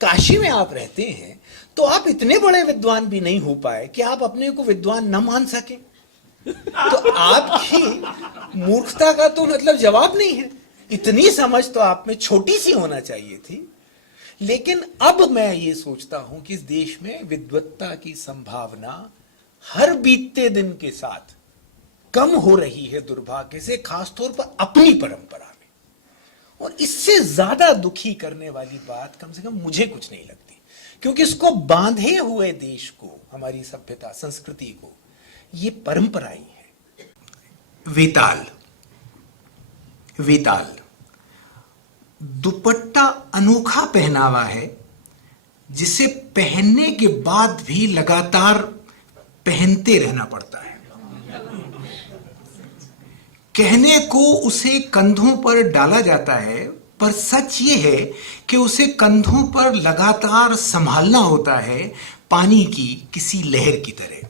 काशी में आप रहते हैं तो आप इतने बड़े विद्वान भी नहीं हो पाए कि आप अपने को विद्वान न मान सकें। तो आपकी मूर्खता का तो मतलब जवाब नहीं है। इतनी समझ तो आप में छोटी सी होना चाहिए थी। लेकिन अब मैं ये सोचता हूं कि इस देश में विद्वत्ता की संभावना हर बीतते दिन के साथ कम हो रही है, दुर्भाग्य से, खासतौर पर अपनी परंपरा में। और इससे ज्यादा दुखी करने वाली बात कम से कम मुझे कुछ नहीं लगती, क्योंकि इसको बांधे हुए देश को, हमारी सभ्यता संस्कृति को, ये परंपरा ही है। वेताल, वेताल दुपट्टा अनोखा पहनावा है जिसे पहनने के बाद भी लगातार पहनते रहना पड़ता है। कहने को उसे कंधों पर डाला जाता है, पर सच ये है कि उसे कंधों पर लगातार संभालना होता है, पानी की किसी लहर की तरह।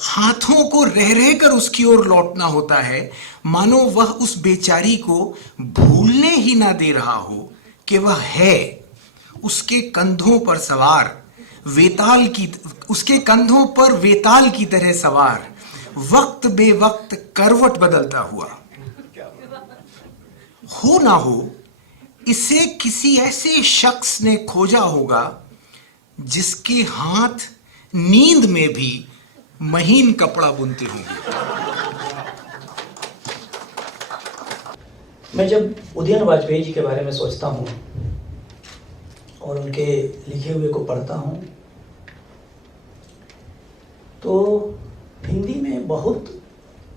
हाथों को रह रहकर उसकी ओर लौटना होता है, मानो वह उस बेचारी को भूलने ही ना दे रहा हो कि वह है उसके कंधों पर सवार, वेताल की, उसके कंधों पर वेताल की तरह सवार, वक्त बेवक्त करवट बदलता हुआ। हो ना हो इसे किसी ऐसे शख्स ने खोजा होगा जिसके हाथ नींद में भी महीन कपड़ा बुनते होंगे। मैं जब उदयन वाजपेयी जी के बारे में सोचता हूँ और उनके लिखे हुए को पढ़ता हूँ तो हिंदी में बहुत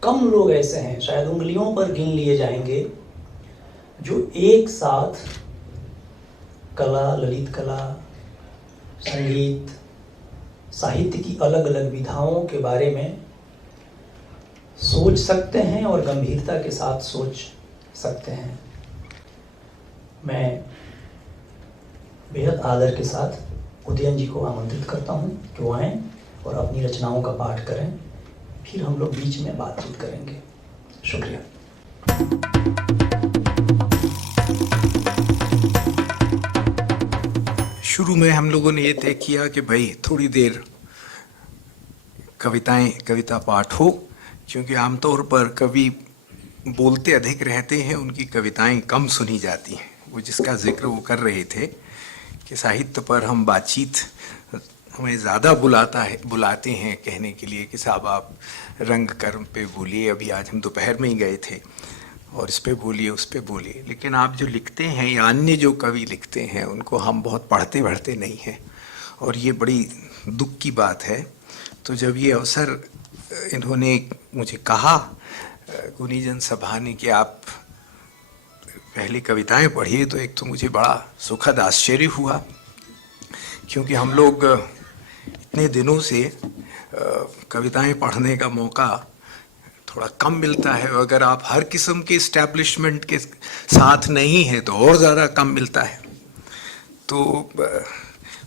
कम लोग ऐसे हैं, शायद उंगलियों पर गिन लिए जाएंगे, जो एक साथ कला, ललित कला, संगीत, साहित्य की अलग अलग विधाओं के बारे में सोच सकते हैं और गंभीरता के साथ सोच सकते हैं। मैं बेहद आदर के साथ उदयन जी को आमंत्रित करता हूं कि वो आएं और अपनी रचनाओं का पाठ करें, फिर हम लोग बीच में बातचीत करेंगे। शुक्रिया। शुरू में हम लोगों ने ये तय किया कि भाई थोड़ी देर कविता पाठ हो, क्योंकि आमतौर पर कवि बोलते अधिक रहते हैं, उनकी कविताएं कम सुनी जाती हैं। वो जिसका जिक्र वो कर रहे थे कि साहित्य पर हम बातचीत, हमें ज़्यादा बुलाते हैं कहने के लिए कि साहब आप रंग कर्म पे बोलिए, अभी आज हम दोपहर में ही गए थे, और इस पे बोलिए, उस पे बोलिए, लेकिन आप जो लिखते हैं या अन्य जो कवि लिखते हैं उनको हम बहुत पढ़ते नहीं हैं, और ये बड़ी दुख की बात है। तो जब ये अवसर इन्होंने मुझे कहा, गुनीजन सभा ने, कि आप पहली कविताएं पढ़िए, तो एक तो मुझे बड़ा सुखद आश्चर्य हुआ, क्योंकि हम लोग इतने दिनों से कविताएं पढ़ने का मौका थोड़ा कम मिलता है। अगर आप हर किस्म के इस्टेब्लिशमेंट के साथ नहीं है तो और ज़्यादा कम मिलता है। तो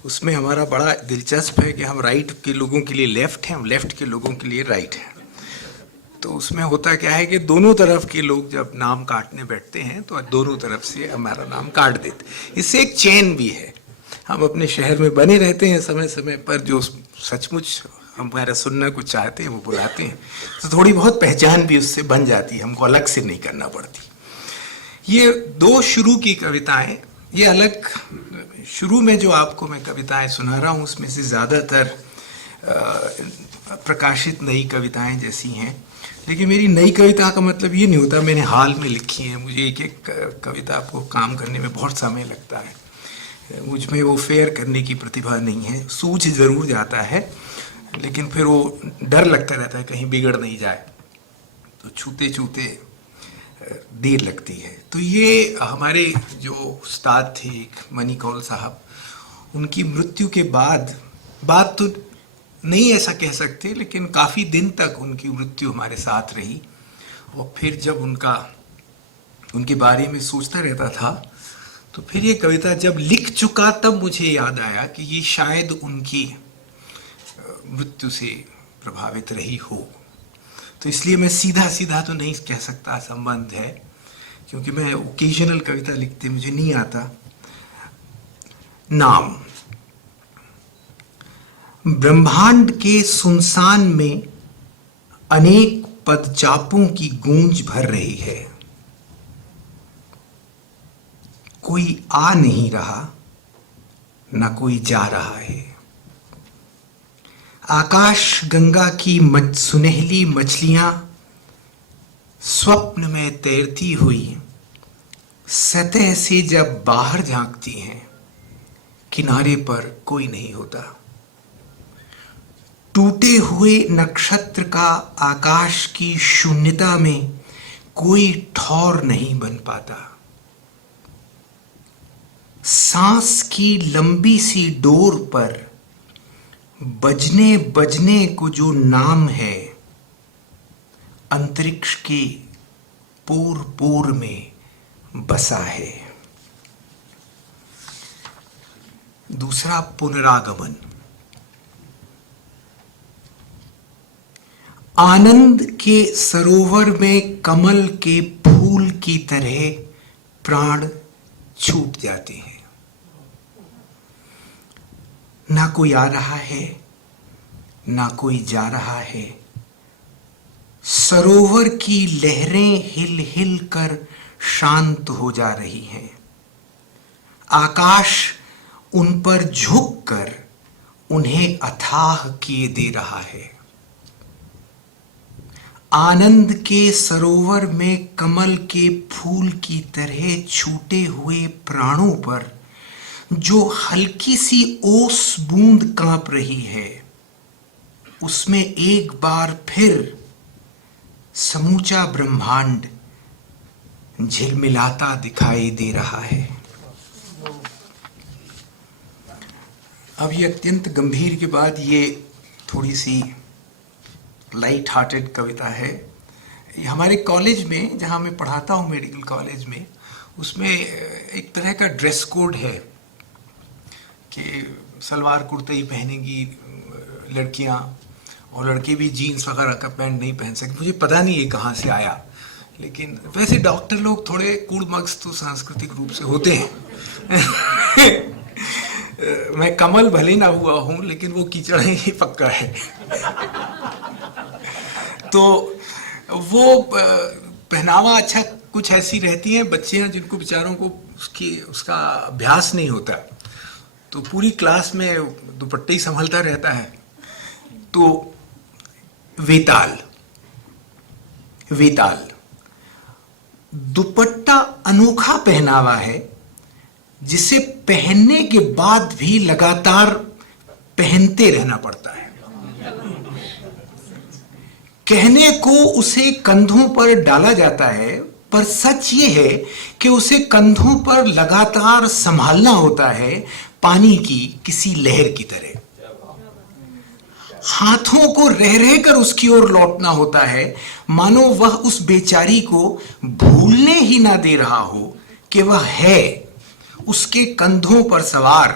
उसमें हमारा बड़ा दिलचस्प है कि हम राइट के लोगों के लिए लेफ़्ट हैं, हम लेफ़्ट के लोगों के लिए राइट हैं। तो उसमें होता क्या है कि दोनों तरफ के लोग जब नाम काटने बैठते हैं तो दोनों तरफ से हमारा नाम काट देते। इससे एक चैन भी है। हम अपने शहर में बने रहते हैं समय समय पर, जो सचमुच हमारा सुनना कुछ चाहते हैं वो बुलाते हैं, तो थोड़ी बहुत पहचान भी उससे बन जाती है, हमको अलग से नहीं करना पड़ती। ये दो शुरू की कविताएं, ये अलग, शुरू में जो आपको मैं कविताएं सुना रहा हूँ उसमें से ज़्यादातर प्रकाशित नई कविताएं जैसी हैं। लेकिन मेरी नई कविता का मतलब ये नहीं होता मैंने हाल में लिखी है। मुझे एक एक कविता को काम करने में बहुत समय लगता है, मुझ में वो फेयर करने की प्रतिभा नहीं है। सूझ ज़रूर जाता है, लेकिन फिर वो डर लगता रहता है कहीं बिगड़ नहीं जाए, तो छूते छूते देर लगती है। तो ये हमारे जो उस्ताद थे मनी कौल साहब, उनकी मृत्यु के बाद, बात तो नहीं ऐसा कह सकते, लेकिन काफ़ी दिन तक उनकी मृत्यु हमारे साथ रही। और फिर जब उनके बारे में सोचता रहता था, तो फिर ये कविता जब लिख चुका तब मुझे याद आया कि ये शायद उनकी मृत्यु से प्रभावित रही हो। तो इसलिए मैं सीधा सीधा तो नहीं कह सकता संबंध है, क्योंकि मैं ओकेजनल कविता लिखते मुझे नहीं आता। नाम। ब्रह्मांड के सुनसान में अनेक पदचापों की गूंज भर रही है। कोई आ नहीं रहा, न कोई जा रहा है। आकाश गंगा की सुनहली मछलियां स्वप्न में तैरती हुई सतह से जब बाहर झांकती हैं, किनारे पर कोई नहीं होता। टूटे हुए नक्षत्र का आकाश की शून्यता में कोई ठौर नहीं बन पाता। सांस की लंबी सी डोर पर बजने बजने को जो नाम है, अंतरिक्ष के पोर पोर में बसा है। दूसरा, पुनरागमन। आनंद के सरोवर में कमल के फूल की तरह प्राण छूट जाते हैं। ना कोई आ रहा है, ना कोई जा रहा है। सरोवर की लहरें हिल हिल कर शांत हो जा रही हैं। आकाश उन पर झुककर उन्हें अथाह किए दे रहा है। आनंद के सरोवर में कमल के फूल की तरह छूटे हुए प्राणों पर जो हल्की सी ओस बूंद कांप रही है, उसमें एक बार फिर समूचा ब्रह्मांड झिलमिलाता दिखाई दे रहा है। अब ये अत्यंत गंभीर के बाद ये थोड़ी सी लाइट हार्टेड कविता है। ये हमारे कॉलेज में, जहाँ मैं पढ़ाता हूँ मेडिकल कॉलेज में, उसमें एक तरह का ड्रेस कोड है कि सलवार कुर्ता ही पहनेंगी लड़कियाँ, और लड़के भी जीन्स वगैरह का पैंट नहीं पहन सकते। मुझे पता नहीं ये कहाँ से आया, लेकिन वैसे डॉक्टर लोग थोड़े कूड़मक्स तो सांस्कृतिक रूप से होते हैं। मैं कमल भले ना हुआ हूं, लेकिन वो कीचड़ ही पक्का है। तो वो पहनावा अच्छा, कुछ ऐसी रहती हैं बच्चियां जिनको बेचारों को उसका अभ्यास नहीं होता, तो पूरी क्लास में दुपट्टे ही संभलता रहता है। तो वेताल दुपट्टा अनोखा पहनावा है जिसे पहनने के बाद भी लगातार पहनते रहना पड़ता है। कहने को उसे कंधों पर डाला जाता है, पर सच ये है कि उसे कंधों पर लगातार संभालना होता है, पानी की किसी लहर की तरह। हाथों को रह रहकर उसकी ओर लौटना होता है, मानो वह उस बेचारी को भूलने ही ना दे रहा हो कि वह है उसके कंधों पर सवार,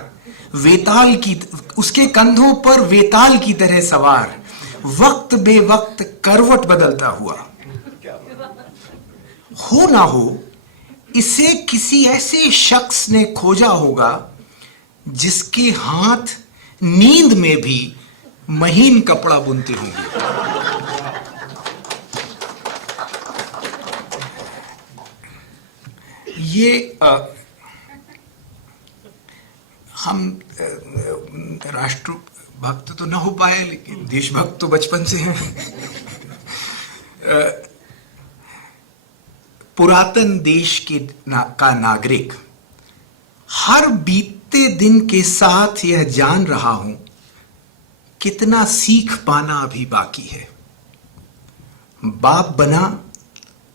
उसके कंधों पर वेताल की तरह सवार, वक्त बेवक्त करवट बदलता हुआ। हो ना हो, इसे किसी ऐसे शख्स ने खोजा होगा जिसके हाथ नींद में भी महीन कपड़ा बुनते होंगे। ये हम राष्ट्रभक्त तो ना हो पाए, लेकिन देशभक्त तो बचपन से हैं। पुरातन देश का नागरिक हर बीतते दिन के साथ यह जान रहा हूं कितना सीख पाना अभी बाकी है। बाप बना,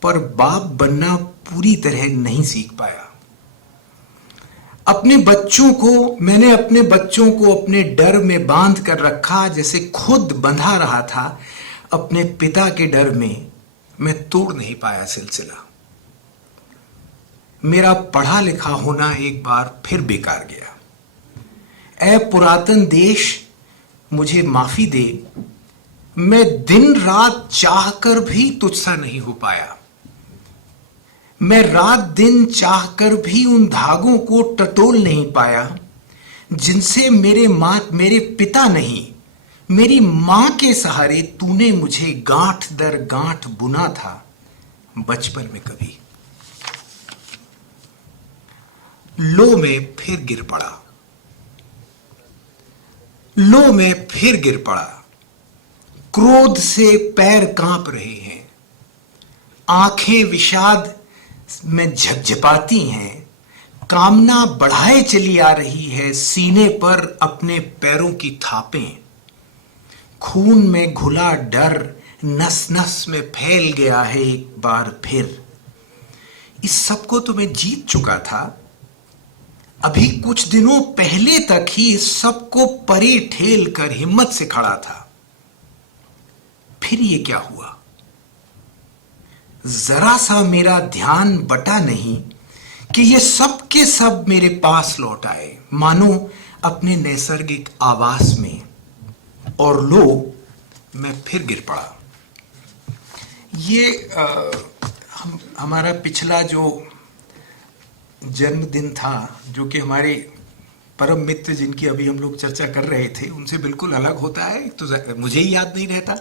पर बाप बनना पूरी तरह नहीं सीख पाया। मैंने अपने बच्चों को अपने डर में बांध कर रखा, जैसे खुद बंधा रहा था अपने पिता के डर में। मैं तोड़ नहीं पाया सिलसिला। मेरा पढ़ा लिखा होना एक बार फिर बेकार गया। ऐ पुरातन देश, मुझे माफी दे, मैं दिन रात चाहकर भी तुझसा नहीं हो पाया। मैं रात दिन चाहकर भी उन धागों को टटोल नहीं पाया जिनसे मेरे पिता नहीं, मेरी मां के सहारे तूने मुझे गांठ दर गांठ बुना था बचपन में कभी। लो मैं फिर गिर पड़ा, लो मैं फिर गिर पड़ा, क्रोध से पैर कांप रहे हैं, आंखें विषाद में झपझपाती हैं, कामना बढ़ाए चली आ रही है सीने पर अपने पैरों की थापें, खून में घुला डर नस नस में फैल गया है एक बार फिर। इस सब को तो मैं जीत चुका था, अभी कुछ दिनों पहले तक ही इस सब को परे ठेल कर हिम्मत से खड़ा था। फिर ये क्या हुआ? जरा सा मेरा ध्यान बटा नहीं कि ये सब के सब मेरे पास लौट आए, मानो अपने नैसर्गिक आवास में, और लो मैं फिर गिर पड़ा। ये हमारा पिछला जो जन्मदिन था, जो कि हमारे परम मित्र जिनकी अभी हम लोग चर्चा कर रहे थे, उनसे बिल्कुल अलग होता है। तो मुझे ही याद नहीं रहता,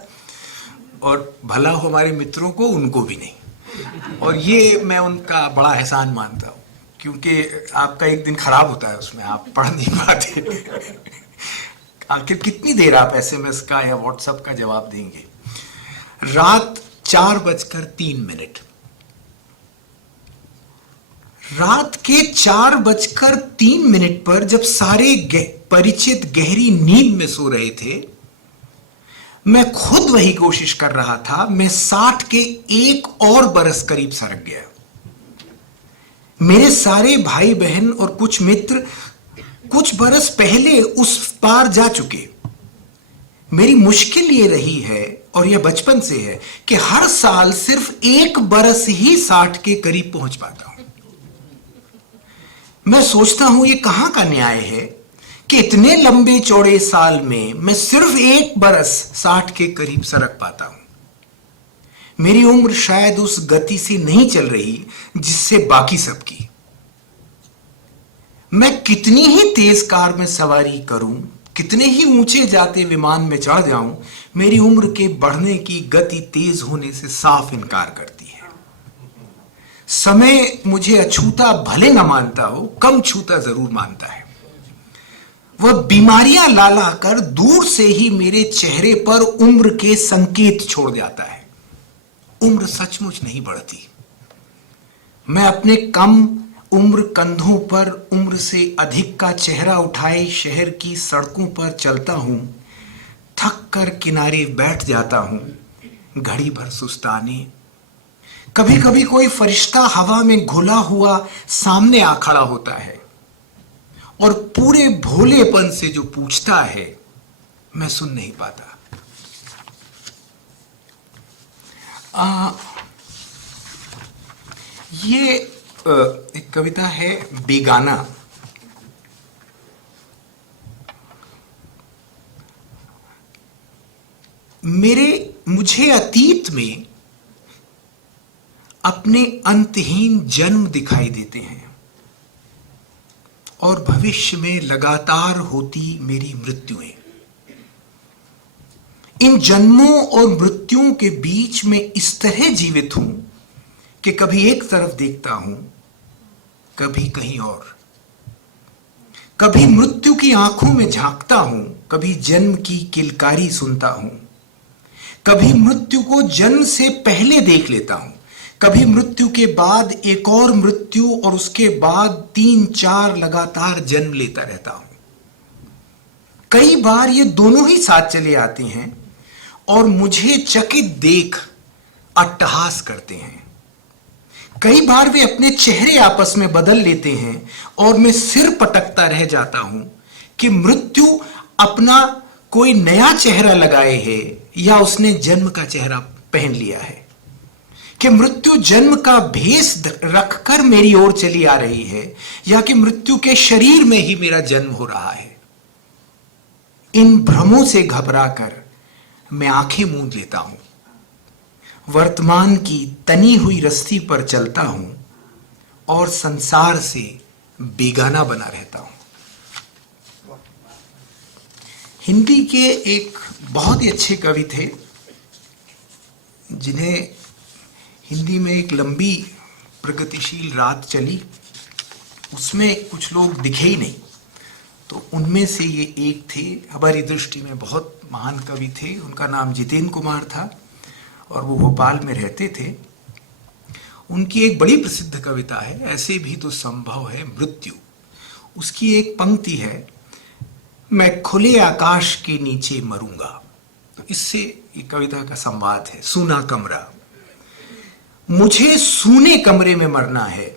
और भला हो हमारे मित्रों को, उनको भी नहीं। और ये मैं उनका बड़ा एहसान मानता हूँ, क्योंकि आपका एक दिन खराब होता है, उसमें आप पढ़ नहीं पाते। आखिर कितनी देर आप SMS का या व्हाट्सएप का जवाब देंगे? रात 4:03। रात के 4:03 पर जब सारे परिचित गहरी नींद में सो रहे थे, मैं खुद वही कोशिश कर रहा था। मैं 60 के एक और बरस करीब सरक गया। मेरे सारे भाई बहन और कुछ मित्र कुछ बरस पहले उस पार जा चुके। मेरी मुश्किल ये रही है, और यह बचपन से है, कि हर साल सिर्फ एक बरस ही 60 के करीब पहुंच पाता हूं। मैं सोचता हूं ये कहां का न्याय है कि इतने लंबे चौड़े साल में मैं सिर्फ एक बरस 60 के करीब सरक पाता हूं। मेरी उम्र शायद उस गति से नहीं चल रही जिससे बाकी सबकी। मैं कितनी ही तेज कार में सवारी करूं, कितने ही ऊंचे जाते विमान में चढ़ जाऊं, मेरी उम्र के बढ़ने की गति तेज होने से साफ इनकार करती है। समय मुझे अछूता भले न मानता हो, कम छूता जरूर मानता है। वह बीमारियां ला ला कर दूर से ही मेरे चेहरे पर उम्र के संकेत छोड़ जाता है। उम्र सचमुच नहीं बढ़ती। मैं अपने कम उम्र कंधों पर उम्र से अधिक का चेहरा उठाए शहर की सड़कों पर चलता हूं, थक कर किनारे बैठ जाता हूं, घड़ी भर सुस्ताने। कभी कभी कोई फरिश्ता हवा में घुला हुआ सामने आ खड़ा होता है, और पूरे भोलेपन से जो पूछता है मैं सुन नहीं पाता। ये एक कविता है बेगाना। मुझे अतीत में अपने अंतहीन जन्म दिखाई देते हैं, और भविष्य में लगातार होती मेरी मृत्युएं। इन जन्मों और मृत्युओं के बीच में इस तरह जीवित हूं कि कभी एक तरफ देखता हूं, कभी कहीं और। कभी मृत्यु की आंखों में झांकता हूं, कभी जन्म की किलकारी सुनता हूं। कभी मृत्यु को जन्म से पहले देख लेता हूं, कभी मृत्यु के बाद एक और मृत्यु, और उसके बाद 3-4 लगातार जन्म लेता रहता हूं। कई बार ये दोनों ही साथ चले आते हैं और मुझे चकित देख अट्टहास करते हैं। कई बार वे अपने चेहरे आपस में बदल लेते हैं और मैं सिर पटकता रह जाता हूं कि मृत्यु अपना कोई नया चेहरा लगाए है या उसने जन्म का चेहरा पहन लिया है, कि मृत्यु जन्म का भेष रखकर मेरी ओर चली आ रही है, या कि मृत्यु के शरीर में ही मेरा जन्म हो रहा है। इन भ्रमों से घबराकर मैं आंखें मूंद लेता हूं, वर्तमान की तनी हुई रस्सी पर चलता हूं और संसार से बेगाना बना रहता हूं। हिंदी के एक बहुत ही अच्छे कवि थे जिन्हें हिंदी में एक लंबी प्रगतिशील रात चली, उसमें कुछ लोग दिखे ही नहीं, तो उनमें से ये एक थे। हमारी दृष्टि में बहुत महान कवि थे। उनका नाम जितेंद्र कुमार था और वो भोपाल में रहते थे। उनकी एक बड़ी प्रसिद्ध कविता है, ऐसे भी तो संभव है मृत्यु। उसकी एक पंक्ति है, मैं खुले आकाश के नीचे मरूंगा। तो इससे ये कविता का संवाद है। सूना कमरा, मुझे सूने कमरे में मरना है।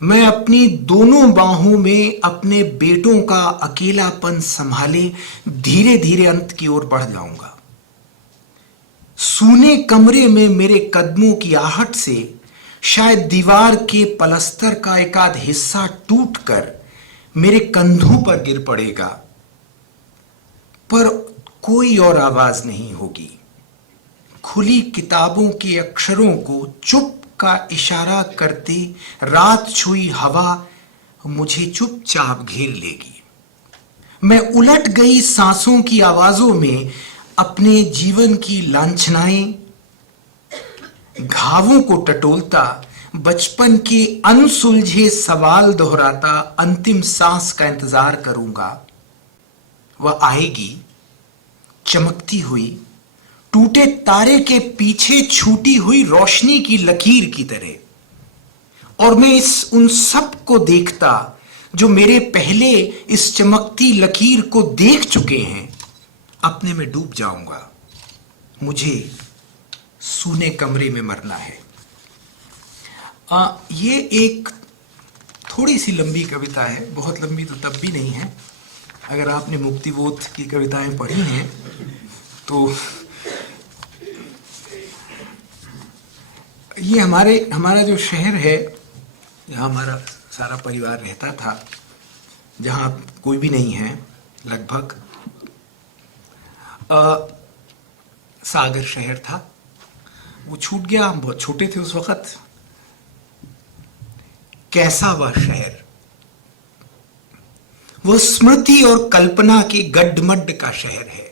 मैं अपनी दोनों बाहों में अपने बेटों का अकेलापन संभाले धीरे धीरे अंत की ओर बढ़ जाऊंगा। सूने कमरे में मेरे कदमों की आहट से शायद दीवार के पलस्तर का एक आध हिस्सा टूटकर मेरे कंधों पर गिर पड़ेगा, पर कोई और आवाज नहीं होगी। खुली किताबों के अक्षरों को चुप का इशारा करते रात छुई हवा मुझे चुपचाप घेर लेगी। मैं उलट गई सांसों की आवाजों में अपने जीवन की लांछनाएं, घावों को टटोलता, बचपन के अनसुलझे सवाल दोहराता अंतिम सांस का इंतजार करूंगा। वह आएगी चमकती हुई, टूटे तारे के पीछे छूटी हुई रोशनी की लकीर की तरह, और मैं उन सब को देखता जो मेरे पहले इस चमकती लकीर को देख चुके हैं, अपने में डूब जाऊंगा। मुझे सूने कमरे में मरना है। ये एक थोड़ी सी लंबी कविता है, बहुत लंबी तो तब भी नहीं है। अगर आपने मुक्तिबोध की कविताएं पढ़ी हैं तो ये हमारा जो शहर है, जहाँ हमारा सारा परिवार रहता था, जहाँ कोई भी नहीं है लगभग, सागर शहर था। वो छूट गया, हम बहुत छोटे थे उस वक्त। कैसा वह शहर, वह स्मृति और कल्पना के गड्ढमड्ढ का शहर है।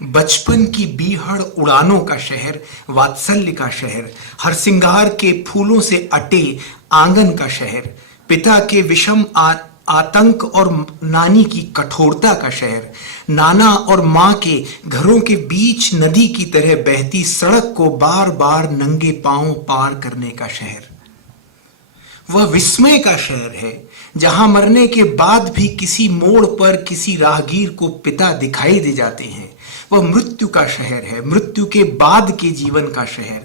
बचपन की बीहड़ उड़ानों का शहर, वात्सल्य का शहर, हरसिंगार के फूलों से अटे आंगन का शहर, पिता के विषम आतंक और नानी की कठोरता का शहर, नाना और मां के घरों के बीच नदी की तरह बहती सड़क को बार बार नंगे पांव पार करने का शहर। वह विस्मय का शहर है जहां मरने के बाद भी किसी मोड़ पर किसी राहगीर को पिता दिखाई दे जाते हैं। वह मृत्यु का शहर है, मृत्यु के बाद के जीवन का शहर,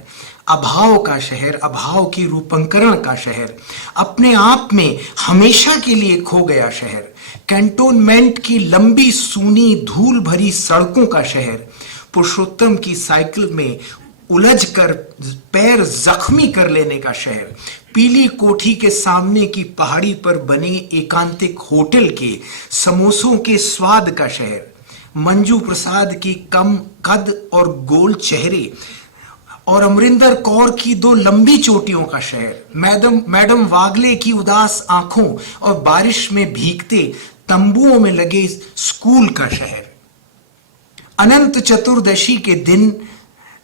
अभाव का शहर, अभाव के रूपांतरण का शहर, अपने आप में हमेशा के लिए खो गया शहर, कैंटोनमेंट की लंबी सूनी धूल भरी सड़कों का शहर, पुरुषोत्तम की साइकिल में उलझकर पैर जख्मी कर लेने का शहर, पीली कोठी के सामने की पहाड़ी पर बने एकांतिक होटल के समोसों के स्वाद का शहर, मंजू प्रसाद की कम कद और गोल चेहरे और अमरिंदर कौर की दो लंबी चोटियों का शहर, मैडम वागले की उदास आंखों और बारिश में भीगते तंबुओं में लगे स्कूल का शहर, अनंत चतुर्दशी के दिन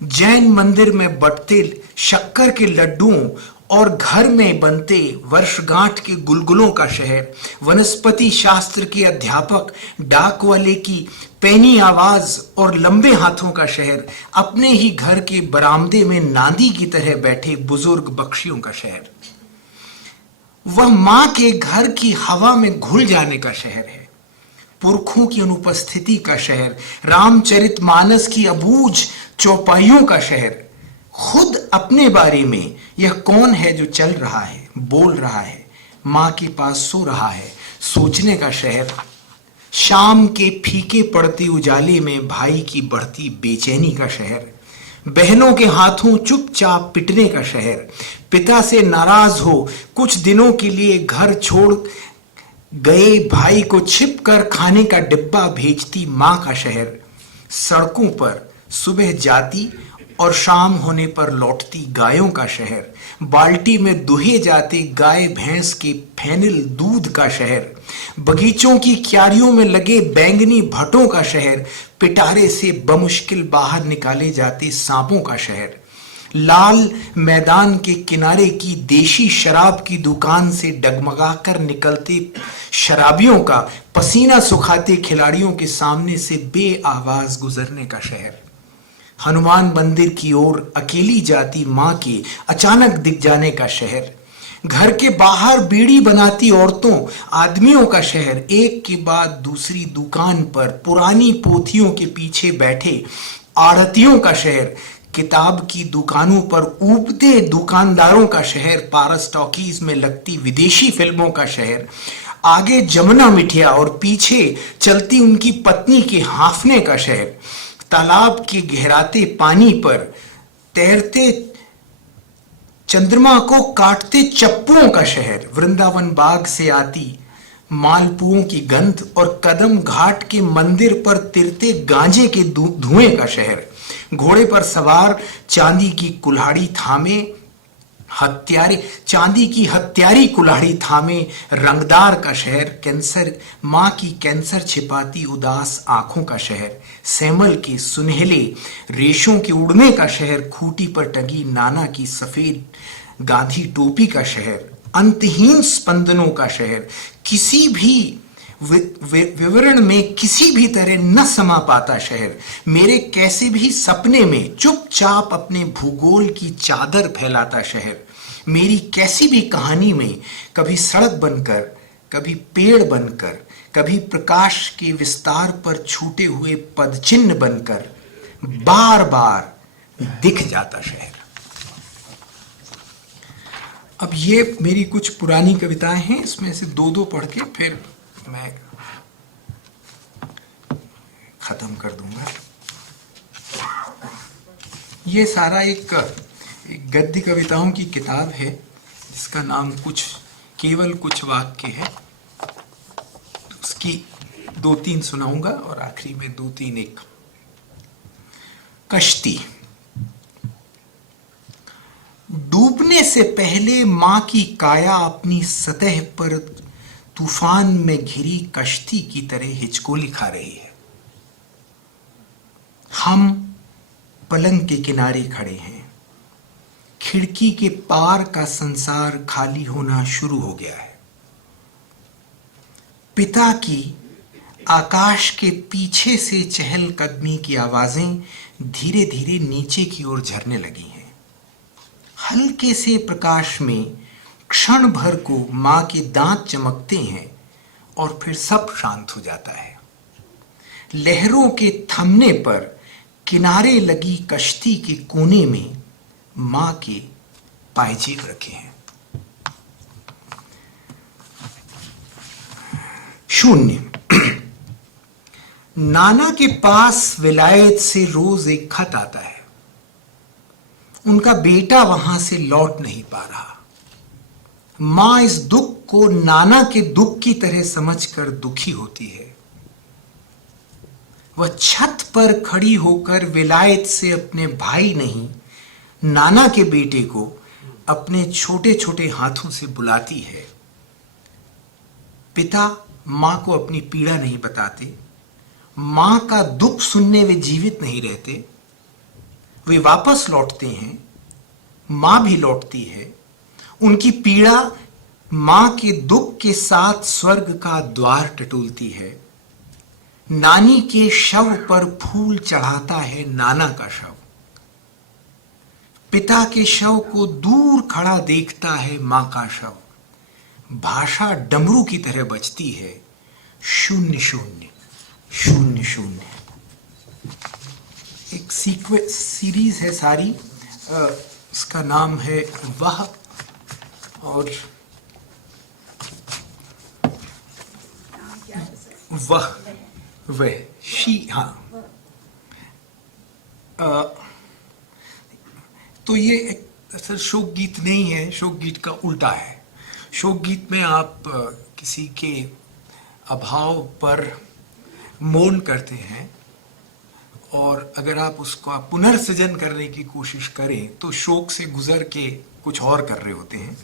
जैन मंदिर में बटते शक्कर के लड्डुओं और घर में बनते वर्षगांठ के गुलगुलों का शहर, वनस्पति शास्त्र के अध्यापक डाक वाले की पैनी आवाज और लंबे हाथों का शहर, अपने ही घर के बरामदे में नांदी की तरह बैठे बुजुर्ग बख्शियों का शहर, वह मां के घर की हवा में घुल जाने का शहर है, पुरखों की अनुपस्थिति का शहर, रामचरितमानस की अबूझ चौपाइयों का शहर, खुद अपने बारे में यह कौन है जो चल रहा है, बोल रहा है, मां के पास सो रहा है, सोचने का शहर, शाम के फीके पड़ते उजाले में भाई की बढ़ती बेचैनी का शहर, बहनों के हाथों चुपचाप पिटने का शहर, पिता से नाराज हो कुछ दिनों के लिए घर छोड़ गए भाई को छिपकर खाने का डिब्बा भेजती मां का शहर, सड़कों पर सुबह जाती और शाम होने पर लौटती गायों का शहर, बाल्टी में दुहे जाते गाय भैंस के फैनल दूध का शहर, बगीचों की क्यारियों में लगे बैंगनी भट्टों का शहर, पिटारे से बमुश्किल बाहर निकाले जाते सांपों का शहर, लाल मैदान के किनारे की देशी शराब की दुकान से डगमगाकर निकलते शराबियों का पसीना सुखाते खिलाड़ियों के सामने से बेआवाज गुजरने का शहर, हनुमान मंदिर की ओर अकेली जाती मां के अचानक दिख जाने का शहर, घर के बाहर बीड़ी बनाती औरतों आदमियों का शहर, एक के बाद दूसरी दुकान पर पुरानी पोथियों के पीछे बैठे आड़तियों का शहर, किताब की दुकानों पर ऊबते दुकानदारों का शहर, पारस टॉकीज में लगती विदेशी फिल्मों का शहर, आगे जमुना मिठिया और पीछे चलती उनकी पत्नी के हांफने का शहर, तालाब के गहराते पानी पर तैरते चंद्रमा को काटते चप्पुओं का शहर, वृंदावन बाग से आती मालपुओं की गंध और कदम घाट के मंदिर पर तिरते गांजे के धुएं का शहर, घोड़े पर सवार चांदी की कुल्हाड़ी थामे चांदी की हत्यारी कुल्हाड़ी थामे रंगदार का शहर, कैंसर मां की कैंसर छिपाती उदास आंखों का शहर, सैमल के सुनहले रेशों के उड़ने का शहर, खूंटी पर टंगी नाना की सफेद गांधी टोपी का शहर, अंतहीन स्पंदनों का शहर, किसी भी विवरण में किसी भी तरह न समा पाता शहर, मेरे कैसे भी सपने में चुपचाप अपने भूगोल की चादर फैलाता शहर, मेरी कैसी भी कहानी में कभी सड़क बनकर, कभी पेड़ बनकर, कभी प्रकाश के विस्तार पर छूटे हुए पदचिन्ह बनकर बार बार दिख जाता शहर। अब ये मेरी कुछ पुरानी कविताएं हैं, इसमें से दो दो पढ़ के फिर मैं खत्म कर दूंगा। ये सारा एक गद्य कविताओं की किताब है जिसका नाम केवल कुछ वाक्य है। उसकी दो तीन सुनाऊंगा और आखिरी में दो तीन एक। कश्ती। डूबने से पहले मां की काया अपनी सतह पर तूफान में घिरी कश्ती की तरह हिचकोली खा रही है। हम पलंग के किनारे खड़े हैं। खिड़की के पार का संसार खाली होना शुरू हो गया है। पिता की आकाश के पीछे से चहलकदमी की आवाजें धीरे धीरे नीचे की ओर झरने लगी हैं। हल्के से प्रकाश में क्षण भर को मां के दांत चमकते हैं और फिर सब शांत हो जाता है। लहरों के थमने पर किनारे लगी कश्ती के कोने में मां के पायजेब रखे हैं। शून्य। नाना के पास विलायत से रोज एक खत आता है। उनका बेटा वहां से लौट नहीं पा रहा। मां इस दुख को नाना के दुख की तरह समझकर दुखी होती है। वह छत पर खड़ी होकर विलायत से अपने भाई नहीं, नाना के बेटे को अपने छोटे छोटे हाथों से बुलाती है। पिता मां को अपनी पीड़ा नहीं बताते। मां का दुख सुनने वे जीवित नहीं रहते। वे वापस लौटते हैं। मां भी लौटती है। उनकी पीड़ा मां के दुख के साथ स्वर्ग का द्वार टटोलती है। नानी के शव पर फूल चढ़ाता है नाना का शव। पिता के शव को दूर खड़ा देखता है मां का शव। भाषा डमरू की तरह बजती है। शून्य शून्य शून्य शून्य। एक सीरीज है सारी, इसका नाम है वह और वह शी। हाँ, तो ये एक असल शोक गीत नहीं है, शोक गीत का उल्टा है। शोक गीत में आप किसी के अभाव पर मौन करते हैं और अगर आप उसका पुनर्सृजन करने की कोशिश करें तो शोक से गुजर के कुछ और कर रहे होते हैं।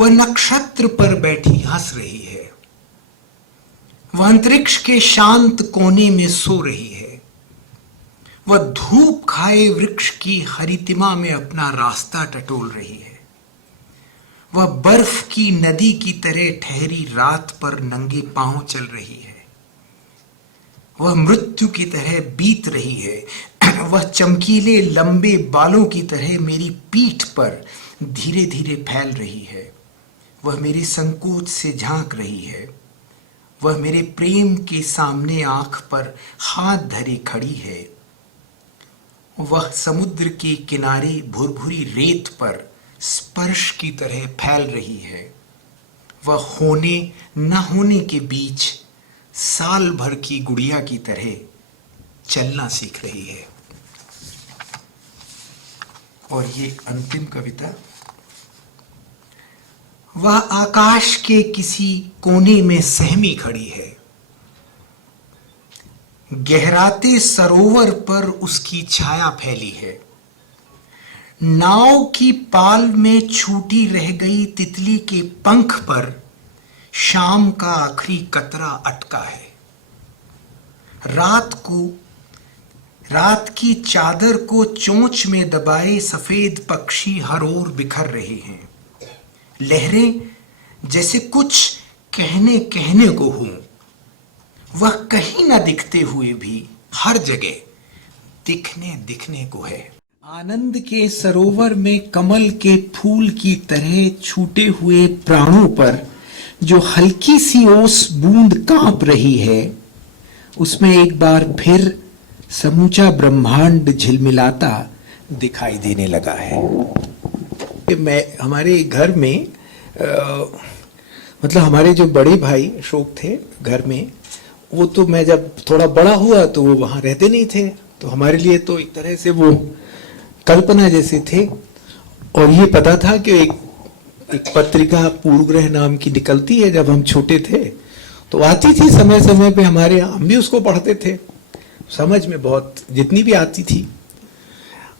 वह नक्षत्र पर बैठी हंस रही है, वह अंतरिक्ष के शांत कोने में सो रही है, वह धूप खाए वृक्ष की हरितिमा में अपना रास्ता टटोल रही है, वह बर्फ की नदी की तरह ठहरी रात पर नंगे पांव चल रही है, वह मृत्यु की तरह बीत रही है, वह चमकीले लंबे बालों की तरह मेरी पीठ पर धीरे धीरे फैल रही है, वह मेरे संकोच से झांक रही है, वह मेरे प्रेम के सामने आंख पर हाथ धरे खड़ी है, वह समुद्र के किनारे भुरभुरी रेत पर स्पर्श की तरह फैल रही है, वह होने न होने के बीच साल भर की गुड़िया की तरह चलना सीख रही है। और ये अंतिम कविता, वह आकाश के किसी कोने में सहमी खड़ी है, गहराते सरोवर पर उसकी छाया फैली है, नाव की पाल में छूटी रह गई तितली के पंख पर शाम का आखिरी कतरा अटका है, रात की चादर को चोंच में दबाए सफेद पक्षी हर ओर बिखर रहे हैं, लहरें जैसे कुछ कहने को हों, वह कहीं न दिखते हुए भी हर जगह दिखने को है। आनंद के सरोवर में कमल के फूल की तरह छूटे हुए प्राणों पर जो हल्की सी ओस बूंद कांप रही है, उसमें एक बार फिर समूचा ब्रह्मांड झिलमिलाता दिखाई देने लगा है। मैं हमारे घर में मतलब हमारे जो बड़े भाई अशोक थे घर में, वो तो मैं जब थोड़ा बड़ा हुआ तो वो वहाँ रहते नहीं थे, तो हमारे लिए तो एक तरह से वो कल्पना जैसे थे। और ये पता था कि एक पत्रिका पूर्वग्रह नाम की निकलती है, जब हम छोटे थे तो आती थी समय समय पे हमारे यहाँ, हम भी उसको पढ़ते थे, समझ में बहुत जितनी भी आती थी।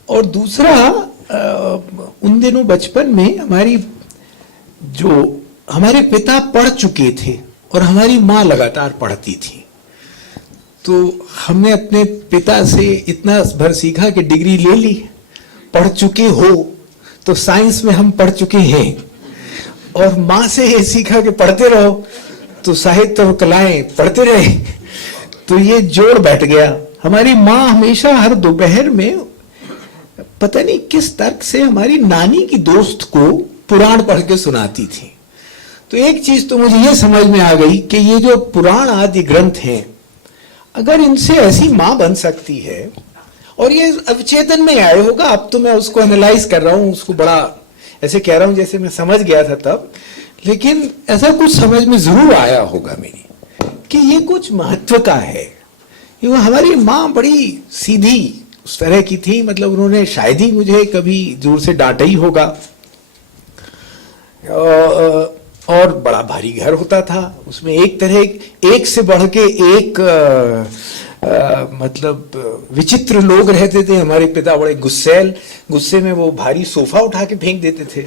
और दूसरा उन दिनों बचपन में हमारे पिता पढ़ चुके थे और हमारी माँ लगातार पढ़ती थी, तो हमने अपने पिता से इतना भर सीखा कि डिग्री ले ली, पढ़ चुके हो तो साइंस में हम पढ़ चुके हैं, और माँ से ये सीखा कि पढ़ते रहो तो साहित्य और कलाएं पढ़ते रहे। तो ये जोड़ बैठ गया। हमारी माँ हमेशा हर दोपहर में पता नहीं किस तर्क से हमारी नानी की दोस्त को पुराण पढ़ के सुनाती थी। तो एक चीज तो मुझे ये समझ में आ गई कि ये जो पुराण आदि ग्रंथ हैं, अगर इनसे ऐसी माँ बन सकती है, और ये अवचेतन में आया होगा, अब तो मैं उसको एनालाइज कर रहा हूँ, उसको बड़ा ऐसे कह रहा हूँ जैसे मैं समझ गया था तब, लेकिन ऐसा कुछ समझ में जरूर आया होगा मेरी कि ये कुछ महत्व का है। ये हमारी माँ बड़ी सीधी उस तरह की थी, मतलब उन्होंने शायद ही मुझे कभी जोर से डांटा ही होगा। और बड़ा भारी घर होता था, उसमें एक से बढ़ के एक मतलब विचित्र लोग रहते थे। हमारे पिता बड़े गुस्से में वो भारी सोफा उठा के फेंक देते थे।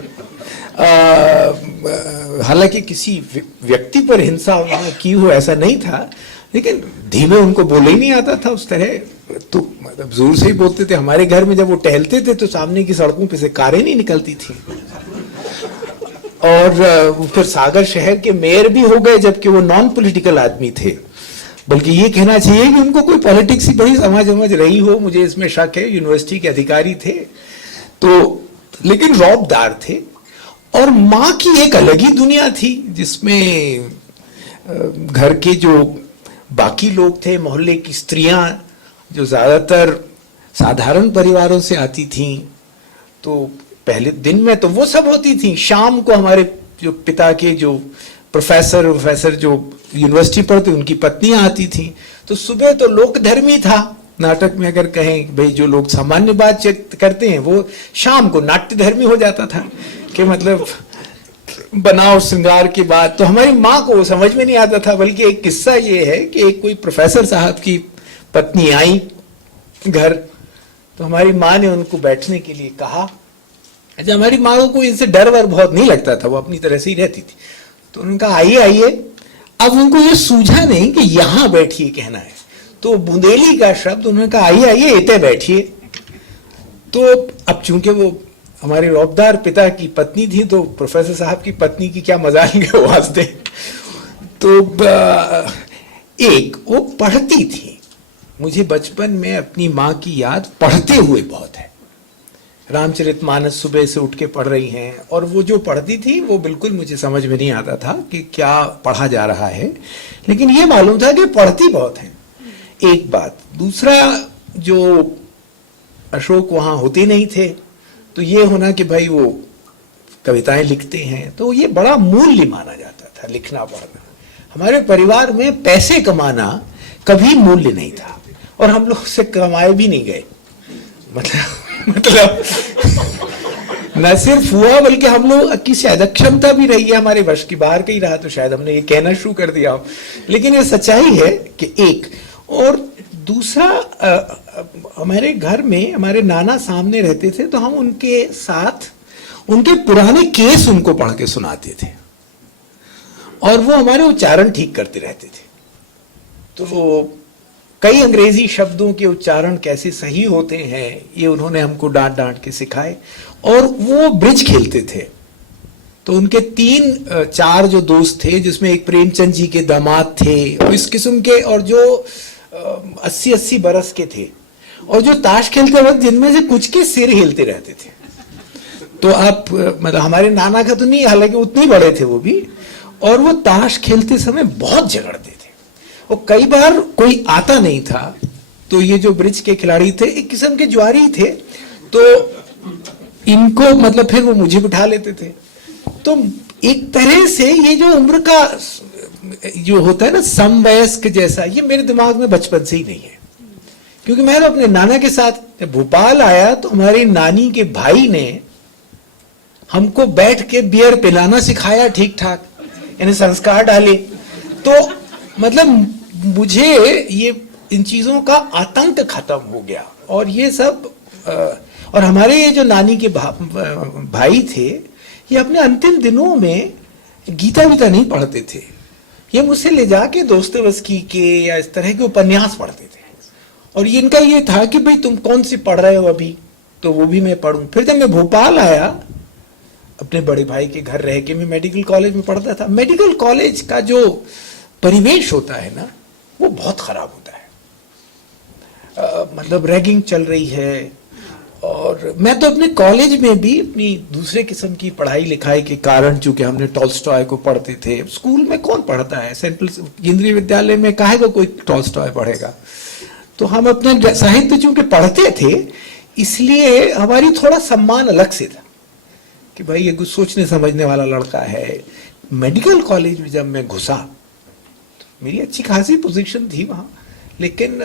हालांकि किसी व्यक्ति पर हिंसा की हो ऐसा नहीं था, लेकिन धीमे उनको बोले ही नहीं आता था उस तरह, तो मतलब जोर से ही बोलते थे। हमारे घर में जब वो टहलते थे तो सामने की सड़कों पे से कारें नहीं निकलती थी। और फिर सागर शहर के मेयर भी हो गए, जबकि वो नॉन पॉलिटिकल आदमी थे। बल्कि ये कहना चाहिए कि उनको कोई पॉलिटिक्स ही बड़ी समझ रही हो, मुझे इसमें शक है। यूनिवर्सिटी के अधिकारी थे तो, लेकिन रौबदार थे। और माँ की एक अलग ही दुनिया थी, जिसमें घर के जो बाकी लोग थे, मोहल्ले की स्त्रियां जो ज्यादातर साधारण परिवारों से आती थीं, तो पहले दिन में तो वो सब होती थी। शाम को हमारे जो पिता के जो प्रोफेसर जो यूनिवर्सिटी पढ़ते, उनकी पत्नियां आती थी। तो सुबह तो लोकधर्मी था, नाटक में अगर कहें भाई जो लोग सामान्य बात करते हैं, वो शाम को नाट्यधर्मी हो जाता था कि मतलब बनाव श्रृंगार की बात। तो हमारी माँ को वो समझ में नहीं आता था। बल्कि एक किस्सा ये है कि एक कोई प्रोफेसर साहब की पत्नी आई घर, तो हमारी माँ ने उनको बैठने के लिए कहा अच्छा, हमारी माँ को इनसे डर वर बहुत नहीं लगता था, वो अपनी तरह से ही रहती थी। तो उन्होंने कहा आइए आइए। अब उनको ये सूझा नहीं कि यहाँ बैठिए कहना है, तो बुंदेली का शब्द उन्होंने कहा आइए आइए इतने बैठिए। तो अब चूंकि वो हमारे रौबदार पिता की पत्नी थी, तो प्रोफेसर साहब की पत्नी की क्या मजाल के वास्ते, तो एक वो पढ़ती थी। मुझे बचपन में अपनी माँ की याद पढ़ते हुए बहुत है। रामचरितमानस सुबह से उठ के पढ़ रही हैं, और वो जो पढ़ती थी वो बिल्कुल मुझे समझ में नहीं आता था कि क्या पढ़ा जा रहा है, लेकिन ये मालूम था कि पढ़ती बहुत है। एक बात। दूसरा, जो अशोक वहाँ होते नहीं थे, तो ये होना कि भाई वो कविताएं लिखते हैं, तो ये बड़ा मूल्य माना जाता था लिखना पढ़ना। हमारे परिवार में पैसे कमाना कभी मूल्य नहीं था, और हम लोग से कमाए भी नहीं गए। मतलब न सिर्फ हुआ, बल्कि हम लोग की शायद अक्षमता भी रही है, हमारे वश की बाहर का ही रहा, तो शायद हमने ये कहना शुरू कर दिया। लेकिन ये सच्चाई है कि एक। और दूसरा, हमारे घर में हमारे नाना सामने रहते थे, तो हम उनके साथ उनके पुराने केस उनको पढ़ के सुनाते थे, और वो हमारे उच्चारण ठीक करते रहते थे। तो कई अंग्रेजी शब्दों के उच्चारण कैसे सही होते हैं ये उन्होंने हमको डांट डांट के सिखाए। और वो ब्रिज खेलते थे, तो उनके 3-4 जो दोस्त थे, जिसमें एक प्रेमचंद जी के दामाद थे और इस किस्म के, और जो 80-80 बरस के थे, और जो ताश खेलते वक्त जिनमें से कुछ के सिर हिलते रहते थे। तो आप मतलब हमारे नाना का तो नहीं, हालांकि उतने बड़े थे वो भी, और वो ताश खेलते समय बहुत झगड़ते थे। और कई बार कोई आता नहीं था, तो ये जो ब्रिज के खिलाड़ी थे एक किस्म के जुआरी थे, तो इनको मतलब फिर वो मुझे बिठा लेते थे। तो एक तरह से ये जो उम्र का जो होता है ना समवयस्क जैसा, ये मेरे दिमाग में बचपन से ही नहीं है। क्योंकि मैं तो अपने नाना के साथ जब भोपाल आया, तो हमारी नानी के भाई ने हमको बैठ के बियर पिलाना सिखाया ठीक ठाक, यानी संस्कार डाले। तो मतलब मुझे ये इन चीजों का आतंक खत्म हो गया। और ये सब और हमारे ये जो नानी के भाई थे, ये अपने अंतिम दिनों में गीता वीता नहीं पढ़ते थे, ये मुझसे ले जाके दोस्तोवस्की के या इस तरह के उपन्यास पढ़ते थे। और इनका ये था कि भाई तुम कौन सी पढ़ रहे हो अभी, तो वो भी मैं पढ़ूं। फिर जब मैं भोपाल आया, अपने बड़े भाई के घर रह के मैं मेडिकल कॉलेज में पढ़ता था। मेडिकल कॉलेज का जो परिवेश होता है ना, वो बहुत खराब होता है। मतलब रैगिंग चल रही है, और मैं तो अपने कॉलेज में भी अपनी दूसरे किस्म की पढ़ाई लिखाई के कारण, चूंकि हमने टॉल्स्टॉय को पढ़ते थे, स्कूल में कौन पढ़ता है, सेंट्रल केंद्रीय विद्यालय में काहे को कोई टॉल्स्टॉय पढ़ेगा। तो हम अपने साहित्य चूंकि पढ़ते थे, इसलिए हमारी थोड़ा सम्मान अलग से था कि भाई ये कुछ सोचने समझने वाला लड़का है। मेडिकल कॉलेज में जब मैं घुसा, तो मेरी अच्छी खासी पोजीशन थी वहाँ, लेकिन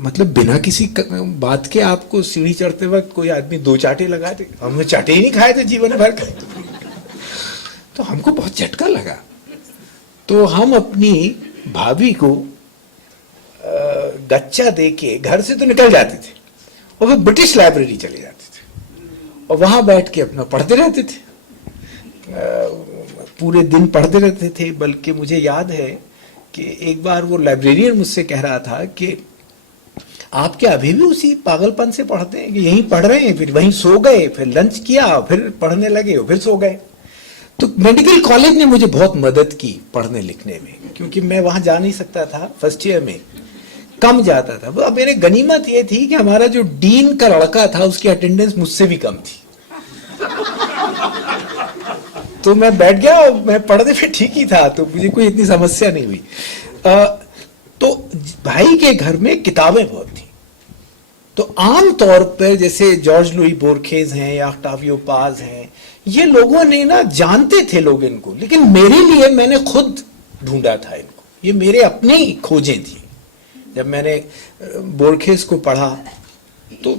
मतलब बिना किसी बात के आपको सीढ़ी चढ़ते वक्त कोई आदमी 2 चाटे लगा दे। हमने चाटे ही नहीं खाए थे जीवन भर का, तो हमको बहुत झटका लगा। तो हम अपनी भाभी को गच्चा दे के घर से तो निकल जाते थे, और फिर ब्रिटिश लाइब्रेरी चले जाते थे, और वहां बैठ के अपना पढ़ते रहते थे। पूरे दिन पढ़ते रहते थे। बल्कि मुझे याद है कि एक बार वो लाइब्रेरियन मुझसे कह रहा था कि आप क्या अभी भी उसी पागलपन से पढ़ते हैं कि यहीं पढ़ रहे हैं, फिर वहीं सो गए, फिर लंच किया, फिर पढ़ने लगे, फिर सो गए। तो मेडिकल कॉलेज ने मुझे बहुत मदद की पढ़ने लिखने में, क्योंकि मैं वहां जा नहीं सकता था, फर्स्ट ईयर में कम जाता था। अब मेरे गनीमत ये थी कि हमारा जो डीन का लड़का था, उसकी अटेंडेंस मुझसे भी कम थी। तो मैं बैठ गया, मैं पढ़ने में ठीक ही था, तो मुझे कोई इतनी समस्या नहीं हुई। तो भाई के घर में किताबें बहुत थी। तो आम तौर पर जैसे जॉर्ज लुई बोर्खेज हैं या ऑक्टावियो पाज हैं, ये लोगों ने ना, जानते थे लोग इनको, लेकिन मेरे लिए मैंने खुद ढूंढा था इनको। ये मेरे अपने ही खोजें थी। जब मैंने बोर्खेज को पढ़ा तो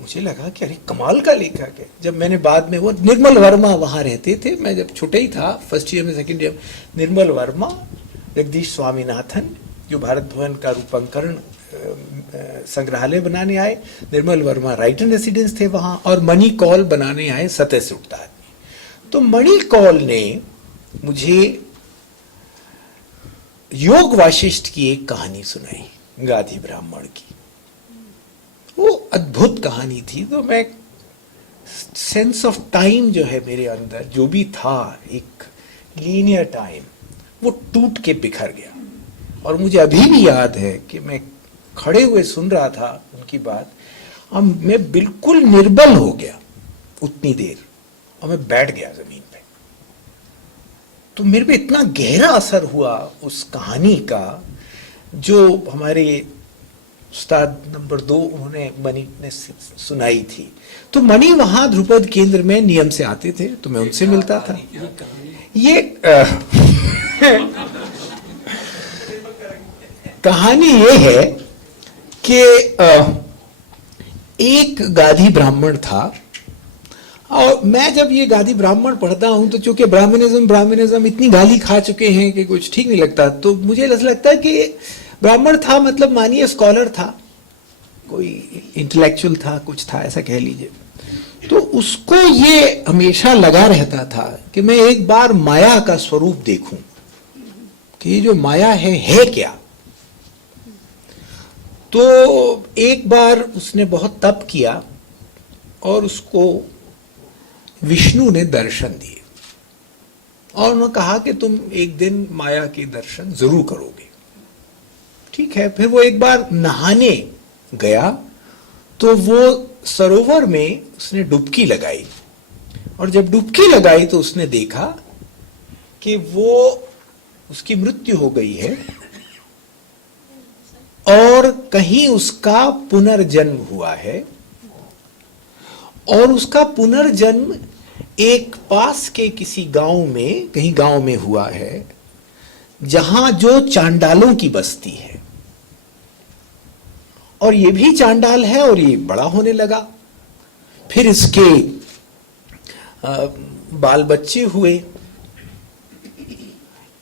मुझे लगा कि अरे कमाल का लेखक है। जब मैंने बाद में, वो निर्मल वर्मा वहाँ रहते थे, मैं जब छोटे ही था, फर्स्ट ईयर में सेकेंड ईयर, निर्मल वर्मा, जगदीश स्वामीनाथन, जो भारत भवन का रूपांतरण संग्रहालय बनाने आए, Nirmal Verma right and residence थे वहाँ, और मणि कौल बनाने आए सतह से उठता आदमी। तो मणि कौल ने मुझे योग वाशिष्ठ की एक कहानी सुनाई, गाधी ब्राह्मण की। वो अद्भुत कहानी थी। तो मैं सेंस ऑफ टाइम जो है मेरे अंदर जो भी था, एक लीनियर टाइम, वो टूट के बिखर गया। और मुझे अभी भी याद है कि मैं खड़े हुए सुन रहा था उनकी बात, और मैं बिल्कुल निर्बल हो गया उतनी देर, और मैं बैठ गया जमीन पे। तो मेरे पे इतना गहरा असर हुआ उस कहानी का, जो हमारे उस्ताद नंबर 2 उन्होंने मणि ने सुनाई थी। तो मणि वहां ध्रुपद केंद्र में नियम से आते थे, तो मैं उनसे मिलता था। ये कहानी ये है कि एक गाधी ब्राह्मण था, और मैं जब ये गाधी ब्राह्मण पढ़ता हूं तो चूंकि ब्राह्मणिज्म इतनी गाली खा चुके हैं कि कुछ ठीक नहीं लगता, तो मुझे ऐसा लगता है कि ब्राह्मण था मतलब मानिए स्कॉलर था, कोई इंटेलेक्चुअल था, कुछ था, ऐसा कह लीजिए। तो उसको ये हमेशा लगा रहता था कि मैं एक बार माया का स्वरूप देखूं कि ये जो माया है क्या। तो एक बार उसने बहुत तप किया और उसको विष्णु ने दर्शन दिए, और उन्होंने कहा कि तुम एक दिन माया के दर्शन जरूर करोगे। ठीक है। फिर वो एक बार नहाने गया, तो वो सरोवर में उसने डुबकी लगाई, और जब डुबकी लगाई तो उसने देखा कि वो उसकी मृत्यु हो गई है, और कहीं उसका पुनर्जन्म हुआ है, और उसका पुनर्जन्म एक पास के किसी गांव में, कहीं गांव में हुआ है, जहां जो चांडालों की बस्ती है, और ये भी चांडाल है, और ये बड़ा होने लगा। फिर इसके बाल बच्चे हुए।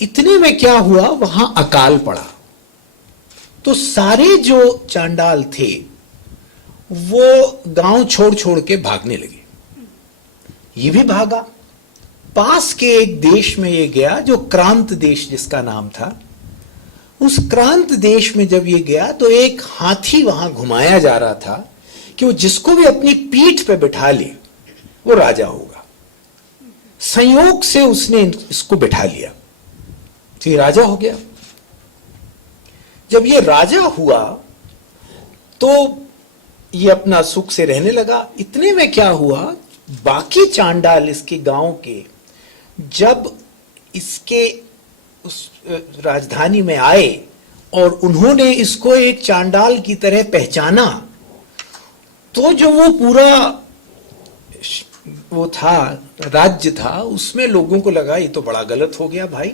इतने में क्या हुआ, वहां अकाल पड़ा, तो सारे जो चांडाल थे वो गांव छोड़ छोड़ के भागने लगे। ये भी भागा, पास के एक देश में ये गया, जो क्रांत देश जिसका नाम था। उस क्रांत देश में जब ये गया तो एक हाथी वहां घुमाया जा रहा था कि वो जिसको भी अपनी पीठ पे बिठा ले वो राजा होगा। संयोग से उसने इसको बिठा लिया तो ये राजा हो गया। जब ये राजा हुआ तो ये अपना सुख से रहने लगा। इतने में क्या हुआ, बाकी चांडाल इसके गांव के जब इसके उस राजधानी में आए और उन्होंने इसको एक चांडाल की तरह पहचाना, तो जो वो पूरा वो था, राज्य था, उसमें लोगों को लगा ये तो बड़ा गलत हो गया भाई,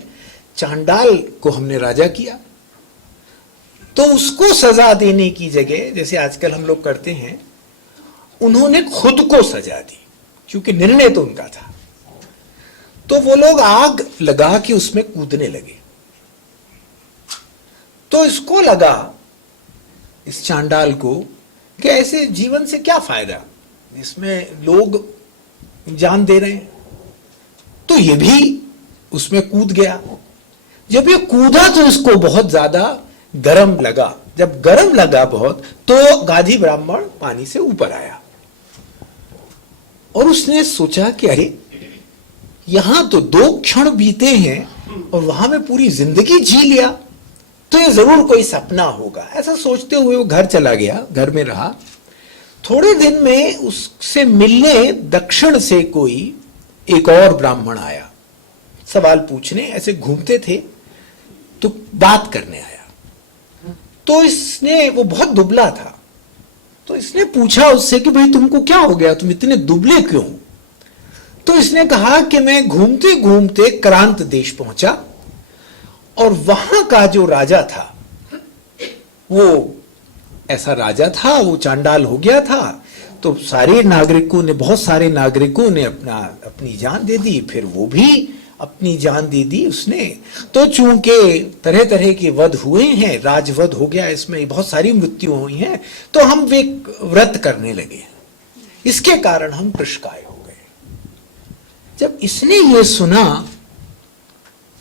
चांडाल को हमने राजा किया। तो उसको सजा देने की जगह, जैसे आजकल हम लोग करते हैं, उन्होंने खुद को सजा दी, क्योंकि निर्णय तो उनका था। तो वो लोग आग लगा के उसमें कूदने लगे। तो इसको लगा, इस चांडाल को, कि ऐसे जीवन से क्या फायदा, इसमें लोग जान दे रहे हैं। तो ये भी उसमें कूद गया। जब ये कूदा तो इसको बहुत ज्यादा गरम लगा। जब गरम लगा बहुत, तो गाधी ब्राह्मण पानी से ऊपर आया और उसने सोचा कि अरे यहां तो 2 क्षण बीते हैं और वहां में पूरी जिंदगी जी लिया, तो ये जरूर कोई सपना होगा। ऐसा सोचते हुए वो घर चला गया, घर में रहा। थोड़े दिन में उससे मिलने दक्षिण से कोई एक और ब्राह्मण आया, सवाल पूछने, ऐसे घूमते थे, तो बात करने आया। तो इसने, वो बहुत दुबला था, तो इसने पूछा उससे कि भाई तुमको क्या हो गया, तुम इतने दुबले क्यों? तो इसने कहा कि मैं घूमते घूमते क्रांत देश पहुंचा और वहां का जो राजा था वो ऐसा राजा था, वो चांडाल हो गया था। तो सारे नागरिकों ने, बहुत सारे नागरिकों ने अपनी जान दे दी। फिर वो भी अपनी जान दे दी उसने। तो चूंकि तरह तरह के वध हुए हैं, राजवध हो गया, इसमें बहुत सारी मृत्यु हुई हैं, तो हम वे व्रत करने लगे, इसके कारण हम कृशकाय हो गए। जब इसने ये सुना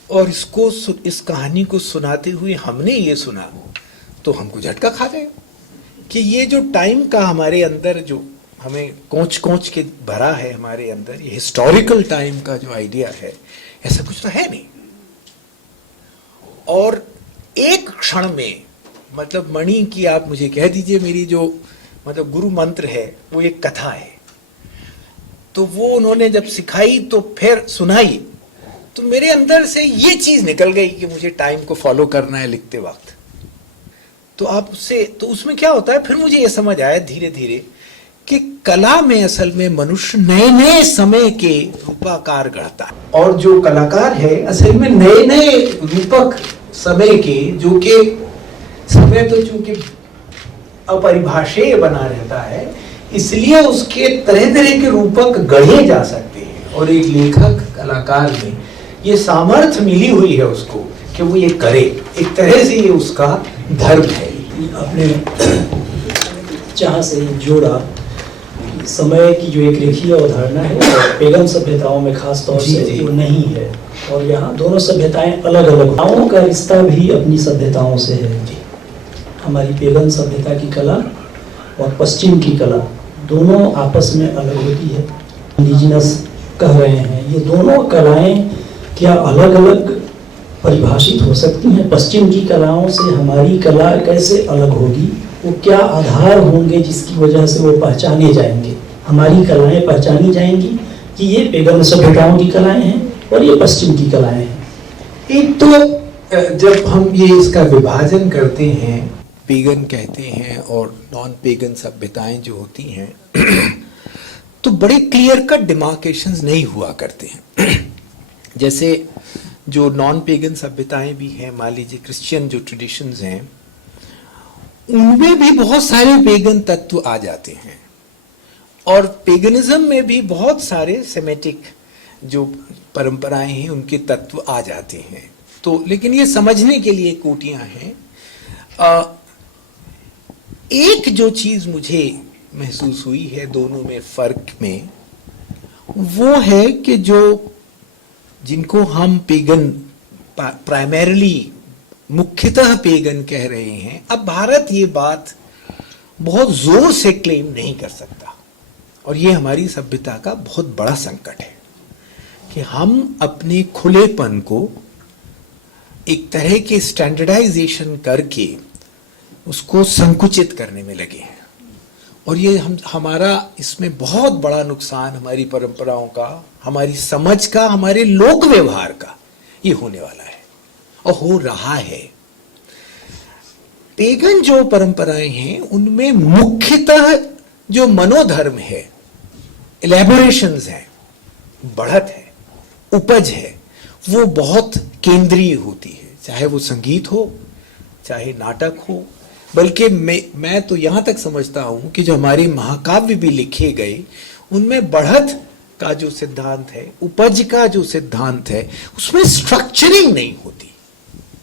और इस कहानी को सुनाते हुए हमने ये सुना, तो हमको झटका खा गए कि ये जो टाइम का हमारे अंदर जो हमें कोंच कोंच के भरा है हमारे अंदर, ये हिस्टोरिकल टाइम का जो आइडिया है, ऐसा कुछ तो है नहीं। और एक क्षण में, मतलब मणि की आप मुझे कह दीजिए, मेरी जो मतलब गुरु मंत्र है वो एक कथा है, तो वो उन्होंने जब सिखाई तो फिर सुनाई, तो मेरे अंदर से ये चीज निकल गई कि मुझे टाइम को फॉलो करना है लिखते वक्त। तो आप उससे, तो उसमें क्या होता है, फिर मुझे ये समझ आया धीरे धीरे कि कला में असल में मनुष्य नए नए समय के रूपाकार गढ़ता है, और जो कलाकार है असल में नए नए रूपक समय के, जो कि समय तो चूंकि अपरिभाषेय बना रहता है, इसलिए उसके तरह तरह के रूपक गढ़े जा सकते हैं। और एक लेखक कलाकार में ये सामर्थ्य मिली हुई है उसको कि वो ये करे, एक तरह से ये उसका धर्म है। अपने चाह से जोड़ा समय की जो एक रेखीय अवधारणा है, और पेगन सभ्यताओं में खास तौर से वो नहीं है, और यहाँ दोनों सभ्यताएं अलग अलग, गाँवों का रिश्ता भी अपनी सभ्यताओं से है। हमारी पेगन सभ्यता की कला और पश्चिम की कला दोनों आपस में अलग होती है। इंडिजिनस कह रहे हैं, ये दोनों कलाएं क्या अलग अलग परिभाषित हो सकती हैं? पश्चिम की कलाओं से हमारी कला कैसे अलग होगी? वो क्या आधार होंगे जिसकी वजह से वो पहचाने जाएंगे, हमारी कलाएं पहचानी जाएंगी कि ये पेगन सभ्यताओं की कलाएं हैं और ये पश्चिम की कलाएं हैं? एक तो जब हम ये इसका विभाजन करते हैं, पेगन कहते हैं और नॉन पेगन सभ्यताएं जो होती हैं, तो बड़े क्लियर कट डिमार्केशंस नहीं हुआ करते हैं। जैसे जो नॉन पेगन सभ्यताएं भी हैं, मान लीजिए क्रिश्चियन जो ट्रेडिशंस हैं, उनमें भी बहुत सारे पेगन तत्व आ जाते हैं, और पेगनिज्म में भी बहुत सारे सेमेटिक जो परंपराएं हैं उनके तत्व आ जाते हैं। तो लेकिन ये समझने के लिए कोटियां हैं। एक जो चीज मुझे महसूस हुई है दोनों में फर्क में, वो है कि जो जिनको हम पेगन प्राइमरीली मुख्यतः पेगन कह रहे हैं, अब भारत ये बात बहुत जोर से क्लेम नहीं कर सकता, और ये हमारी सभ्यता का बहुत बड़ा संकट है कि हम अपने खुलेपन को एक तरह के स्टैंडर्डाइजेशन करके उसको संकुचित करने में लगे हैं। और ये हमारा इसमें बहुत बड़ा नुकसान हमारी परंपराओं का, हमारी समझ का, हमारे लोक व्यवहार का ये होने वाला है और हो रहा है। पेगन जो परंपराएं हैं उनमें मुख्यतः जो मनोधर्म है, इलेबोरेशंस है, बढ़त है, उपज है, वो बहुत केंद्रीय होती है, चाहे वो संगीत हो, चाहे नाटक हो। बल्कि मैं तो यहां तक समझता हूं कि जो हमारे महाकाव्य भी लिखे गए उनमें बढ़त का जो सिद्धांत है, उपज का जो सिद्धांत है, उसमें स्ट्रक्चरिंग नहीं होती,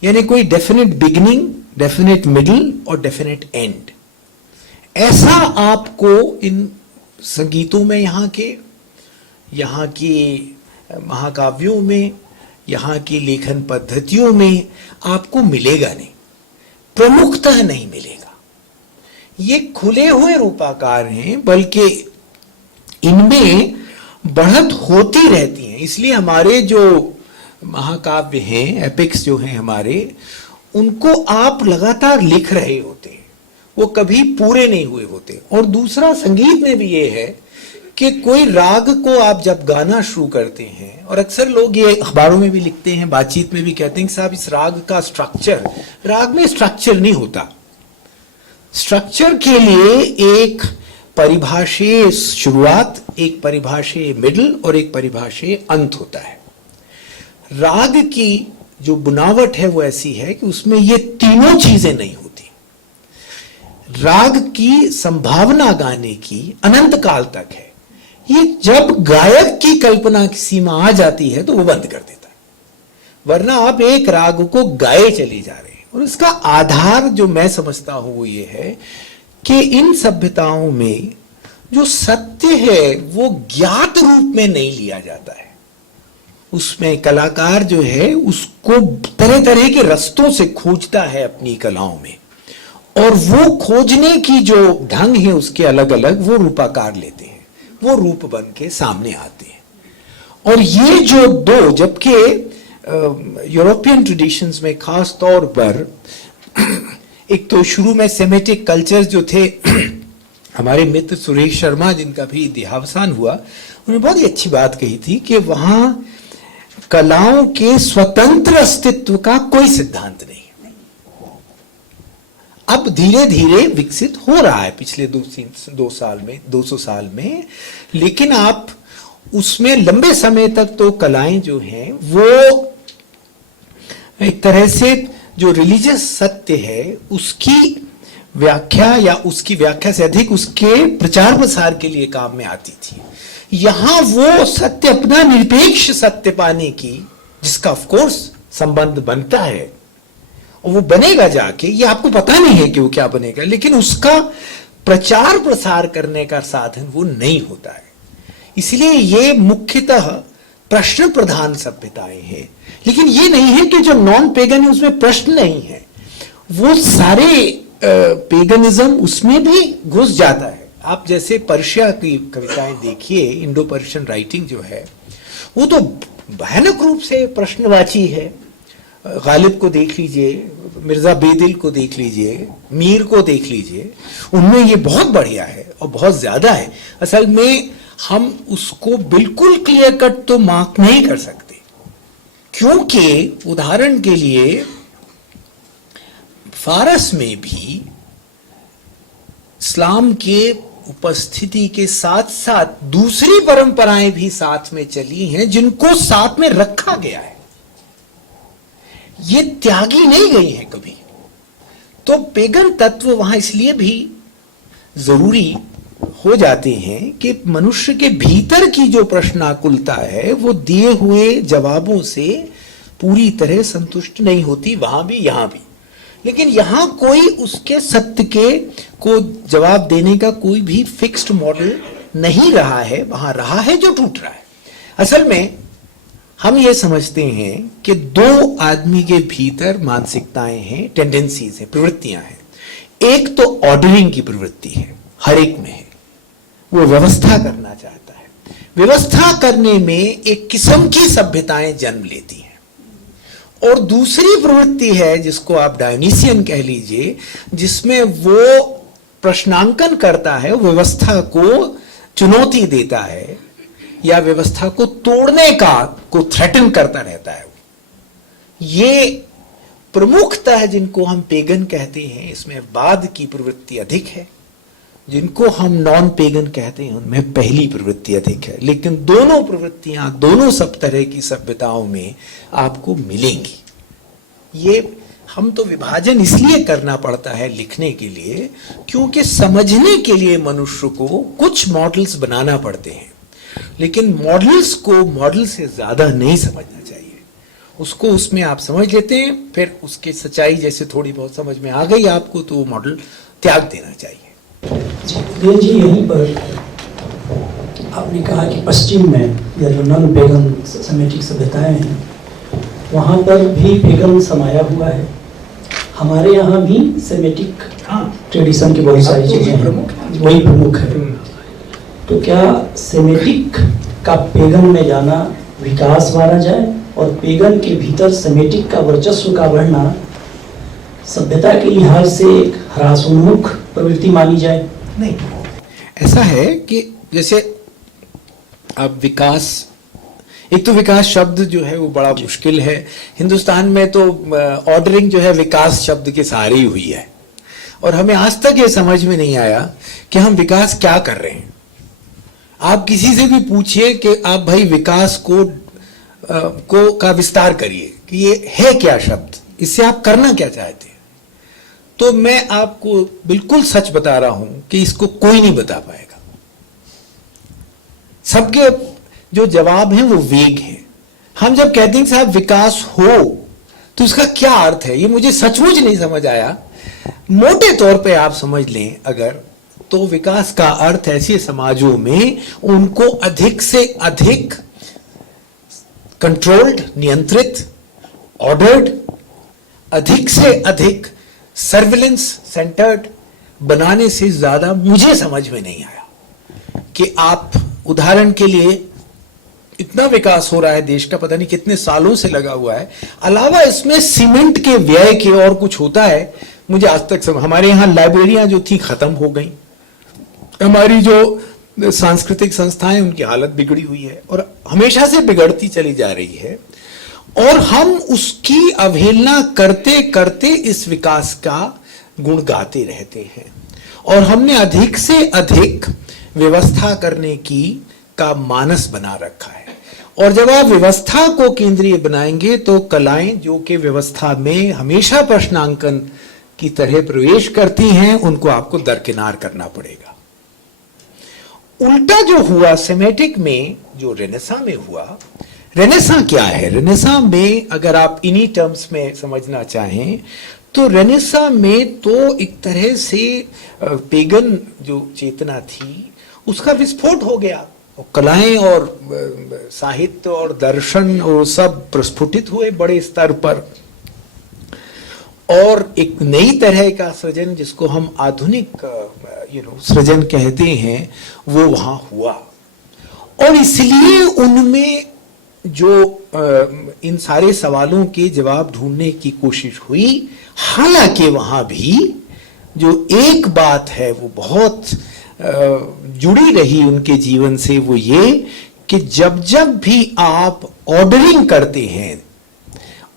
यानी कोई डेफिनेट बिगिनिंग, डेफिनेट मिडिल और डेफिनेट एंड। ऐसा आपको इन संगीतों में, यहाँ के महाकाव्यों में, यहाँ की लेखन पद्धतियों में आपको मिलेगा नहीं, प्रमुखतः नहीं मिलेगा। ये खुले हुए रूपाकार हैं, बल्कि इनमें बढ़त होती रहती है। इसलिए हमारे जो महाकाव्य हैं, एपिक्स जो हैं हमारे, उनको आप लगातार लिख रहे होते हैं, वो कभी पूरे नहीं हुए होते। और दूसरा, संगीत में भी ये है कि कोई राग को आप जब गाना शुरू करते हैं, और अक्सर लोग ये अखबारों में भी लिखते हैं, बातचीत में भी कहते हैं कि साहब इस राग का स्ट्रक्चर, राग में स्ट्रक्चर नहीं होता। स्ट्रक्चर के लिए एक परिभाषीय शुरुआत, एक परिभाषीय मिडिल और एक परिभाषीय अंत होता है। राग की जो बुनावट है वो ऐसी है कि उसमें ये तीनों चीजें नहीं होती। राग की संभावना गाने की अनंत काल तक है, ये जब गायक की कल्पना की सीमा आ जाती है तो वो बंद कर देता है। वरना आप एक राग को गाए चले जा रहे हैं। और इसका आधार जो मैं समझता हूं वो ये है कि इन सभ्यताओं में जो सत्य है वो ज्ञात रूप में नहीं लिया जाता है। उसमें कलाकार जो है उसको तरह तरह के रास्तों से खोजता है अपनी कलाओं में, और वो खोजने की जो ढंग है उसके अलग अलग वो रूपाकार लेते हैं, वो रूप बन के सामने आते हैं। और ये जो दो, जबकि यूरोपियन ट्रेडिशंस में खास तौर पर एक तो शुरू में सेमेटिक कल्चर्स जो थे, हमारे मित्र सुरेश शर्मा जिनका भी देहावसान हुआ, उन्होंने बहुत ही अच्छी बात कही थी कि वहां कलाओं के स्वतंत्र अस्तित्व का कोई सिद्धांत नहीं। अब धीरे धीरे विकसित हो रहा है पिछले 200 साल में, लेकिन आप उसमें लंबे समय तक तो कलाएं जो हैं वो एक तरह से जो रिलीजियस सत्य है उसकी व्याख्या या उसकी व्याख्या से अधिक उसके प्रचार प्रसार के लिए काम में आती थी। यहां वो सत्य अपना निरपेक्ष सत्य पाने की, जिसका ऑफ कोर्स संबंध बनता है और वो बनेगा जाके, ये आपको पता नहीं है कि वो क्या बनेगा, लेकिन उसका प्रचार प्रसार करने का साधन वो नहीं होता है। इसलिए ये मुख्यतः प्रश्न प्रधान सभ्यताएं हैं। लेकिन ये नहीं है कि जो नॉन पेगन है उसमें प्रश्न नहीं है, वो सारे पेगनिज्म उसमें भी घुस जाता है। आप जैसे पर्शिया की कविताएं देखिए, इंडो पर्शियन राइटिंग जो है वो तो भयानक रूप से प्रश्नवाची है। गालिब को देख लीजिए, मिर्जा बेदिल को देख लीजिए, मीर को देख लीजिए, उनमें ये बहुत बढ़िया है और बहुत ज्यादा है। असल में हम उसको बिल्कुल क्लियर कट तो मार्क नहीं कर सकते, क्योंकि उदाहरण के लिए फारस में भी इस्लाम के उपस्थिति के साथ साथ दूसरी परंपराएं भी साथ में चली हैं जिनको साथ में रखा गया है, ये त्यागी नहीं गई है कभी। तो पेगन तत्व वहां इसलिए भी जरूरी हो जाते हैं कि मनुष्य के भीतर की जो प्रश्नाकुलता है वो दिए हुए जवाबों से पूरी तरह संतुष्ट नहीं होती, वहां भी यहां भी। लेकिन यहां कोई उसके सत्य के को जवाब देने का कोई भी फिक्स्ड मॉडल नहीं रहा है, वहां रहा है जो टूट रहा है। असल में हम ये समझते हैं कि दो आदमी के भीतर मानसिकताएं हैं, टेंडेंसीज हैं, प्रवृत्तियां हैं। एक तो ऑर्डरिंग की प्रवृत्ति है, हर एक में है, वो व्यवस्था करना चाहता है। व्यवस्था करने में एक किस्म की सभ्यताएं जन्म लेती हैं। और दूसरी प्रवृत्ति है जिसको आप डायोनीसियन कह लीजिए, जिसमें वो प्रश्नांकन करता है, व्यवस्था को चुनौती देता है या व्यवस्था को तोड़ने को थ्रेटन करता रहता है। ये प्रमुखतः जिनको हम पेगन कहते हैं इसमें बाद की प्रवृत्ति अधिक है, जिनको हम नॉन पेगन कहते हैं उनमें पहली प्रवृत्ति अधिक है। लेकिन दोनों प्रवृत्तियां दोनों सब तरह की सभ्यताओं में आपको मिलेंगी। ये हम तो विभाजन इसलिए करना पड़ता है लिखने के लिए, क्योंकि समझने के लिए मनुष्य को कुछ मॉडल्स बनाना पड़ते हैं, लेकिन मॉडल्स को मॉडल से ज्यादा नहीं समझना चाहिए। उसको उसमें आप समझ लेते हैं, फिर उसकी सच्चाई जैसे थोड़ी बहुत समझ में आ गई आपको तो वो मॉडल त्याग देना चाहिए। जी यहीं पर आपने कहा कि पश्चिम में या जो नॉन पेगन सेमेटिक सभ्यताएं हैं वहाँ पर भी पेगन समाया हुआ है। हमारे यहाँ भी सेमेटिक ट्रेडिशन की बहुत सारी चीजें हैं, वही प्रमुख है। तो क्या सेमेटिक का पेगन में जाना विकास माना जाए और पेगन के भीतर सेमेटिक का वर्चस्व का बढ़ना सभ्यता के लिहाज से एक ह्रासोन्मुख प्रवृत्ति मानी जाए? नहीं, ऐसा है कि जैसे अब विकास, एक तो विकास शब्द जो है वो बड़ा मुश्किल है। हिंदुस्तान में तो ऑर्डरिंग जो है विकास शब्द के सहारे ही हुई है, और हमें आज तक ये समझ में नहीं आया कि हम विकास क्या कर रहे हैं। आप किसी से भी पूछिए कि आप भाई विकास का विस्तार करिए कि ये है क्या शब्द, इससे आप करना क्या चाहते हैं, तो मैं आपको बिल्कुल सच बता रहा हूं कि इसको कोई नहीं बता पाएगा। सबके जो जवाब हैं वो वेग हैं। हम जब कहते हैं कि साहब विकास हो, तो इसका क्या अर्थ है, ये मुझे सचमुच नहीं समझ आया। मोटे तौर पे आप समझ लें अगर, तो विकास का अर्थ ऐसे समाजों में उनको अधिक से अधिक कंट्रोल्ड, नियंत्रित, ऑर्डर्ड, अधिक से अधिक सर्विलेंस सेंटर्ड बनाने से ज्यादा मुझे समझ में नहीं आया। कि आप उदाहरण के लिए, इतना विकास हो रहा है देश का, पता नहीं कितने सालों से लगा हुआ है, अलावा इसमें सीमेंट के व्यय के और कुछ होता है मुझे आज तक हमारे यहां लाइब्रेरियां जो थी खत्म हो गई, हमारी जो सांस्कृतिक संस्थाएं उनकी हालत बिगड़ी हुई है और हमेशा से बिगड़ती चली जा रही है, और हम उसकी अवहेलना करते करते इस विकास का गुण गाते रहते हैं। और हमने अधिक से अधिक व्यवस्था करने की का मानस बना रखा है। और जब आप व्यवस्था को केंद्रीय बनाएंगे तो कलाएं जो कि व्यवस्था में हमेशा प्रश्नांकन की तरह प्रवेश करती हैं, उनको आपको दरकिनार करना पड़ेगा। उल्टा जो हुआ सेमेटिक में, जो रेनेसां में हुआ, रेनेसां क्या है? रेनेसां में अगर आप इन्हीं टर्म्स में समझना चाहें तो रेनेसां में तो एक तरह से पेगन जो चेतना थी उसका विस्फोट हो गया, और कलाएं और साहित्य और दर्शन और सब प्रस्फुटित हुए बड़े स्तर पर, और एक नई तरह का सृजन जिसको हम आधुनिक सृजन कहते हैं वो वहां हुआ। और इसलिए उनमें जो इन सारे सवालों के जवाब ढूंढने की कोशिश हुई, हालांकि वहां भी जो एक बात है वो बहुत जुड़ी रही उनके जीवन से, वो ये कि जब जब भी आप ऑर्डरिंग करते हैं,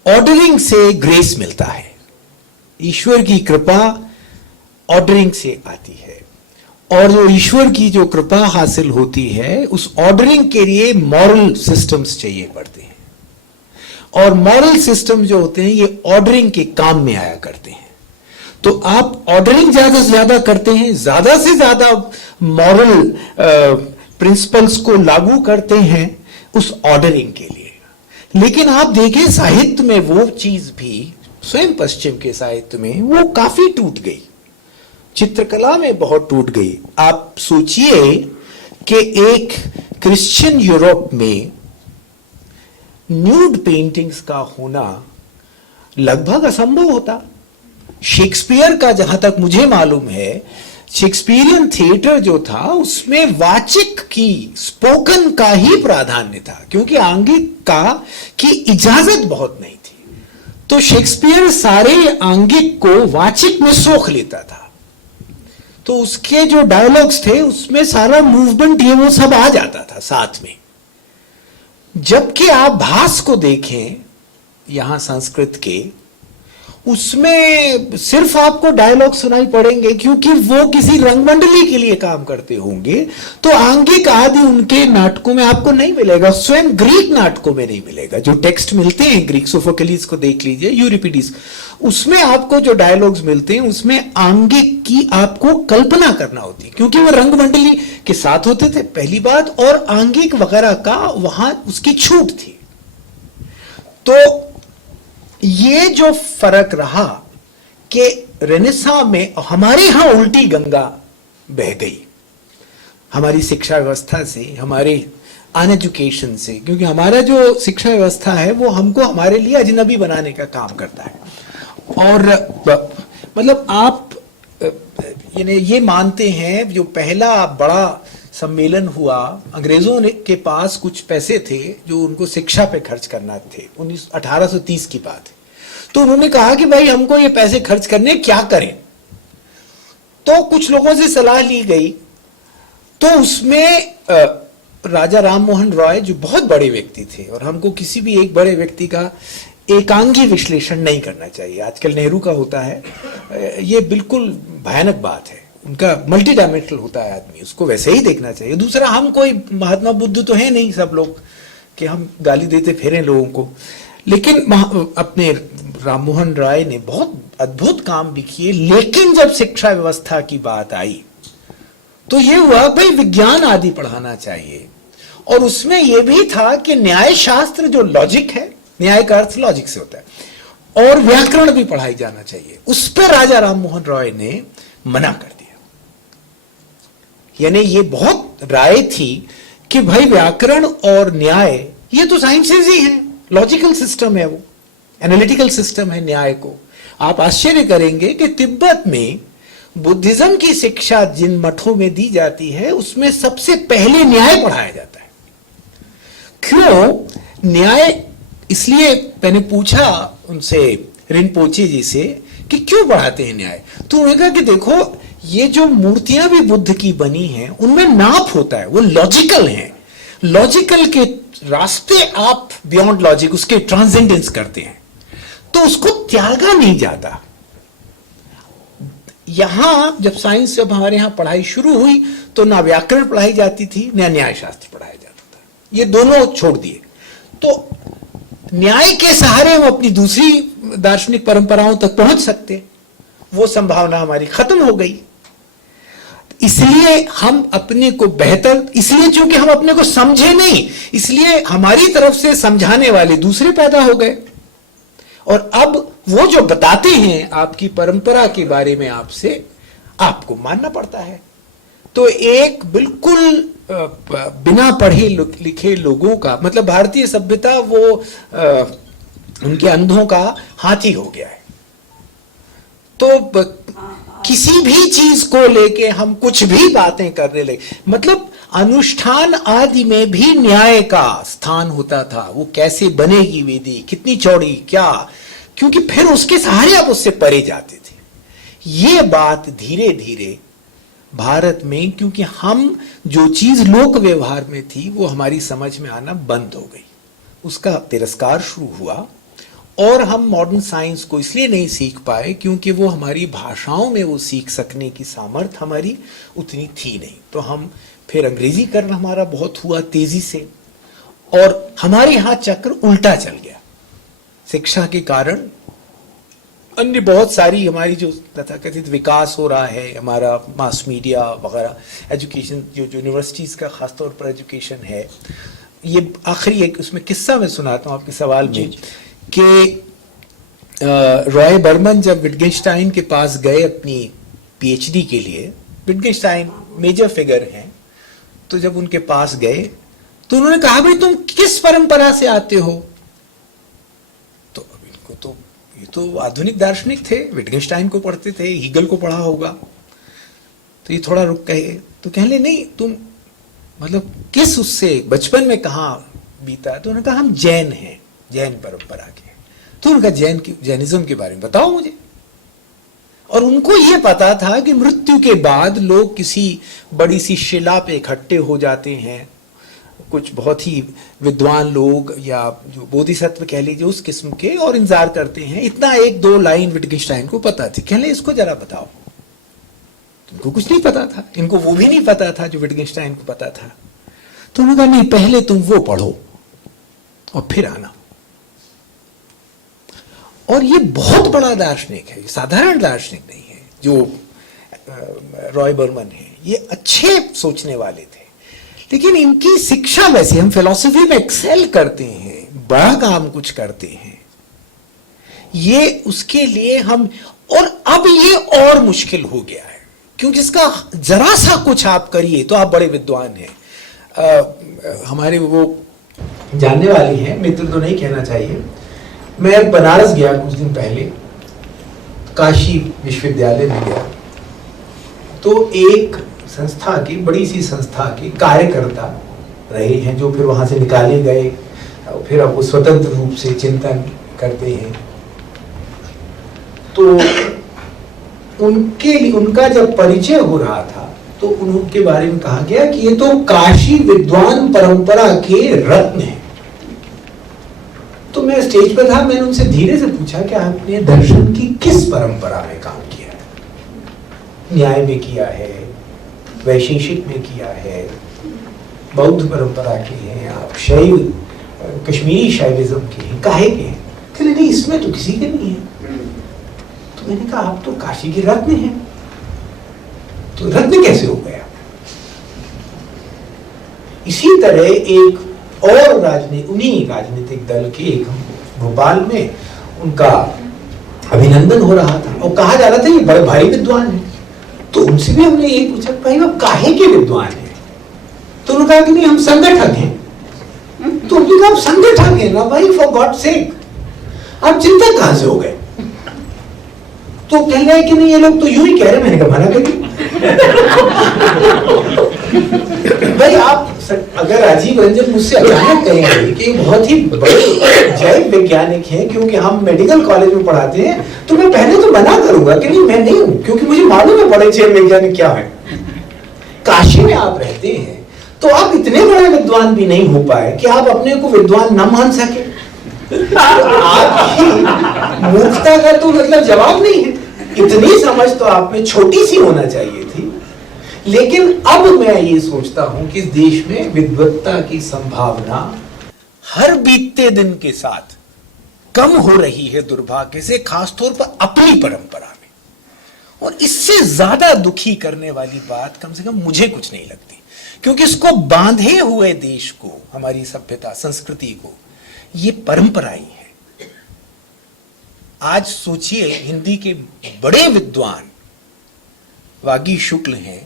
ऑर्डरिंग से ग्रेस मिलता है, ईश्वर की कृपा ऑर्डरिंग से आती है, और जो ईश्वर की जो कृपा हासिल होती है उस ऑर्डरिंग के लिए मॉरल सिस्टम्स चाहिए पड़ते हैं, और मॉरल सिस्टम जो होते हैं ये ऑर्डरिंग के काम में आया करते हैं। तो आप ऑर्डरिंग ज्यादा से ज्यादा करते हैं, ज्यादा से ज्यादा मॉरल प्रिंसिपल्स को लागू करते हैं उस ऑर्डरिंग के लिए। लेकिन आप देखें साहित्य में वो चीज भी, स्वयं पश्चिम के साहित्य में वो काफी टूट गई, चित्रकला में बहुत टूट गई। आप सोचिए कि एक क्रिश्चियन यूरोप में न्यूड पेंटिंग्स का होना लगभग असंभव होता। शेक्सपियर का, जहां तक मुझे मालूम है, शेक्सपियरियन थिएटर जो था उसमें वाचिक की, स्पोकन का ही प्राधान्य था, क्योंकि आंगिक का की इजाजत बहुत नहीं थी। तो शेक्सपियर सारे आंगिक को वाचिक में सोख लेता था, तो उसके जो डायलॉग्स थे उसमें सारा मूवमेंट ये वो सब आ जाता था साथ में। जबकि आप भास को देखें यहां संस्कृत के, उसमें सिर्फ आपको डायलॉग सुनाई पड़ेंगे, क्योंकि वो किसी रंगमंडली के लिए काम करते होंगे, तो आंगिक आदि उनके नाटकों में आपको नहीं मिलेगा, स्वयं ग्रीक नाटकों में नहीं मिलेगा। जो टेक्स्ट मिलते हैं ग्रीक, सोफोक्लिस को देख लीजिए, यूरिपिडीज, उसमें आपको जो डायलॉग्स मिलते हैं उसमें आंगिक की आपको कल्पना करना होती है, क्योंकि वो रंगमंडली के साथ होते थे पहली बात, और आंगिक वगैरह का वहां उसकी छूट थी। तो ये जो फर्क रहा कि रेनेसां में हमारे यहां उल्टी गंगा बह गई, हमारी शिक्षा व्यवस्था से, हमारे अनएजुकेशन से, क्योंकि हमारा जो शिक्षा व्यवस्था है वो हमको हमारे लिए अजनबी बनाने का काम करता है। और मतलब आप ये मानते हैं, जो पहला बड़ा सम्मेलन हुआ, अंग्रेजों ने के पास कुछ पैसे थे जो उनको शिक्षा पे खर्च करना थे, 1830 की बात है। तो उन्होंने कहा कि भाई हमको ये पैसे खर्च करने, क्या करें? तो कुछ लोगों से सलाह ली गई, तो उसमें राजा राम मोहन रॉय, जो बहुत बड़े व्यक्ति थे, और हमको किसी भी एक बड़े व्यक्ति का एकांगी विश्लेषण नहीं करना चाहिए, आजकल नेहरू का होता है, ये बिल्कुल भयानक बात है, उनका मल्टी डायमेंशनल होता है आदमी, उसको वैसे ही देखना चाहिए। दूसरा, हम कोई महात्मा बुद्ध तो है नहीं सब लोग कि हम गाली देते फिरें लोगों को, लेकिन अपने राम मोहन राय ने बहुत अद्भुत काम भी किए। लेकिन जब शिक्षा व्यवस्था की बात आई तो ये हुआ भाई विज्ञान आदि पढ़ाना चाहिए, और उसमें यह भी था कि न्याय शास्त्र जो लॉजिक है, न्याय का अर्थ लॉजिक से होता है, और व्याकरण भी पढ़ाई जाना चाहिए, उस पर राजा राम मोहन रॉय ने मना कर दिया। यानी ये बहुत राय थी कि भाई व्याकरण और न्याय ये तो साइंसेज ही हैं, लॉजिकल सिस्टम है, वो एनालिटिकल सिस्टम है न्याय को। आप आश्चर्य करेंगे कि तिब्बत में बुद्धिज्म की शिक्षा जिन मठों में दी जाती है उसमें सबसे पहले न्याय पढ़ाया जाता है। क्यों न्याय? इसलिए मैंने पूछा उनसे, रिनपोचे जी से, कि क्यों पढ़ाते हैं न्याय? तो उन्होंने कहा कि देखो ये जो मूर्तियां भी बुद्ध की बनी हैं उनमें नाप होता है, वो लॉजिकल हैं, लॉजिकल के रास्ते आप बियॉन्ड लॉजिक उसके ट्रांसेंडेंस करते हैं, तो उसको त्यागा नहीं जाता। यहां जब साइंस, जब हमारे यहां पढ़ाई शुरू हुई तो ना व्याकरण पढ़ाई जाती थी ना न्याय शास्त्र पढ़ाया जाता था, ये दोनों छोड़ दिए। तो न्याय के सहारे हम अपनी दूसरी दार्शनिक परंपराओं तक पहुंच सकते, वो संभावना हमारी खत्म हो गई। इसलिए हम अपने को बेहतर, इसलिए चूंकि हम अपने को समझे नहीं, इसलिए हमारी तरफ से समझाने वाले दूसरे पैदा हो गए, और अब वो जो बताते हैं आपकी परंपरा के बारे में आपसे, आपको मानना पड़ता है। तो एक बिल्कुल बिना पढ़े लिखे लोगों का, मतलब भारतीय सभ्यता वो उनके अंधों का हाथी हो गया है। तो किसी भी चीज को लेके हम कुछ भी बातें करने लगे, मतलब अनुष्ठान आदि में भी न्याय का स्थान होता था। वो कैसे बनेगी वेदी, कितनी चौड़ी, क्या, क्योंकि फिर उसके सहारे आप उससे परे जाते थे। ये बात धीरे धीरे भारत में, क्योंकि हम जो चीज लोक व्यवहार में थी वो हमारी समझ में आना बंद हो गई, उसका तिरस्कार शुरू हुआ। और हम मॉडर्न साइंस को इसलिए नहीं सीख पाए क्योंकि वो हमारी भाषाओं में वो सीख सकने की सामर्थ्य हमारी उतनी थी नहीं। तो हम फिर अंग्रेजीकरण हमारा बहुत हुआ तेजी से, और हमारे यहाँ चक्र उल्टा चल गया शिक्षा के कारण। अन्य बहुत सारी हमारी जो तथाकथित विकास हो रहा है, हमारा मास मीडिया वगैरह, एजुकेशन, जो यूनिवर्सिटीज का खासतौर पर एजुकेशन है, ये आखिरी एक उसमें किस्सा मैं सुनाता हूँ आपके सवाल में, कि रॉय बर्मन जब विटगेनस्टाइन के पास गए अपनी पीएचडी के लिए, विटगेनस्टाइन मेजर फिगर हैं, तो जब उनके पास गए तो उन्होंने कहा भाई तुम किस परंपरा से आते हो? तो इनको तो ये तो आधुनिक दार्शनिक थे, विटगेनस्टाइन को पढ़ते थे, हीगल को पढ़ा होगा। तो ये थोड़ा रुक गए, तो कहने नहीं तुम मतलब किस उससे बचपन में कहाँ बीता? तो उन्होंने कहा हम जैन हैं, जैन परंपरा के। तो उनका जैनिज्म के बारे में बताओ मुझे। और उनको यह पता था कि मृत्यु के बाद लोग किसी बड़ी सी शिला पे इकट्ठे हो जाते हैं, कुछ बहुत ही विद्वान लोग या जो बोधिसत्व कह लीजिए उस किस्म के, और इंतजार करते हैं। इतना एक दो लाइन विटगेनस्टाइन को पता थी, कहने इसको जरा बताओ। इनको कुछ नहीं पता था, इनको वो भी नहीं पता था जो विटगेनस्टाइन को पता था। तो उन्होंने कहा नहीं, पहले तुम वो पढ़ो और फिर आना। और ये बहुत बड़ा दार्शनिक है, ये साधारण दार्शनिक नहीं है जो रॉय बर्मन है। ये अच्छे सोचने वाले थे, लेकिन इनकी शिक्षा वैसे, हम फिलॉसफी में एक्सेल करते हैं, बड़ा काम कुछ करते हैं, ये उसके लिए हम, और अब ये और मुश्किल हो गया है क्योंकि इसका जरा सा कुछ आप करिए तो आप बड़े विद्वान हैं। हमारे वो जानने वाली हैं, मित्र तो नहीं कहना चाहिए, मैं बनारस गया कुछ दिन पहले, काशी विश्वविद्यालय में गया, तो एक संस्था की, बड़ी सी संस्था के कार्यकर्ता रहे हैं जो फिर वहां से निकाले गए, फिर अब वो स्वतंत्र रूप से चिंतन करते हैं। तो उनके लिए, उनका जब परिचय हो रहा था तो उनके बारे में कहा गया कि ये तो काशी विद्वान परंपरा के रत्न हैं। तो मैं स्टेज पर था, मैंने उनसे धीरे से पूछा कि आपने दर्शन की किस परंपरा में काम किया है? न्याय में किया है, वैशेषिक में किया है, बौद्ध परंपरा के हैं आप, शैव, कश्मीरी शैविज्म के हैं, काहे के हैं? कहते नहीं, इसमें तो किसी के नहीं है। तो मैंने कहा आप तो काशी के रत्न हैं, तो रत्न कैसे हो गया? इसी तरह एक और उन्हीं राजनीतिक दल के एक भोपाल में उनका अभिनंदन हो रहा था और कहा जा रहा था ये बड़े भारी विद्वान है। तो उनसे भी हमने यही पूछा भाई आप काहे के विद्वान हैं? तो उन्होंने कहा कि नहीं हम संगठक हैं। तो उन्होंने कहा आप संगठक हैं ना भाई, फॉर गॉड सेक, आप चिंतक कहां से हो गए? तो कह रहे कि नहीं ये लोग तो यूं ही कह रहे, मैंने कहा मना करिए। भाई आप अगर राजीव रंजन मुझसे अचानक कहेंगे कि बहुत ही बड़े जैव वैज्ञानिक हैं क्योंकि हम मेडिकल कॉलेज में पढ़ाते हैं, तो मैं पहले तो मना करूंगा कि नहीं मैं नहीं हूं, क्योंकि मुझे मालूम है बड़े जैव वैज्ञानिक क्या है। काशी में आप रहते हैं तो आप इतने बड़े विद्वान भी नहीं हो पाए कि आप अपने को विद्वान न मान सके। आपकी मूर्खता का तो मतलब जवाब नहीं है। इतनी समझ तो आप में छोटी सी होना चाहिए थी। लेकिन अब मैं ये सोचता हूं कि इस देश में विद्वत्ता की संभावना हर बीतते दिन के साथ कम हो रही है, दुर्भाग्य से, खासतौर पर अपनी परंपरा में। और इससे ज्यादा दुखी करने वाली बात कम से कम मुझे कुछ नहीं लगती, क्योंकि इसको बांधे हुए देश को, हमारी सभ्यता संस्कृति को, ये परंपरा ही है। आज सोचिए हिंदी के बड़े विद्वान वागी शुक्ल हैं,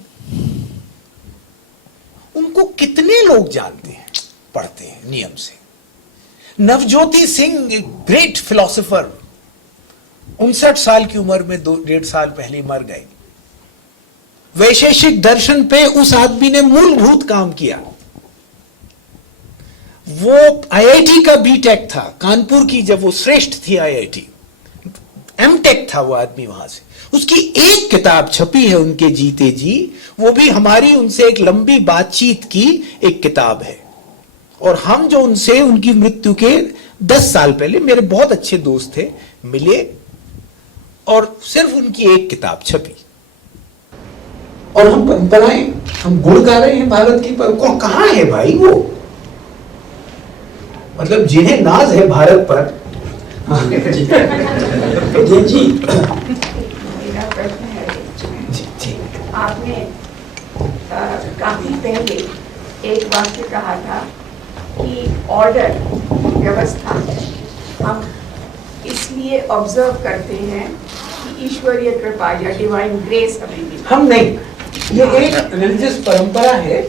उनको कितने लोग जानते हैं, पढ़ते हैं नियम से। नवज्योति सिंह ग्रेट फिलोसोफर 59 साल की उम्र में 1.5 साल पहले मर गए। वैशेषिक दर्शन पे उस आदमी ने मूलभूत काम किया। वो आईआईटी का बीटेक था, कानपुर की जब वो श्रेष्ठ थी आईआईटी, एमटेक था वो आदमी वहां से। उसकी एक किताब छपी है उनके जीते जी, वो भी हमारी उनसे एक लंबी बातचीत की एक किताब है। और हम जो उनसे उनकी मृत्यु के 10 साल पहले, मेरे बहुत अच्छे दोस्त थे, मिले और सिर्फ उनकी एक किताब छपी। और हम परंपराएं, हम गुण गा रहे हैं भारत की, पर कहां है भाई वो? मतलब जिन्हें नाज है भारत पर। जी मेरा प्रश्न है जी। आपने काफी पहले एक वाक्य कहा था कि ऑर्डर, व्यवस्था हम इसलिए ऑब्जर्व करते हैं कि ईश्वरीय कृपा या डिवाइन ग्रेस हमें मिली। हम नहीं, ये एक रिलीजियस परंपरा है,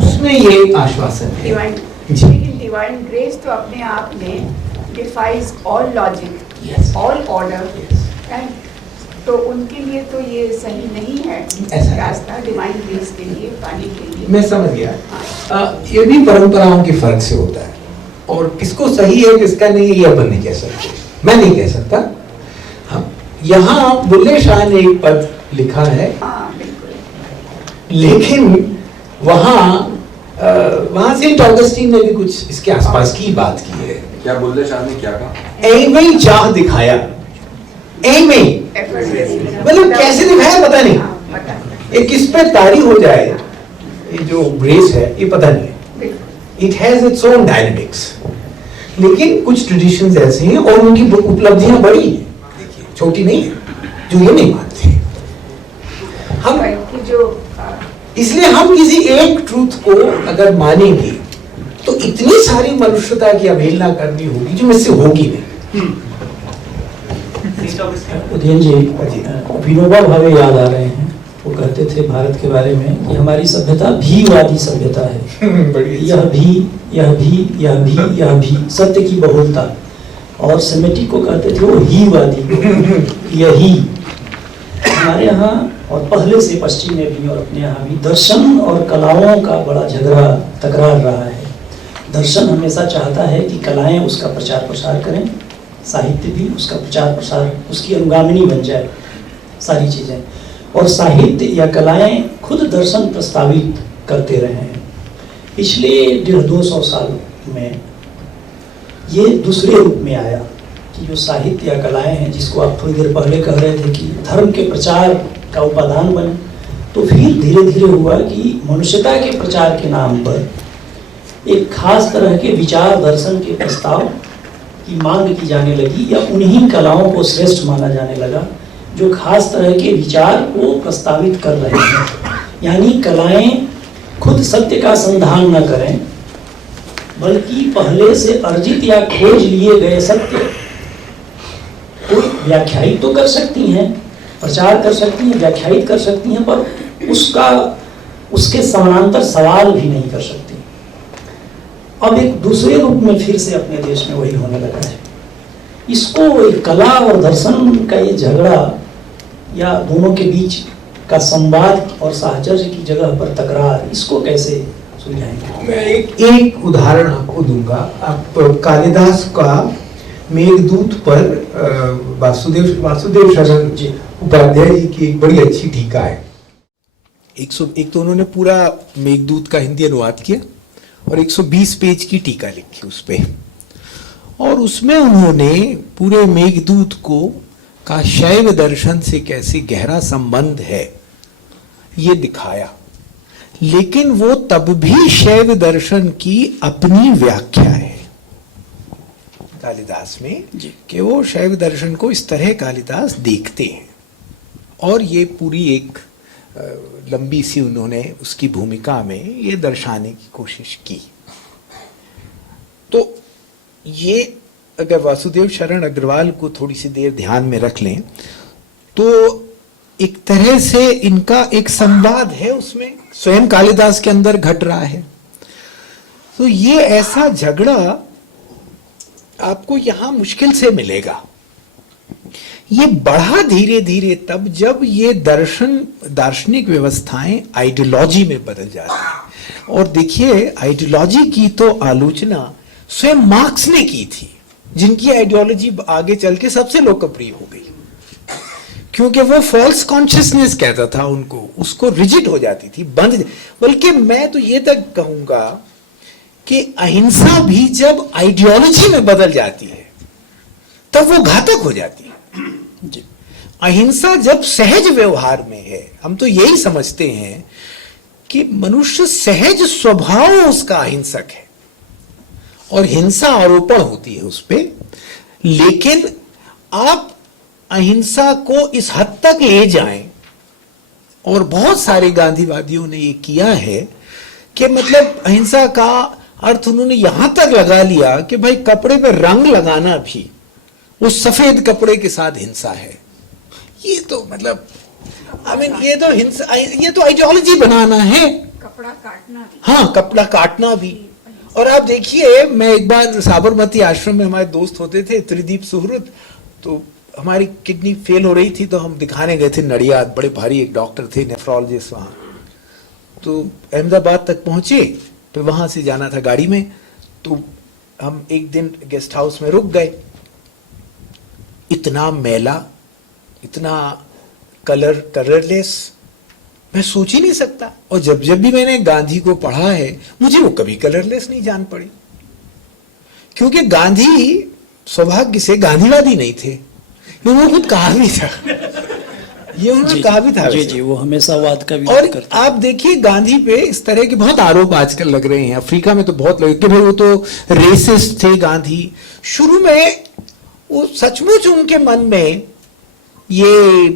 उसमें ये आश्वासन है डिवाइन। लेकिन डिवाइन ग्रेस तो अपने आप में defies all logic, all order, तो उनके लिए तो ये सही नहीं है रास्ता डिवाइन ग्रेस के लिए पाने के लिए। मैं समझ गया। ये भी परंपराओं के फर्क से होता है, और किसको सही है किसका नहीं ये अपन नहीं कह सकते, मैं नहीं कह सकता। हाँ, यहाँ बुल्ले शाह ने एक पद लिखा है, लेकिन वहां सेंट ऑगस्टीन ने भी कुछ इसके आसपास की बात की है। क्या बुल्ले शाह ने क्या कहा? एम ही चाह दिखाया, एम ही मतलब कैसे दिखाया पता नहीं, ये किस पे तारी हो जाए, ये जो ग्रेस है ये पता नहीं, it has its own dynamics. लेकिन कुछ ट्रेडिशंस ऐसे हैं और उनकी उपलब्धियां बड़ी हैं, छोटी नहीं है, जो ये नहीं मानते। हम इसलिए हम किसी एक ट्रूथ को अगर मानेंगे तो इतनी सारी मनुष्यता की अवहेलना करनी होगी जो मुझसे होगी नहीं। उदयन जी, विनोबा भावे याद आ रहे हैं। वो कहते थे भारत के बारे में कि हमारी सभ्यता भीवादी सभ्यता है। यह भी, यह भी, यह भी, यह भी, सत्य की बहुलता। और सेमेटिक को कहते थे वो हीवादी, यही। हमारे यहाँ और पहले से पश्चिम में भी और अपने यहाँ भी दर्शन और कलाओं का बड़ा झगड़ा तकरार रहा है। दर्शन हमेशा चाहता है कि कलाएं उसका प्रचार प्रसार करें, साहित्य भी उसका प्रचार प्रसार, उसकी अनुगामिनी बन जाए सारी चीज़ें। और साहित्य या कलाएं खुद दर्शन प्रस्तावित करते रहे हैं। पिछले 150-200 साल में ये दूसरे रूप में आया कि जो साहित्य या कलाएं हैं, जिसको आप थोड़ी देर पहले कह रहे थे कि धर्म के प्रचार का उपादान बने, तो फिर धीरे धीरे हुआ कि मनुष्यता के प्रचार के नाम पर एक खास तरह के विचार दर्शन के प्रस्ताव की मांग की जाने लगी, या उन्हीं कलाओं को श्रेष्ठ माना जाने लगा जो खास तरह के विचार को प्रस्तावित कर रहे हैं। यानी कलाएं खुद सत्य का संधान न करें, बल्कि पहले से अर्जित या खोज लिए गए सत्य को व्याख्यायित तो कर सकती हैं, प्रचार कर सकती हैं, व्याख्यायित कर सकती हैं, पर उसके समानांतर सवाल भी नहीं कर सकती। अब एक दूसरे रूप में फिर से अपने देश में वही होने लगा है। इसको एक कला और दर्शन का ये झगड़ा या दोनों के बीच का संवाद और साहचर्य की जगह पर तकरार, इसको कैसे सुलझाएंगे? मैं एक उदाहरण आपको दूंगा। आप कालिदास का मेघदूत पर वासुदेव शरण उपाध्याय जी की एक बड़ी अच्छी टीका है। 101 तो उन्होंने पूरा मेघदूत का हिंदी अनुवाद किया और 120 पेज की टीका लिखी उस पे, और उसमें उन्होंने पूरे मेघदूत का शैव दर्शन से कैसे गहरा संबंध है ये दिखाया। लेकिन वो तब भी शैव दर्शन की अपनी व्याख्या है कालिदास में, कि वो शैव दर्शन को इस तरह कालिदास देखते हैं, और ये पूरी एक लंबी सी उन्होंने उसकी भूमिका में ये दर्शाने की कोशिश की। तो ये अगर वासुदेव शरण अग्रवाल को थोड़ी सी देर ध्यान में रख लें तो एक तरह से इनका एक संवाद है, उसमें स्वयं कालिदास के अंदर घट रहा है। तो ये ऐसा झगड़ा आपको यहां मुश्किल से मिलेगा। ये बढ़ा धीरे धीरे तब जब ये दार्शनिक व्यवस्थाएं आइडियोलॉजी में बदल जाती हैं। और देखिए, आइडियोलॉजी की तो आलोचना स्वयं मार्क्स ने की थी, जिनकी आइडियोलॉजी आगे चल के सबसे लोकप्रिय हो गई, क्योंकि वो फॉल्स कॉन्शियसनेस कहता था उनको, उसको रिजिड हो जाती थी, बंद। बल्कि मैं तो ये तक कहूंगा कि अहिंसा भी जब आइडियोलॉजी में बदल जाती है तब वो घातक हो जाती है। अहिंसा जब सहज व्यवहार में है, हम तो यही समझते हैं कि मनुष्य सहज स्वभाव उसका अहिंसक है और हिंसा आरोपण होती है उस पर। लेकिन आप अहिंसा को इस हद तक ले जाएं, और बहुत सारे गांधीवादियों ने ये किया है कि मतलब अहिंसा का अर्थ उन्होंने यहां तक लगा लिया कि भाई कपड़े पे रंग लगाना भी उस सफेद कपड़े के साथ हिंसा है। ये तो मतलब ये तो हिंसा, ये तो आइडियोलॉजी बनाना है। कपड़ा काटना भी। हाँ, कपड़ा काटना भी। और आप देखिए, मैं एक बार साबरमती आश्रम में हमारे दोस्त होते थे, त्रिदीप सुहृद, तो हमारी किडनी फेल हो रही थी, तो हम दिखाने गए थे नडियाद। बड़े भारी एक डॉक्टर थे, नेफ्रोलॉजिस्ट वहां। तो अहमदाबाद तक पहुंचे, तो वहां से जाना था गाड़ी में, तो हम एक दिन गेस्ट हाउस में रुक गए। इतना मैला, इतना कलरलेस, मैं सोच ही नहीं सकता। और जब भी मैंने गांधी को पढ़ा है, मुझे वो कभी कलरलेस नहीं जान पड़ी, क्योंकि गांधी सौभाग्य से गांधीवादी नहीं थे। उन्होंने खुद कहा भी था, ये उन्होंने कहा भी था। जी, वो हमेशा वाद का और आप देखिए, गांधी पे इस तरह के बहुत आरोप आजकल लग रहे हैं। अफ्रीका में तो बहुत लगे कि भाई वो तो रेसिस्ट थे गांधी। शुरू में वो सचमुच उनके मन में ये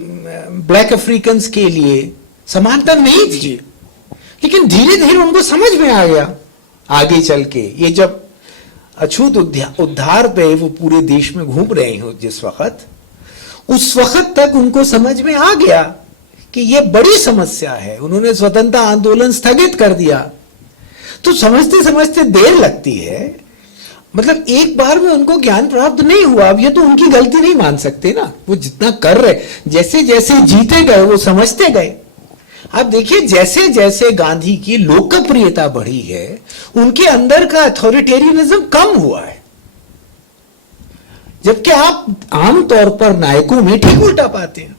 ब्लैक अफ्रीकन्स के लिए समानता नहीं थी, लेकिन धीरे धीरे उनको समझ में आ गया आगे चल के। ये जब अछूत उद्धार पे वो पूरे देश में घूम रहे हो जिस वक्त, उस वक्त तक उनको समझ में आ गया कि ये बड़ी समस्या है। उन्होंने स्वतंत्रता आंदोलन स्थगित कर दिया। तो समझते समझते देर लगती है, मतलब एक बार में उनको ज्ञान प्राप्त नहीं हुआ। अब ये तो उनकी गलती नहीं मान सकते ना, वो जितना कर रहे, जैसे जैसे जीते गए वो समझते गए। आप देखिए, जैसे जैसे गांधी की लोकप्रियता बढ़ी है, उनके अंदर का अथॉरिटेरियनिज्म कम हुआ है। जबकि आप आमतौर पर नायकों में ठीक उल्टा पाते हैं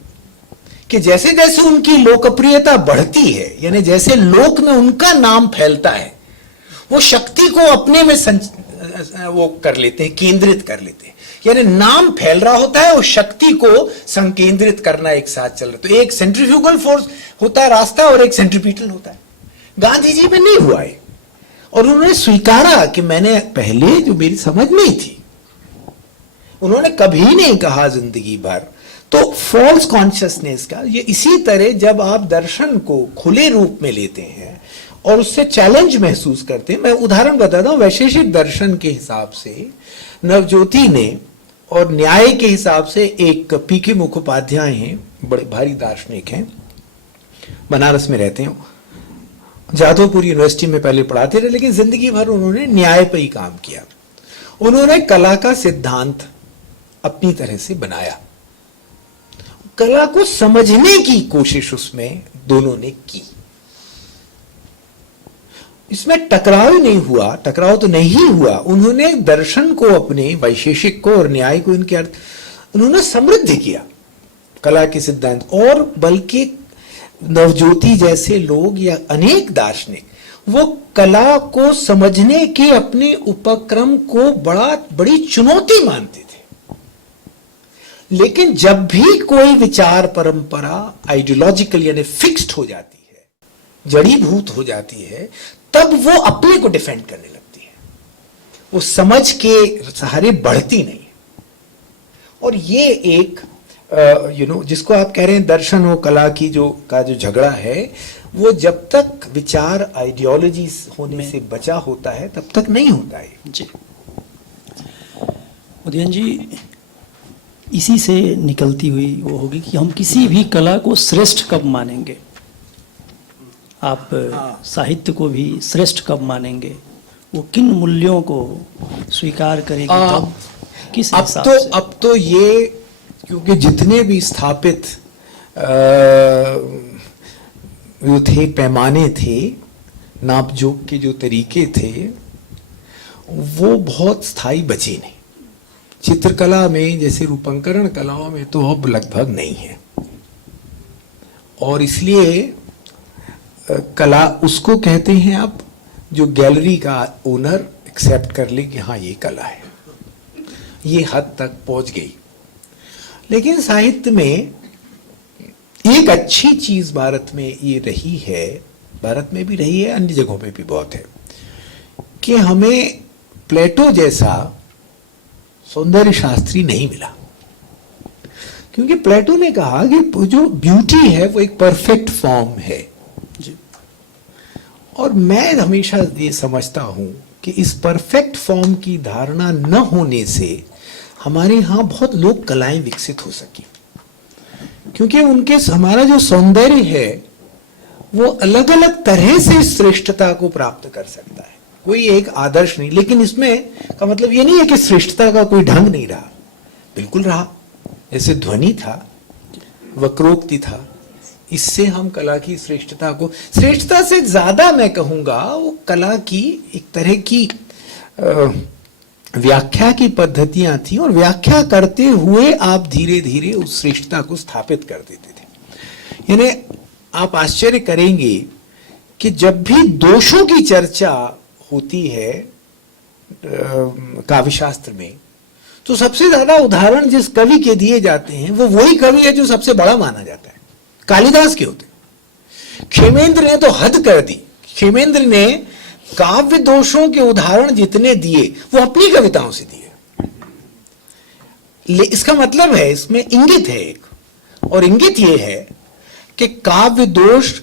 कि जैसे जैसे उनकी लोकप्रियता बढ़ती है, यानी जैसे लोक में उनका नाम फैलता है, वो शक्ति को अपने में वो कर लेते हैं, केंद्रित कर लेते हैं। यानी नाम फैल रहा होता है और शक्ति को संकेंद्रित करना एक साथ चल रहा है। तो एक सेंट्रीफ्यूगल फोर्स होता है रास्ता, और एक सेंट्रीपिटल होता है। गांधी जी में नहीं हुआ है, और उन्होंने स्वीकारा कि मैंने पहले जो मेरी समझ में थी, उन्होंने कभी नहीं कहा जिंदगी भर। तो फॉल्स कॉन्शियसनेस का ये इसी तरह, जब आप दर्शन को खुले रूप में लेते हैं और उससे चैलेंज महसूस करते हैं। मैं उदाहरण बताता हूं, वैशेषिक दर्शन के हिसाब से नवज्योति ने और न्याय के हिसाब से एक पीके मुखोपाध्याय हैं, बड़े भारी दार्शनिक हैं, बनारस में रहते हैं, जादवपुर यूनिवर्सिटी में पहले पढ़ाते रहे, लेकिन जिंदगी भर उन्होंने न्याय पर ही काम किया। उन्होंने कला का सिद्धांत अपनी तरह से बनाया, कला को समझने की कोशिश उसमें दोनों ने की। इसमें टकराव ही नहीं हुआ, टकराव तो नहीं हुआ। उन्होंने दर्शन को, अपने वैशेषिक को और न्याय को, इनके अर्थ उन्होंने समृद्ध किया कला के सिद्धांत। और बल्कि नवज्योति जैसे लोग या अनेक दार्शनिक वो कला को समझने के अपने उपक्रम को बड़ी चुनौती मानते थे। लेकिन जब भी कोई विचार परंपरा आइडियोलॉजिकल यानी फिक्स्ड हो जाती है, जड़ीभूत हो जाती है, तब वो अपने को डिफेंड करने लगती है, वो समझ के सहारे बढ़ती नहीं। और ये एक जिसको आप कह रहे हैं दर्शन और कला की जो झगड़ा है, वो जब तक विचार आइडियोलॉजी होने से बचा होता है तब तक नहीं होता है। जी उदयन जी, इसी से निकलती हुई वो होगी कि हम किसी भी कला को श्रेष्ठ कब मानेंगे, आप साहित्य को भी श्रेष्ठ कब मानेंगे, वो किन मूल्यों को स्वीकार करेगी तब, किस हिसाब से? अब तो ये, क्योंकि जितने भी स्थापित जो थे पैमाने थे, नापजोक के जो तरीके थे, वो बहुत स्थायी बचे नहीं। चित्रकला में जैसे रूपांतरण कलाओं में तो अब लगभग नहीं है, और इसलिए कला उसको कहते हैं अब जो गैलरी का ओनर एक्सेप्ट कर ले कि हाँ ये कला है, ये हद तक पहुंच गई। लेकिन साहित्य में एक अच्छी चीज भारत में ये रही है, भारत में भी रही है, अन्य जगहों पे भी बहुत है, कि हमें प्लेटो जैसा सौंदर्य शास्त्री नहीं मिला। क्योंकि प्लेटो ने कहा कि जो ब्यूटी है वो एक परफेक्ट फॉर्म है। और मैं हमेशा ये समझता हूं कि इस परफेक्ट फॉर्म की धारणा न होने से हमारे यहाँ बहुत लोक कलाएं विकसित हो सकी, क्योंकि उनके हमारा जो सौंदर्य है वो अलग अलग तरह से श्रेष्ठता को प्राप्त कर सकता है, कोई एक आदर्श नहीं। लेकिन इसमें का मतलब ये नहीं है कि श्रेष्ठता का कोई ढंग नहीं रहा, बिल्कुल रहा। जैसे ध्वनि था, वक्रोक्ति था, इससे हम कला की श्रेष्ठता को, श्रेष्ठता से ज्यादा मैं कहूंगा वो कला की एक तरह की व्याख्या की पद्धतियां थी, और व्याख्या करते हुए आप धीरे धीरे उस श्रेष्ठता को स्थापित कर देते थे। यानी आप आश्चर्य करेंगे कि जब भी दोषों की चर्चा होती है काव्यशास्त्र में, तो सबसे ज्यादा उदाहरण जिस कवि के दिए जाते हैं वो वही कवि है जो सबसे बड़ा माना जाता है। कालिदास के होते, क्षेमेंद्र ने तो हद कर दी। क्षेमेंद्र ने काव्य दोषों के उदाहरण जितने दिए वो अपनी कविताओं से दिए। इसका मतलब है, इसमें इंगित है एक, और इंगित ये है कि काव्य दोष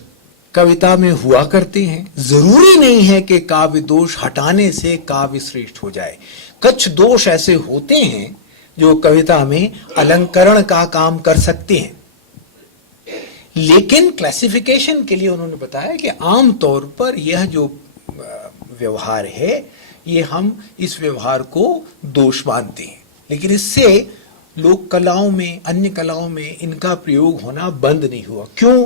कविता में हुआ करते हैं। जरूरी नहीं है कि काव्य दोष हटाने से काव्य श्रेष्ठ हो जाए। कुछ दोष ऐसे होते हैं जो कविता में अलंकरण का काम कर सकते हैं, लेकिन क्लासिफिकेशन के लिए उन्होंने बताया कि आम तौर पर यह जो व्यवहार है, ये हम इस व्यवहार को दोष मानते हैं, लेकिन इससे लोक कलाओं में, अन्य कलाओं में इनका प्रयोग होना बंद नहीं हुआ। क्यों?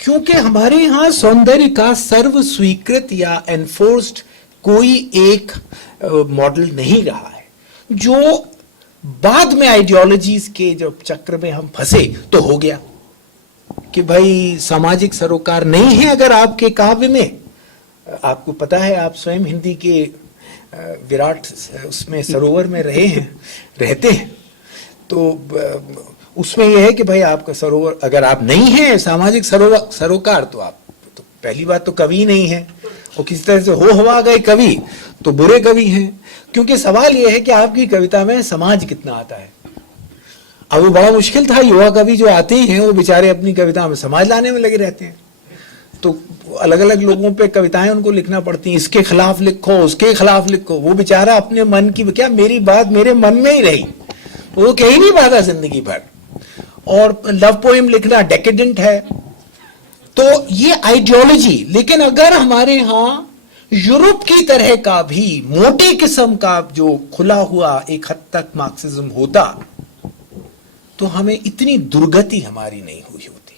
क्योंकि हमारे यहाँ सौंदर्य का सर्व स्वीकृत या एनफोर्स्ड कोई एक मॉडल नहीं रहा है। जो बाद में आइडियोलॉजीज के जब चक्र में हम फंसे तो हो गया कि भाई सामाजिक सरोकार नहीं है अगर आपके काव्य में। आपको पता है, आप स्वयं हिंदी के विराट उसमें सरोवर में रहते हैं, तो उसमें यह है कि भाई आपका सरोवर, अगर आप नहीं है सामाजिक सरोकार तो आप तो पहली बात तो कवि नहीं है, और किसी तरह से हो हवा गए कवि तो बुरे कवि हैं। क्योंकि सवाल यह है कि आपकी कविता में समाज कितना आता है। अब वो बड़ा मुश्किल था, युवा कवि जो आते हैं वो बेचारे अपनी कविता में समाज लाने में लगे रहते हैं, तो अलग अलग लोगों पे कविताएं उनको लिखना पड़ती हैं, इसके खिलाफ लिखो, उसके खिलाफ लिखो। वो बेचारा अपने मन की, क्या मेरी बात मेरे मन में ही रही, वो कह ही नहीं पाता जिंदगी भर। और लव पोएम लिखना डेकेडेंट है। तो ये आइडियोलॉजी, लेकिन अगर हमारे यहाँ यूरोप की तरह का भी मोटे किस्म का जो खुला हुआ एक हद तक मार्क्सिज्म होता तो हमें इतनी दुर्गति हमारी नहीं हुई होती।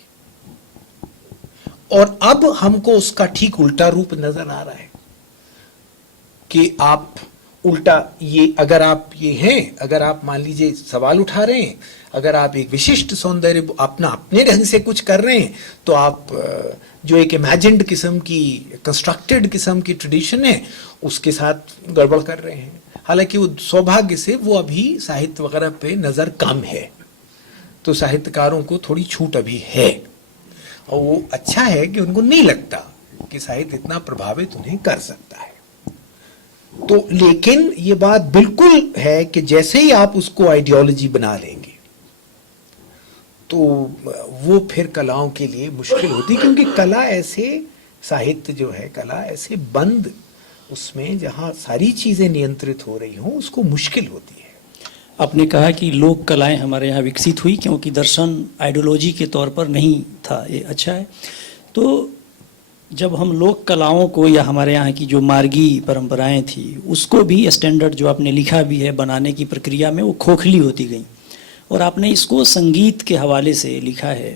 और अब हमको उसका ठीक उल्टा रूप नजर आ रहा है कि आप उल्टा, ये अगर आप ये हैं, अगर आप मान लीजिए सवाल उठा रहे हैं, अगर आप एक विशिष्ट सौंदर्य अपने ढंग से कुछ कर रहे हैं, तो आप जो एक इमेजिन्ड किस्म की, कंस्ट्रक्टेड किस्म की ट्रेडिशन है, उसके साथ गड़बड़ कर रहे हैं। हालांकि वो सौभाग्य से वो अभी साहित्य वगैरह पे नजर कम है, तो साहित्यकारों को थोड़ी छूट अभी है, और वो अच्छा है कि उनको नहीं लगता कि साहित्य इतना प्रभावित उन्हें कर सकता है। तो लेकिन ये बात बिल्कुल है कि जैसे ही आप उसको आइडियोलॉजी बना लेंगे तो वो फिर कलाओं के लिए मुश्किल होती, क्योंकि कला ऐसे, साहित्य जो है कला ऐसे बंद उसमें जहां सारी चीजें नियंत्रित हो रही हों, उसको मुश्किल होती है। आपने कहा कि लोक कलाएं हमारे यहाँ विकसित हुई क्योंकि दर्शन आइडियोलॉजी के तौर पर नहीं था, ये अच्छा है। तो जब हम लोक कलाओं को, या हमारे यहाँ की जो मार्गी परंपराएं थी, उसको भी स्टैंडर्ड जो आपने लिखा भी है बनाने की प्रक्रिया में, वो खोखली होती गई। और आपने इसको संगीत के हवाले से लिखा है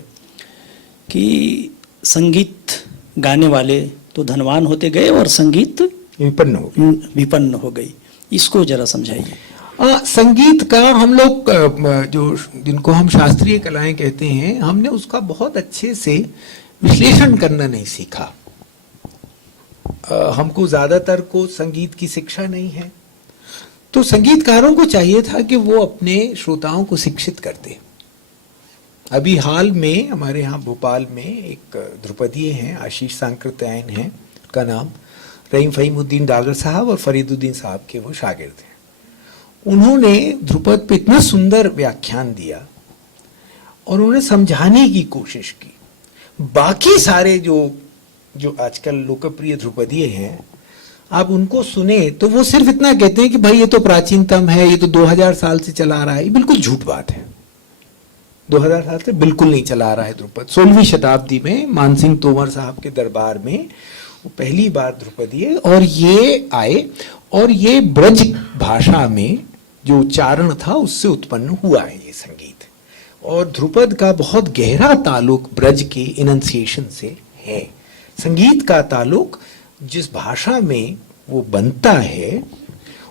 कि संगीत गाने वाले तो धनवान होते गए और संगीत विपन्न हो गई। इसको जरा समझाइए। संगीत का हम लोग जो, जिनको हम शास्त्रीय कलाएं कहते हैं, हमने उसका बहुत अच्छे से विश्लेषण करना नहीं सीखा। हमको ज्यादातर को संगीत की शिक्षा नहीं है, तो संगीतकारों को चाहिए था कि वो अपने श्रोताओं को शिक्षित करते। अभी हाल में हमारे यहाँ भोपाल में एक ध्रुपदीय हैं, आशीष सांकृत्यायन हैं, उनका नाम रहीम फहीमुद्दीन डागर साहब और फरीदुद्दीन साहब के वो शागिर्द हैं। उन्होंने ध्रुपद पे इतना सुंदर व्याख्यान दिया और उन्होंने समझाने की कोशिश की। बाकी सारे जो आजकल लोकप्रिय ध्रुपदीय हैं, आप उनको सुने तो वो सिर्फ इतना कहते हैं कि भाई ये तो प्राचीनतम है, ये तो 2000 साल से चला आ रहा है। ये बिल्कुल झूठ बात है। 2000 साल से बिल्कुल नहीं चला आ रहा है ध्रुपद। 16वीं शताब्दी में मानसिंह तोमर साहब के दरबार में वो पहली बार ध्रुपदीय और ये आए, और ये ब्रज भाषा में जो उच्चारण था उससे उत्पन्न हुआ है ये संगीत। और ध्रुपद का बहुत गहरा ताल्लुक ब्रज के इनंसिएशन से है। संगीत का ताल्लुक जिस भाषा में वो बनता है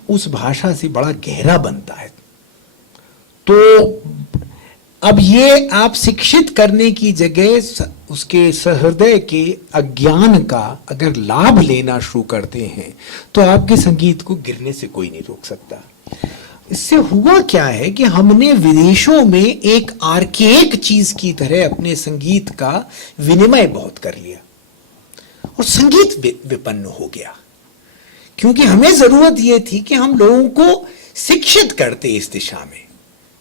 उस भाषा से बड़ा गहरा बनता है। तो अब ये आप शिक्षित करने की जगह उसके सहृदय के अज्ञान का अगर लाभ लेना शुरू करते हैं तो आपके संगीत को गिरने से कोई नहीं रोक सकता। इससे हुआ क्या है कि हमने विदेशों में एक आर्केक चीज की तरह अपने संगीत का विनिमय बहुत कर लिया और संगीत विपन्न हो गया, क्योंकि हमें जरूरत यह थी कि हम लोगों को शिक्षित करते इस दिशा में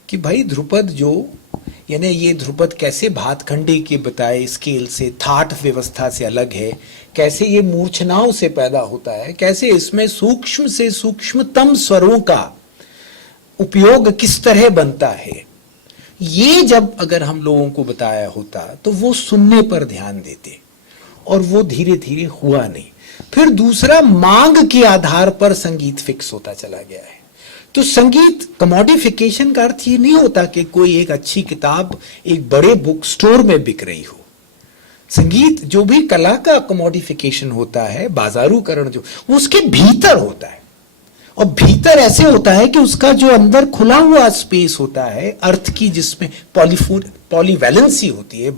कि भाई ध्रुपद जो, यानी ये ध्रुपद कैसे भातखंडे के बताए स्केल से, थाट व्यवस्था से अलग है, कैसे ये मूर्छनाओं से पैदा होता है, कैसे इसमें सूक्ष्म से सूक्ष्मतम स्वरों का उपयोग किस तरह बनता है, ये जब अगर हम लोगों को बताया होता तो वो सुनने पर ध्यान देते, और वो धीरे धीरे हुआ नहीं। फिर दूसरा, मांग के आधार पर संगीत फिक्स होता चला गया है। तो संगीत कमोडिफिकेशन का अर्थ ये नहीं होता कि कोई एक अच्छी किताब एक बड़े बुक स्टोर में बिक रही हो। संगीत जो भी कला का कमोडिफिकेशन होता है, बाजारूकरण जो, वो उसके भीतर होता है, और भीतर ऐसे होता है कि उसका जो अंदर खुला हुआ स्पेस होता है अर्थ की, जिसमें पॉलीवैलेंसी होती है,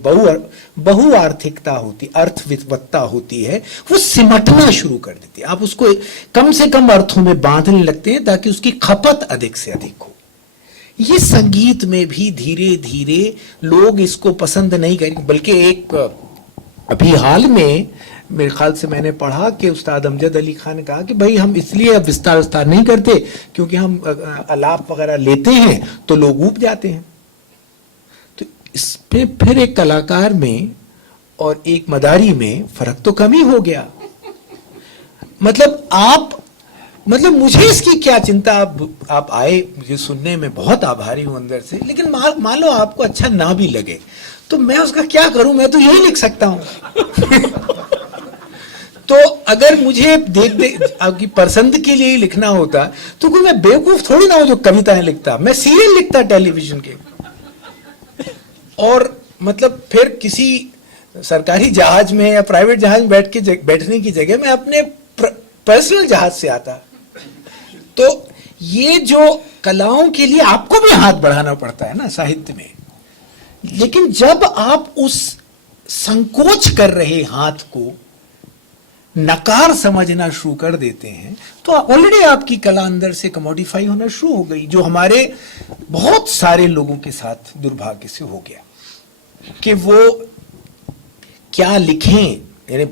बहुआर्थिकता होती, अर्थवित्वत्ता होती है, वो सिमटना शुरू कर देती है। आप उसको कम से कम अर्थों में बांधने लगते हैं ताकि उसकी खपत अधिक से अधिक हो। ये संगीत में भी धीरे धीरे लोग इसको पसंद नहीं करेंगे, बल्कि एक अभी हाल में मेरे ख्याल से मैंने पढ़ा कि उस्ताद अमजद अली खान ने कहा कि भाई हम इसलिए अब विस्तार नहीं करते क्योंकि हम अलाप वगैरह लेते हैं तो लोग ऊब जाते हैं। तो इस पे फिर एक कलाकार में और एक मदारी में फर्क तो कम ही हो गया। मतलब मुझे इसकी क्या चिंता। आप आए, मुझे सुनने में बहुत आभारी हूं अंदर से, लेकिन मान लो आपको अच्छा ना भी लगे तो मैं उसका क्या करूं, मैं तो यही लिख सकता हूं। तो अगर मुझे आपकी पसंद के लिए ही लिखना होता तो कोई मैं बेवकूफ थोड़ी ना हूं जो कविताएं लिखता, मैं सीरियल लिखता टेलीविजन के। और मतलब फिर किसी सरकारी जहाज में या प्राइवेट जहाज में बैठने की जगह मैं अपने पर्सनल जहाज से आता। तो ये जो कलाओं के लिए आपको भी हाथ बढ़ाना पड़ता है ना साहित्य में, लेकिन जब आप उस संकोच कर रहे हाथ को नकार समझना शुरू कर देते हैं तो ऑलरेडी आपकी कला अंदर से कमोडिफाई होना शुरू हो गई, जो हमारे बहुत सारे लोगों के साथ दुर्भाग्य से हो गया कि वो क्या लिखें। यानी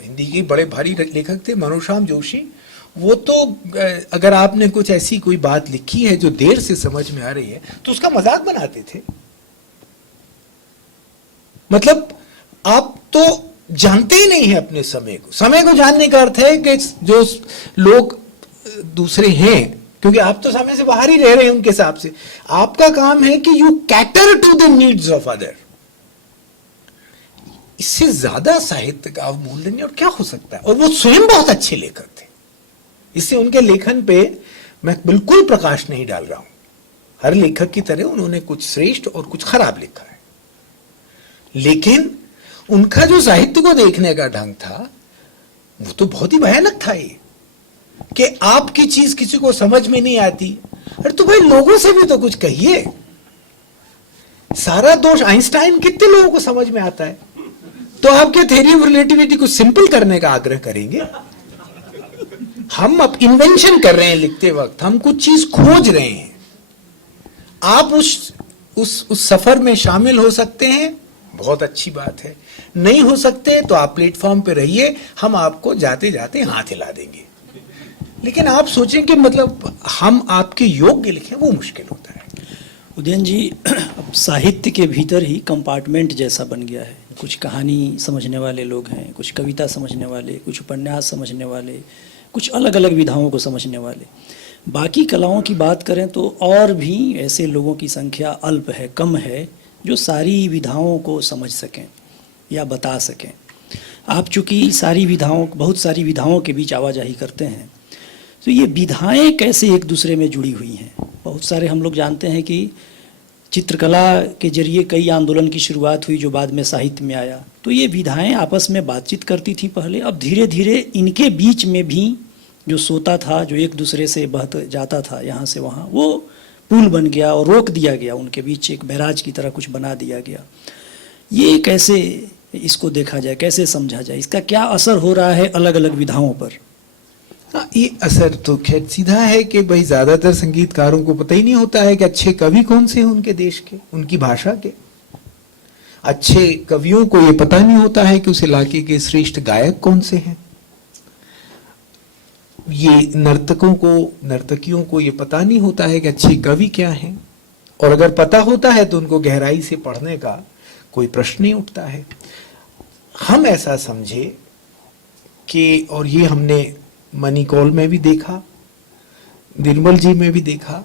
हिंदी के बड़े भारी लेखक थे मनोश्याम जोशी, वो तो अगर आपने कुछ ऐसी कोई बात लिखी है जो देर से समझ में आ रही है तो उसका मजाक बनाते थे। मतलब आप तो जानते ही नहीं है अपने समय को। समय को जानने का अर्थ है कि जो लोग दूसरे हैं, क्योंकि आप तो समय से बाहर ही रह रहे हैं उनके हिसाब से, आपका काम है कि you cater to the needs of other. इससे ज्यादा साहित्य का अवमूल्यन नहीं और क्या हो सकता है। और वो स्वयं बहुत अच्छे लेखक थे, इससे उनके लेखन पे मैं बिल्कुल प्रकाश नहीं डाल रहा हूं। हर लेखक की तरह उन्होंने कुछ श्रेष्ठ और कुछ खराब लिखा है, लेकिन उनका जो साहित्य को देखने का ढंग था वो तो बहुत ही भयानक था। ये कि आपकी चीज किसी को समझ में नहीं आती, अरे तो भाई लोगों से भी तो कुछ कहिए। सारा दोष आइंस्टाइन कितने लोगों को समझ में आता है, तो आप क्या थ्योरी ऑफ रिलेटिविटी को सिंपल करने का आग्रह करेंगे? हम अब इन्वेंशन कर रहे हैं लिखते वक्त, हम कुछ चीज खोज रहे हैं। आप उस सफर में शामिल हो सकते हैं, बहुत अच्छी बात है। नहीं हो सकते तो आप प्लेटफॉर्म पे रहिए, हम आपको जाते जाते हाथ हिला देंगे। लेकिन आप सोचें कि मतलब हम आपके योग्य लिखें, वो मुश्किल होता है। उदयन जी, अब साहित्य के भीतर ही कंपार्टमेंट जैसा बन गया है। कुछ कहानी समझने वाले लोग हैं, कुछ कविता समझने वाले, कुछ उपन्यास समझने वाले, कुछ अलग अलग विधाओं को समझने वाले। बाकी कलाओं की बात करें तो और भी ऐसे लोगों की संख्या अल्प है, कम है, जो सारी विधाओं को समझ सकें या बता सकें। आप चूँकि बहुत सारी विधाओं के बीच आवाजाही करते हैं, तो ये विधाएं कैसे एक दूसरे में जुड़ी हुई हैं। बहुत सारे हम लोग जानते हैं कि चित्रकला के जरिए कई आंदोलन की शुरुआत हुई जो बाद में साहित्य में आया। तो ये विधाएं आपस में बातचीत करती थी पहले, अब धीरे धीरे इनके बीच में भी जो सोता था, जो एक दूसरे से बहत जाता था यहाँ से वहाँ, वो पुल बन गया और रोक दिया गया, उनके बीच एक बैराज की तरह कुछ बना दिया गया। ये कैसे इसको देखा जाए, कैसे समझा जाए, इसका क्या असर हो रहा है अलग अलग विधाओं पर? हाँ, ये असर तो खैर सीधा है कि भाई ज्यादातर संगीतकारों को पता ही नहीं होता है कि अच्छे कवि कौन से हैं उनके देश के, उनकी भाषा के। अच्छे कवियों को ये पता नहीं होता है कि उस इलाके के श्रेष्ठ गायक कौन से हैं। ये नर्तकियों को ये पता नहीं होता है कि अच्छे कवि क्या हैं, और अगर पता होता है तो उनको गहराई से पढ़ने का कोई प्रश्न नहीं उठता है। हम ऐसा समझे कि, और ये हमने मनी कॉल में भी देखा, निर्मल जी में भी देखा,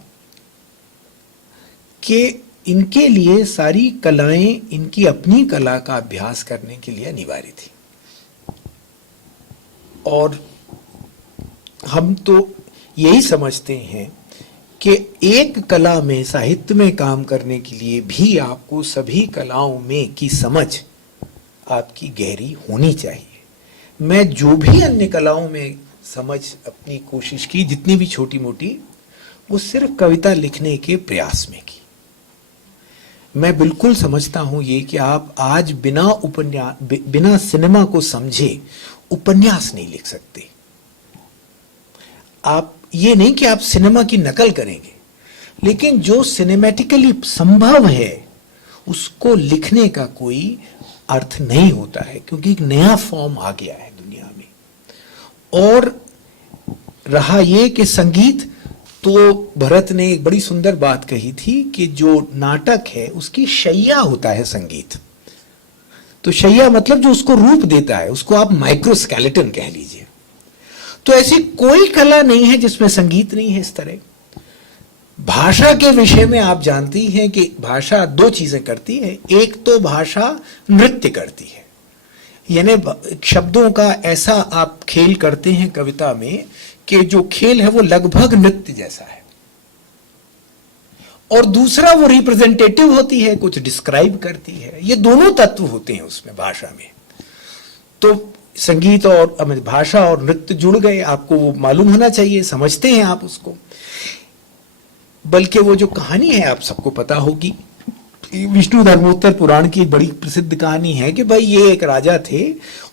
कि इनके लिए सारी कलाएं इनकी अपनी कला का अभ्यास करने के लिए अनिवार्य थी। और हम तो यही समझते हैं कि एक कला में, साहित्य में काम करने के लिए भी आपको सभी कलाओं में की समझ आपकी गहरी होनी चाहिए। मैं जो भी अन्य कलाओं में समझ अपनी कोशिश की, जितनी भी छोटी मोटी, वो सिर्फ कविता लिखने के प्रयास में की। मैं बिल्कुल समझता हूं ये कि आप आज बिना सिनेमा को समझे उपन्यास नहीं लिख सकते। आप ये नहीं कि आप सिनेमा की नकल करेंगे, लेकिन जो सिनेमैटिकली संभव है उसको लिखने का कोई अर्थ नहीं होता है, क्योंकि एक नया फॉर्म आ गया है दुनिया में। और रहा ये कि संगीत, तो भरत ने एक बड़ी सुंदर बात कही थी कि जो नाटक है उसकी शैया होता है संगीत। तो शैया मतलब जो उसको रूप देता है, उसको आप माइक्रोस्केलेटन कह लीजिए। तो ऐसी कोई कला नहीं है जिसमें संगीत नहीं है। इस तरह भाषा के विषय में आप जानती हैं कि भाषा दो चीजें करती है। एक तो भाषा नृत्य करती है, यानी शब्दों का ऐसा आप खेल करते हैं कविता में कि जो खेल है वो लगभग नृत्य जैसा है। और दूसरा वो रिप्रेजेंटेटिव होती है, कुछ डिस्क्राइब करती है। ये दोनों तत्व होते हैं उसमें भाषा में। तो संगीत और भाषा और नृत्य जुड़ गए, आपको वो मालूम होना चाहिए, समझते हैं आप उसको। बल्कि वो जो कहानी है आप सबको पता होगी, विष्णु धर्मोत्तर पुराण की एक बड़ी प्रसिद्ध कहानी है कि भाई ये एक राजा थे,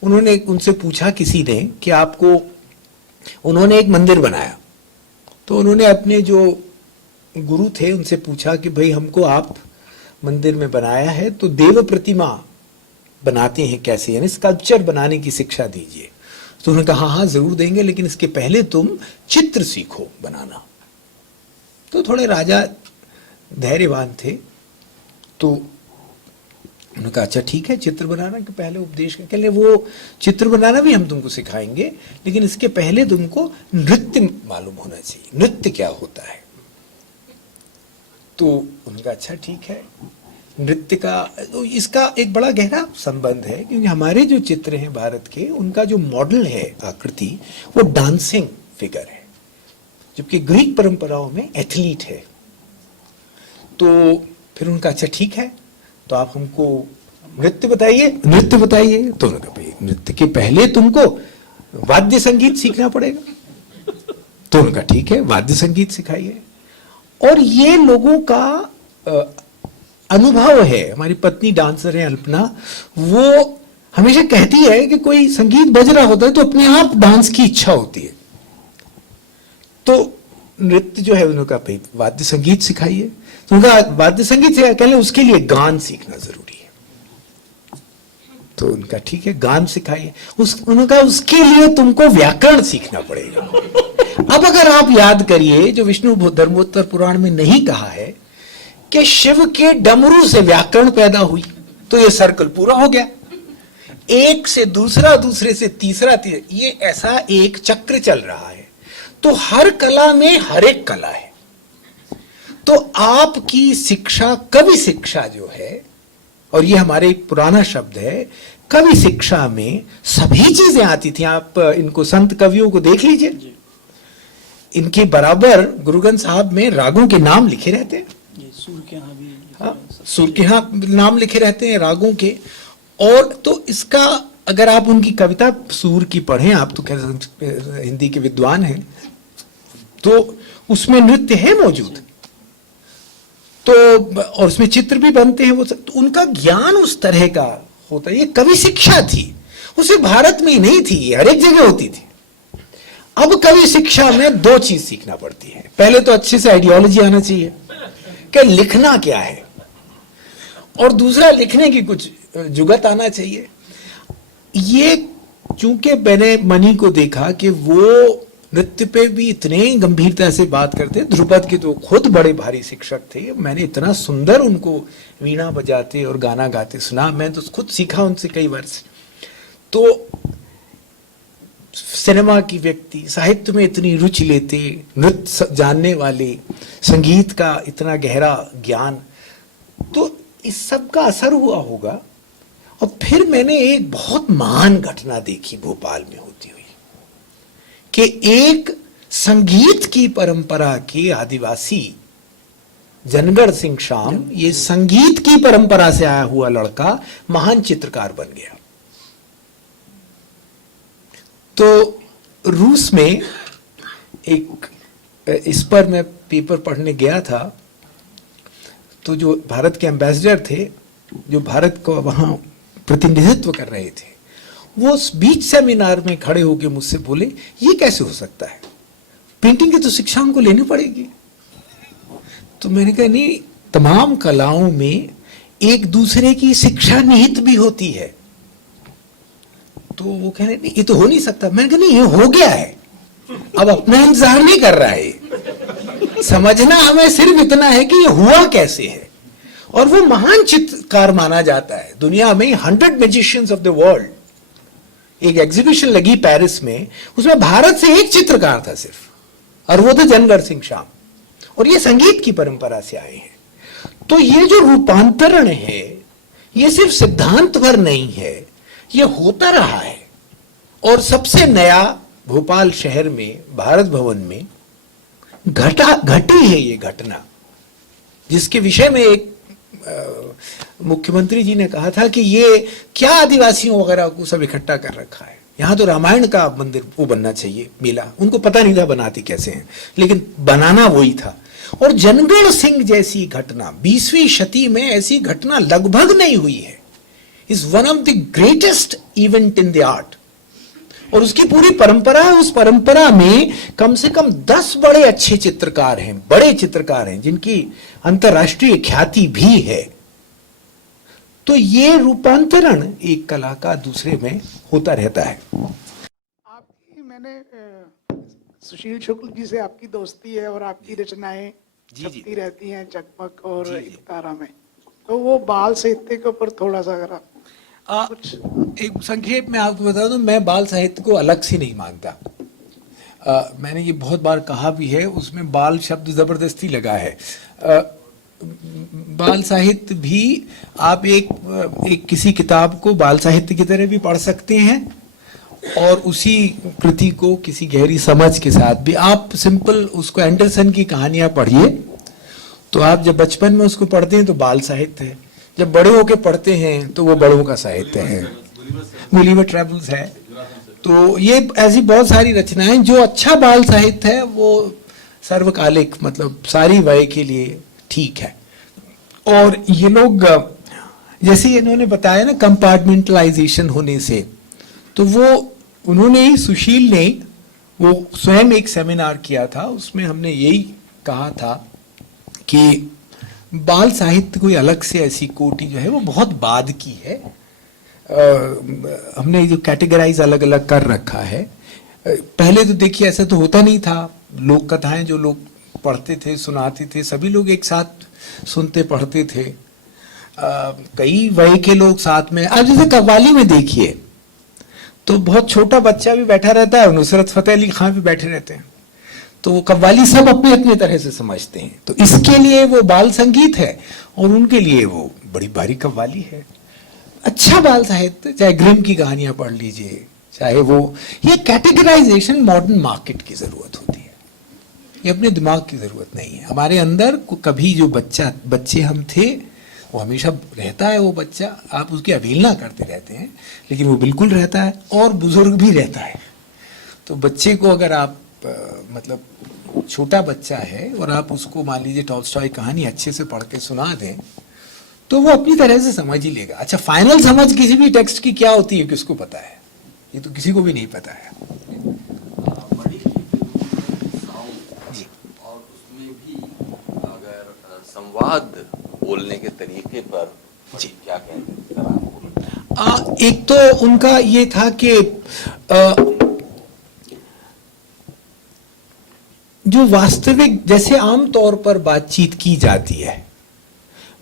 उन्होंने उनसे पूछा किसी ने कि आपको, उन्होंने एक मंदिर बनाया, तो उन्होंने अपने जो गुरु थे उनसे पूछा कि भाई हमको आप मंदिर में बनाया है तो देव प्रतिमा बनाते हैं कैसे, यानी स्कल्पचर बनाने की शिक्षा दीजिए। तो उन्होंने कहा हाँ जरूर देंगे, लेकिन इसके पहले तुम चित्र सीखो बनाना। तो थोड़े राजा धैर्यवान थे, तो उन्होंने कहा अच्छा ठीक है, चित्र बनाना के पहले उपदेश के लिए वो चित्र बनाना भी हम तुमको सिखाएंगे, लेकिन इसके पहले तुमको नृत्य मालूम होना चाहिए, नृत्य क्या होता है। तो उनका अच्छा ठीक है। नृत्य का तो इसका एक बड़ा गहरा संबंध है, क्योंकि हमारे जो चित्र हैं भारत के, उनका जो मॉडल है आकृति वो डांसिंग फिगर है, जबकि ग्रीक परंपराओं में एथलीट है। तो फिर उनका अच्छा ठीक है, तो आप हमको नृत्य बताइए, नृत्य बताइए। तो उन्होंने कहा भाई नृत्य के पहले तुमको वाद्य संगीत सीखना पड़ेगा। तो उनका ठीक है, वाद्य संगीत सिखाइए। और ये लोगों का अनुभव है। हमारी पत्नी डांसर है अल्पना, वो हमेशा कहती है कि कोई संगीत बज रहा होता है तो अपने आप डांस की इच्छा होती है। तो नृत्य जो है उन्होंने कहा भाई वाद्य संगीत सिखाइए। तो उनका वाद्य संगीत से कहले उसके लिए गान सीखना जरूरी है। तो उनका ठीक है, गान सिखाइए। उन्होंने कहा उसके लिए तुमको व्याकरण सीखना पड़ेगा। अब अगर आप याद करिए, जो विष्णु धर्मोत्तर पुराण में नहीं कहा है कि शिव के डमरू से व्याकरण पैदा हुई, तो ये सर्कल पूरा हो गया। एक से दूसरा, दूसरे से तीसरा, ये ऐसा एक चक्र चल रहा है। तो हर कला में हर एक कला है। तो आपकी शिक्षा, कवि शिक्षा जो है, और ये हमारे एक पुराना शब्द है, कवि शिक्षा में सभी चीजें आती थी। आप इनको संत कवियों को देख लीजिए, इनके बराबर गुरुग्रंथ साहब में रागों के नाम लिखे रहते हैं। सुर के यहाँ भी, हाँ, सुर के यहाँ नाम लिखे रहते हैं रागों के। और तो इसका अगर आप उनकी कविता सुर की पढ़ें, आप तो खैर हिंदी के विद्वान हैं, तो उसमें नृत्य है मौजूद। तो और उसमें चित्र भी बनते हैं वो सब। तो उनका ज्ञान उस तरह का होता है। ये कवि शिक्षा थी, उसे भारत में ही नहीं थी, हर एक जगह होती थी। अब कवि शिक्षा में दो चीज सीखना पड़ती है। पहले तो अच्छे से आइडियोलॉजी आना चाहिए कि लिखना क्या है, और दूसरा लिखने की कुछ जुगत आना चाहिए। ये चूंकि मैंने मणि को देखा कि वो नृत्य पे भी इतने गंभीरता से बात करते, ध्रुपद के तो खुद बड़े भारी शिक्षक थे। मैंने इतना सुंदर उनको वीणा बजाते और गाना गाते सुना, मैं तो खुद सीखा उनसे कई वर्ष। तो सिनेमा की व्यक्ति, साहित्य में इतनी रुचि लेते, नृत्य जानने वाले, संगीत का इतना गहरा ज्ञान, तो इस सब का असर हुआ होगा। और फिर मैंने एक बहुत महान घटना देखी भोपाल में होती हुई, कि एक संगीत की परंपरा के आदिवासी जनगढ़ सिंह श्याम, ये संगीत की परंपरा से आया हुआ लड़का महान चित्रकार बन गया। तो रूस में एक, इस पर मैं पेपर पढ़ने गया था, तो जो भारत के एम्बेसडर थे, जो भारत को वहां प्रतिनिधित्व कर रहे थे, वो बीच सेमिनार में खड़े होकर मुझसे बोले ये कैसे हो सकता है, पेंटिंग की तो शिक्षा हमको लेनी पड़ेगी। तो मैंने कहा नहीं, तमाम कलाओं में एक दूसरे की शिक्षा निहित भी होती है। तो वो कह रहे नहीं ये तो हो नहीं सकता। मैंने कहा नहीं, ये हो गया है, अब अपना इंतजार नहीं कर रहा है। समझना हमें सिर्फ इतना है कि ये हुआ कैसे है, और वो महान चित्रकार माना जाता है दुनिया में। 100 मैजिशियंस ऑफ द वर्ल्ड, एक एग्जीबिशन लगी पेरिस में, उसमें भारत से एक चित्रकार था सिर्फ, और वो थे जनगढ़ सिंह श्याम। और ये संगीत की परंपरा से आए हैं। तो ये जो रूपांतरण है ये सिर्फ सिद्धांत भर नहीं है, ये होता रहा है। और सबसे नया भोपाल शहर में भारत भवन में घटी है ये घटना, जिसके विषय में एक मुख्यमंत्री जी ने कहा था कि ये क्या आदिवासियों वगैरह को सब इकट्ठा कर रखा है, यहां तो रामायण का मंदिर वो बनना चाहिए मेला। उनको पता नहीं था बनाते कैसे हैं, लेकिन बनाना वही था। और जनगढ़ सिंह जैसी घटना 20वीं शती में ऐसी घटना लगभग नहीं हुई है। Is one of the greatest event in the art. और उसकी पूरी परंपरा है। उस परंपरा में कम से कम 10 बड़े अच्छे चित्रकार हैं, बड़े चित्रकार हैं, जिनकी अंतरराष्ट्रीय ख्याति भी है। तो ये रूपांतरण एक कला का दूसरे में होता रहता है। आपकी मैंने सुशील शुक्ल जी से आपकी दोस्ती है और आपकी रचनाएं छपती रहती हैं चकमक और एकतारा में, तो वो बाल साहित्य के ऊपर थोड़ा सा अगर आप एक संक्षेप में आपको बता दूं, मैं बाल साहित्य को अलग से नहीं मानता। मैंने ये बहुत बार कहा भी है, उसमें बाल शब्द जबरदस्ती लगा है। बाल साहित्य भी आप एक किसी किताब को बाल साहित्य की तरह भी पढ़ सकते हैं और उसी कृति को किसी गहरी समझ के साथ भी। आप सिंपल उसको एंडरसन की कहानियां पढ़िए, तो आप जब बचपन में उसको पढ़ते हैं तो बाल साहित्य है, जब बड़े होके पढ़ते हैं तो वो बड़ों का साहित्य है। गुलिवर ट्रेवल्स है। तो ये ऐसी बहुत सारी रचनाएं, जो अच्छा बाल साहित्य है वो सर्वकालिक, मतलब सारी वय के लिए ठीक है। और ये लोग, जैसे इन्होंने बताया ना कंपार्टमेंटलाइजेशन होने से, तो वो उन्होंने ही, सुशील ने वो स्वयं एक सेमिनार किया था, उसमें हमने यही कहा था कि बाल साहित्य कोई अलग से ऐसी कोटि जो है वो बहुत बाद की है। हमने जो कैटेगराइज अलग अलग कर रखा है। पहले तो देखिए ऐसा तो होता नहीं था। लोक कथाएं जो लोग पढ़ते थे, सुनाते थे, सभी लोग एक साथ सुनते पढ़ते थे। कई वय के लोग साथ में। आज जैसे कव्वाली में देखिए तो बहुत छोटा बच्चा भी बैठा रहता है, नुसरत फतेह अली खान भी बैठे रहते हैं, तो वो कव्वाली सब अपने अपने तरह से समझते हैं। तो इसके लिए वो बाल संगीत है और उनके लिए वो बड़ी भारी कव्वाली है। अच्छा बाल साहित्य, चाहे ग्रिम की कहानियां पढ़ लीजिए, चाहे वो, ये कैटेगराइजेशन मॉडर्न मार्केट की जरूरत होती है, ये अपने दिमाग की जरूरत नहीं है। हमारे अंदर कभी जो बच्चे हम थे वो हमेशा रहता है। वो बच्चा, आप उसकी अवहेलना करते रहते हैं, लेकिन वो बिल्कुल रहता है, और बुजुर्ग भी रहता है। तो बच्चे को अगर आप मतलब छोटा बच्चा है और आप उसको मान लीजिए टॉल्स्टॉय कहानी अच्छे से पढ़ के सुना दें, तो वो अपनी तरह से समझ ही लेगा। अच्छा, फाइनल समझ किसी भी टेक्स्ट की क्या होती है किसको पता है? ये तो किसी को भी नहीं पता है। जी। और उसमें भी अगर संवाद बोलने के तरीके पर जी क्या कहते हैं? एक तो उनका ये था कि जो वास्तविक, जैसे आमतौर पर बातचीत की जाती है,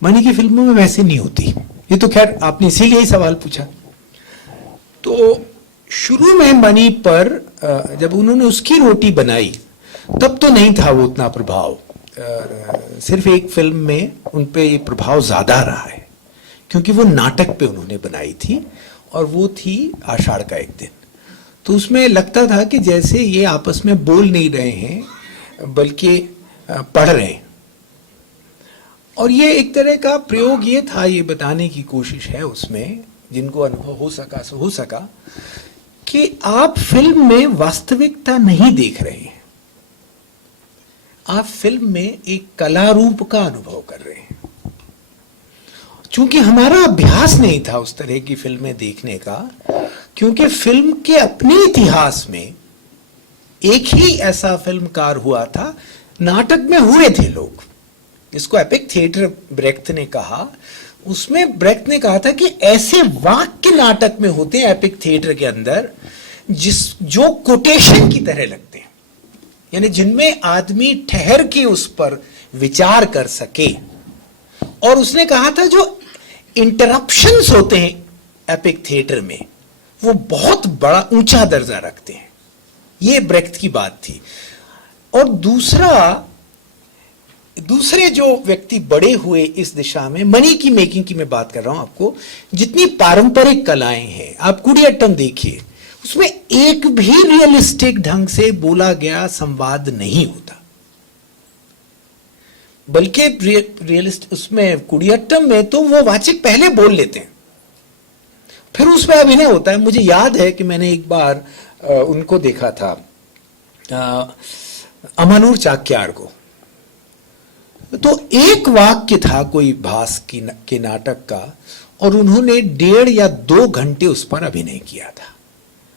मनी की फिल्मों में वैसे नहीं होती। ये तो खैर आपने इसीलिए ही सवाल पूछा। तो शुरू में मनी पर जब उन्होंने उसकी रोटी बनाई तब तो नहीं था वो उतना प्रभाव। सिर्फ एक फिल्म में उन पे ये प्रभाव ज्यादा रहा है, क्योंकि वो नाटक पे उन्होंने बनाई थी और वो थी आषाढ़ का एक दिन। तो उसमें लगता था कि जैसे ये आपस में बोल नहीं रहे हैं बल्कि पढ़ रहे हैं। और ये एक तरह का प्रयोग ये था, ये बताने की कोशिश है उसमें, जिनको अनुभव हो सका कि आप फिल्म में वास्तविकता नहीं देख रहे हैं, आप फिल्म में एक कला रूप का अनुभव कर रहे हैं। चूंकि हमारा अभ्यास नहीं था उस तरह की फिल्में देखने का, क्योंकि फिल्म के अपने इतिहास में एक ही ऐसा फिल्मकार हुआ था, नाटक में हुए थे लोग, इसको एपिक थिएटर ब्रेख्त ने कहा। उसमें ब्रेख्त ने कहा था कि ऐसे वाक्य नाटक में होते हैं एपिक थिएटर के अंदर जो कोटेशन की तरह लगते हैं, यानी जिनमें आदमी ठहर के उस पर विचार कर सके। और उसने कहा था जो इंटरप्शंस होते हैं एपिक थिएटर में वो बहुत बड़ा ऊंचा दर्जा रखते हैं, ये ब्रेख्त की बात थी। और दूसरे जो व्यक्ति बड़े हुए इस दिशा में, मनी की मेकिंग की मैं बात कर रहा हूं आपको, जितनी पारंपरिक कलाएं हैं, आप कुडियाट्टम देखिए, उसमें एक भी रियलिस्टिक ढंग से बोला गया संवाद नहीं होता, बल्कि रियलिस्ट उसमें कुडियाट्टम में तो वो वाचिक पहले बोल लेते हैं, फिर उसमें अभिनय होता है। मुझे याद है कि मैंने एक बार उनको देखा था, अमानुर चाक्यार को, तो एक वाक्य था कोई भास के नाटक का और उन्होंने 1.5 या 2 घंटे उस पर अभिनय किया था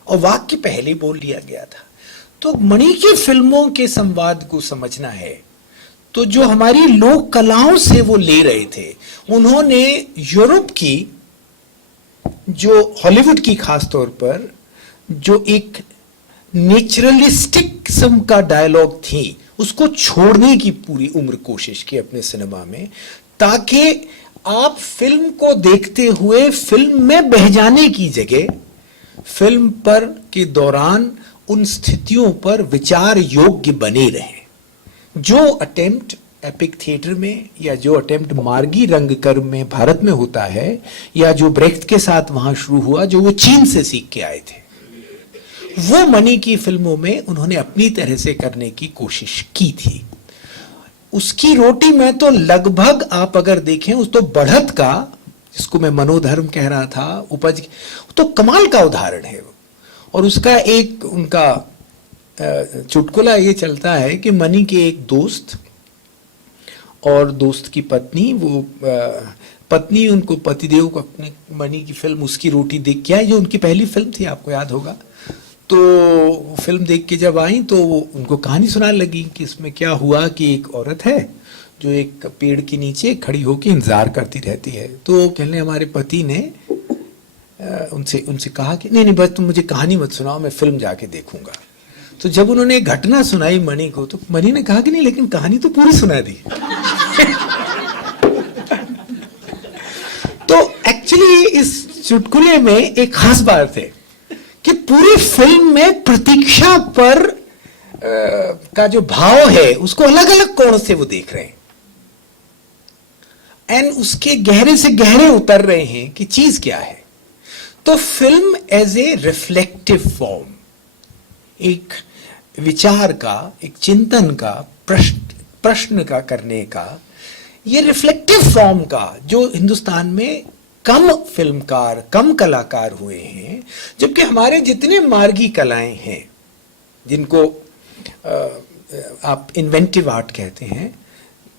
और वाक्य पहले बोल लिया गया था। तो मणि की फिल्मों के संवाद को समझना है तो जो हमारी लोक कलाओं से वो ले रहे थे, उन्होंने यूरोप की, जो हॉलीवुड की खास तौर पर जो एक नेचुरलिस्टिक किस्म का डायलॉग थी उसको छोड़ने की पूरी उम्र कोशिश की अपने सिनेमा में, ताकि आप फिल्म को देखते हुए फिल्म में बह जाने की जगह फिल्म पर के दौरान उन स्थितियों पर विचार योग्य बने रहें। जो अटेम्प्ट एपिक थिएटर में या जो अटेम्प्ट मार्गी रंगकर्म में भारत में होता है या जो ब्रेख्त के साथ वहां शुरू हुआ, जो वो चीन से सीख के आए थे, वो मणि की फिल्मों में उन्होंने अपनी तरह से करने की कोशिश की थी। उसकी रोटी में तो लगभग आप अगर देखें उस तो बढ़त का, जिसको मैं मनोधर्म कह रहा था, उपज, तो कमाल का उदाहरण है। और उसका एक उनका चुटकुला ये चलता है कि मणि के एक दोस्त और दोस्त की पत्नी, वो पत्नी उनको पतिदेव को अपने मणि की फिल्म उसकी रोटी देख के आई, जो उनकी पहली फिल्म थी, आपको याद होगा। तो फिल्म देख के जब आई तो उनको कहानी सुनाने लगी कि इसमें क्या हुआ कि एक औरत है जो एक पेड़ के नीचे खड़ी होकर इंतजार करती रहती है। तो कहने हमारे पति ने उनसे कहा कि नहीं बस तुम मुझे कहानी मत सुनाओ, मैं फिल्म जाके देखूंगा। तो जब उन्होंने घटना सुनाई मणि को, तो मणि ने कहा कि नहीं लेकिन कहानी तो पूरी सुना दी। तो एक्चुअली इस चुटकुले में एक खास बात है कि पूरी फिल्म में प्रतीक्षा पर का जो भाव है उसको अलग अलग कोण से वो देख रहे हैं एंड उसके गहरे से गहरे उतर रहे हैं कि चीज क्या है। तो film as a reflective form, एक विचार का, एक चिंतन का, प्रश्न का करने का, ये रिफ्लेक्टिव फॉर्म का जो हिंदुस्तान में कम फिल्मकार, कम कलाकार हुए हैं, जबकि हमारे जितने मार्गी कलाएं हैं जिनको आप इन्वेंटिव आर्ट कहते हैं,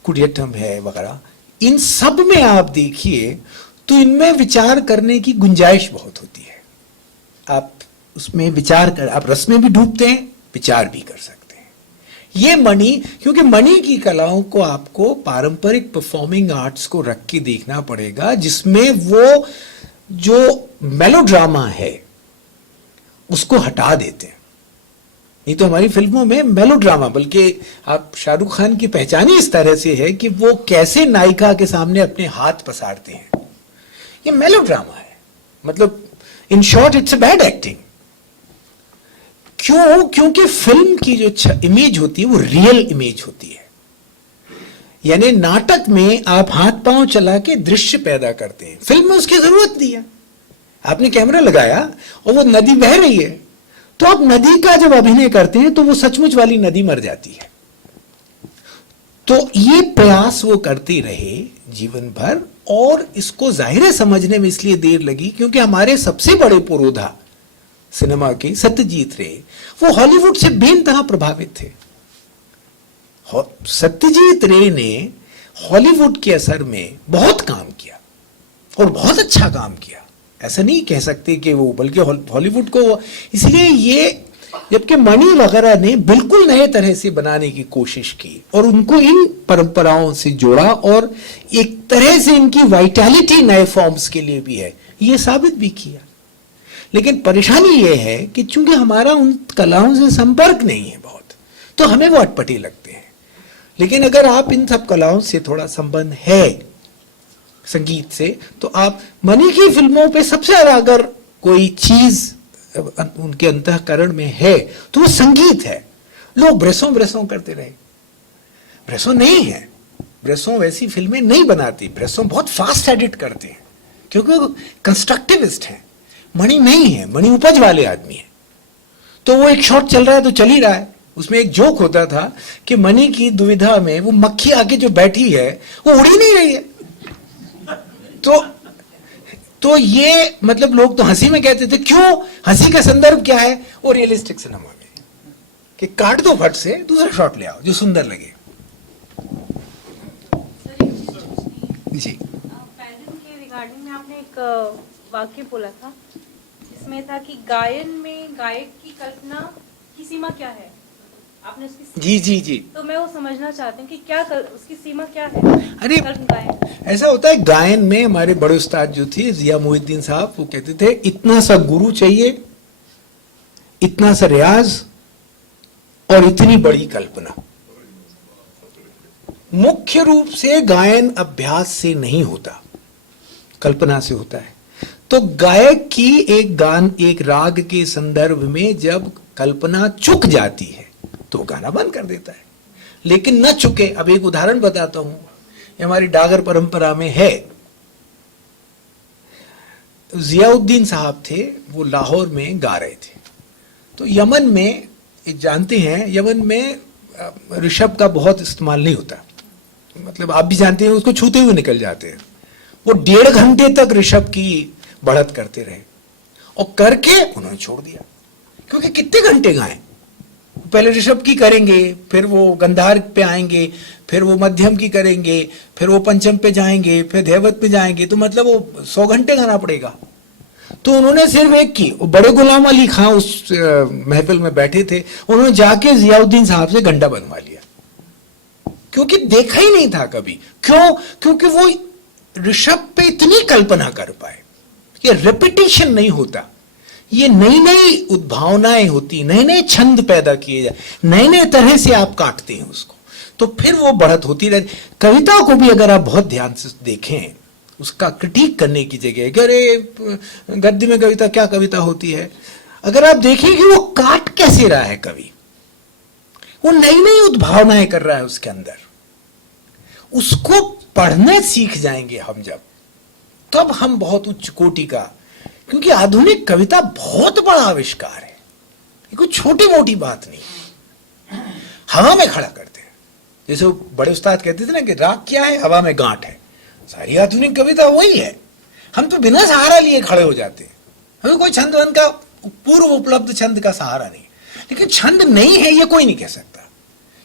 कुडियाट्टम है वगैरह, इन सब में आप देखिए तो इनमें विचार करने की गुंजाइश बहुत होती है। आप उसमें विचार कर, आप रस में भी डूबते हैं, विचार भी कर सकते हैं। ये मणि, क्योंकि मणि की कलाओं को आपको पारंपरिक परफॉर्मिंग आर्ट्स को रख के देखना पड़ेगा, जिसमें वो जो मेलोड्रामा है उसको हटा देते हैं। नहीं तो हमारी फिल्मों में मेलोड्रामा, बल्कि आप शाहरुख खान की पहचान ही इस तरह से है कि वो कैसे नायिका के सामने अपने हाथ पसारते हैं, ये मेलोड्रामा है। मतलब in short it's a bad acting. क्यों? क्योंकि फिल्म की जो इमेज होती है वो रियल इमेज होती है। यानी नाटक में आप हाथ पांव चला के दृश्य पैदा करते हैं, फिल्म में उसकी जरूरत नहीं है। आपने कैमरा लगाया और वो नदी बह रही है, तो आप नदी का जब अभिनय करते हैं तो वो सचमुच वाली नदी मर जाती है। तो ये प्रयास वो करते रहे जीवन भर, और इसको जाहिर समझने में इसलिए देर लगी क्योंकि हमारे सबसे बड़े पुरोधा सिनेमा के सत्यजीत रे, वो हॉलीवुड से बेनतहा प्रभावित थे। सत्यजीत रे ने हॉलीवुड के असर में बहुत काम किया और बहुत अच्छा काम किया, ऐसा नहीं कह सकते कि वो, बल्कि हॉलीवुड को इसलिए ये, जबकि मणि वगैरह ने बिल्कुल नए तरह से बनाने की कोशिश की और उनको इन परंपराओं से जोड़ा, और एक तरह से इनकी वाइटैलिटी नए फॉर्म्स के लिए भी है, ये साबित भी किया। लेकिन परेशानी ये है कि चूंकि हमारा उन कलाओं से संपर्क नहीं है बहुत, तो हमें वो अटपटे लगते हैं। लेकिन अगर आप इन सब कलाओं से थोड़ा संबंध है संगीत से, तो आप मणि की फिल्मों पे सबसे ज्यादा अगर कोई चीज उनके अंतःकरण में है तो वो संगीत है। लोग ब्रेसों ब्रेसों करते रहे, ब्रेसों नहीं है, ब्रेसों वैसी फिल्में नहीं बनाती, ब्रेसों बहुत फास्ट एडिट करते हैं क्योंकि वो कंस्ट्रक्टिविस्ट हैं। मणि नहीं है, मणि उपज वाले आदमी है। तो वो एक शॉट चल रहा है तो चल ही रहा है। उसमें एक जोक होता था कि मणि की दुविधा में वो मक्खी आके जो बैठी है वो उड़ ही नहीं रही है। तो ये मतलब लोग तो हंसी में कहते थे, क्यों? हंसी का संदर्भ क्या है? वो रियलिस्टिक सिनेमा में कि काट दो फट से, दूसरा शॉट ले आओ जो सुंदर लगे। जी, पैजन के रिगार्डिंग में आपने एक वाक्य बोला था जिसमें था कि गायन में गायक की कल्पना की सीमा क्या है, आपने उसकी जी जी जी। तो मैं वो समझना चाहती हूँ कि क्या उसकी सीमा क्या है। अरे गायन ऐसा होता है गायन में, हमारे बड़े उस्ताद जो थे जिया मोहिद्दीन साहब, वो कहते थे इतना सा गुरु चाहिए, इतना सा रियाज और इतनी बड़ी कल्पना। मुख्य रूप से गायन अभ्यास से नहीं होता, कल्पना से होता है। तो गायक की एक राग के संदर्भ में जब कल्पना चुक जाती है तो गाना बंद कर देता है, लेकिन न चुके। अब एक उदाहरण बताता हूं, ये हमारी डागर परंपरा में है। जियाउद्दीन साहब थे, वो लाहौर में गा रहे थे। तो यमन में, एक जानते हैं, यमन में ऋषभ का बहुत इस्तेमाल नहीं होता, मतलब आप भी जानते हैं, उसको छूते हुए निकल जाते हैं। वो 1.5 घंटे तक ऋषभ की बढ़त करते रहे और करके उन्होंने छोड़ दिया, क्योंकि कितने घंटे गाएं? पहले ऋषभ की करेंगे, फिर वो गंधार पे आएंगे, फिर वो मध्यम की करेंगे, फिर वो पंचम पे जाएंगे, फिर धैवत पे जाएंगे, तो मतलब वो 100 घंटे गाना पड़ेगा। तो उन्होंने सिर्फ एक की, वो बड़े गुलाम अली खां उस महफिल में बैठे थे, उन्होंने जाके जियाउद्दीन साहब से गंडा बनवा लिया, क्योंकि देखा ही नहीं था कभी। क्यों? क्योंकि वो ऋषभ पे इतनी कल्पना कर पाए। ये रेपिटेशन नहीं होता, ये नई नई उद्भावनाएं होती, नए नए छंद पैदा किए जाए, नए नए तरह से आप काटते हैं उसको, तो फिर वो बढ़त होती रहती। कविता को भी अगर आप बहुत ध्यान से देखें, उसका क्रिटिक करने की जगह कि अरे गद्य में कविता, क्या कविता होती है, अगर आप देखें कि वो काट कैसे रहा है कवि, वो नई नई उद्भावनाएं कर रहा है उसके अंदर। उसको पढ़ने सीख जाएंगे हम जब, तब हम बहुत उच्च कोटि का, क्योंकि आधुनिक कविता बहुत बड़ा आविष्कार है, ये कोई छोटी मोटी बात नहीं, हवा में खड़ा करते हैं। जैसे वो बड़े उस्ताद कहते थे ना कि राग क्या है? हवा में गांठ है। सारी आधुनिक कविता वही है। हम तो बिना सहारा लिए खड़े हो जाते हैं, हमें कोई छंद का पूर्व उपलब्ध छंद का सहारा नहीं। लेकिन छंद नहीं है ये कोई नहीं कह सकता,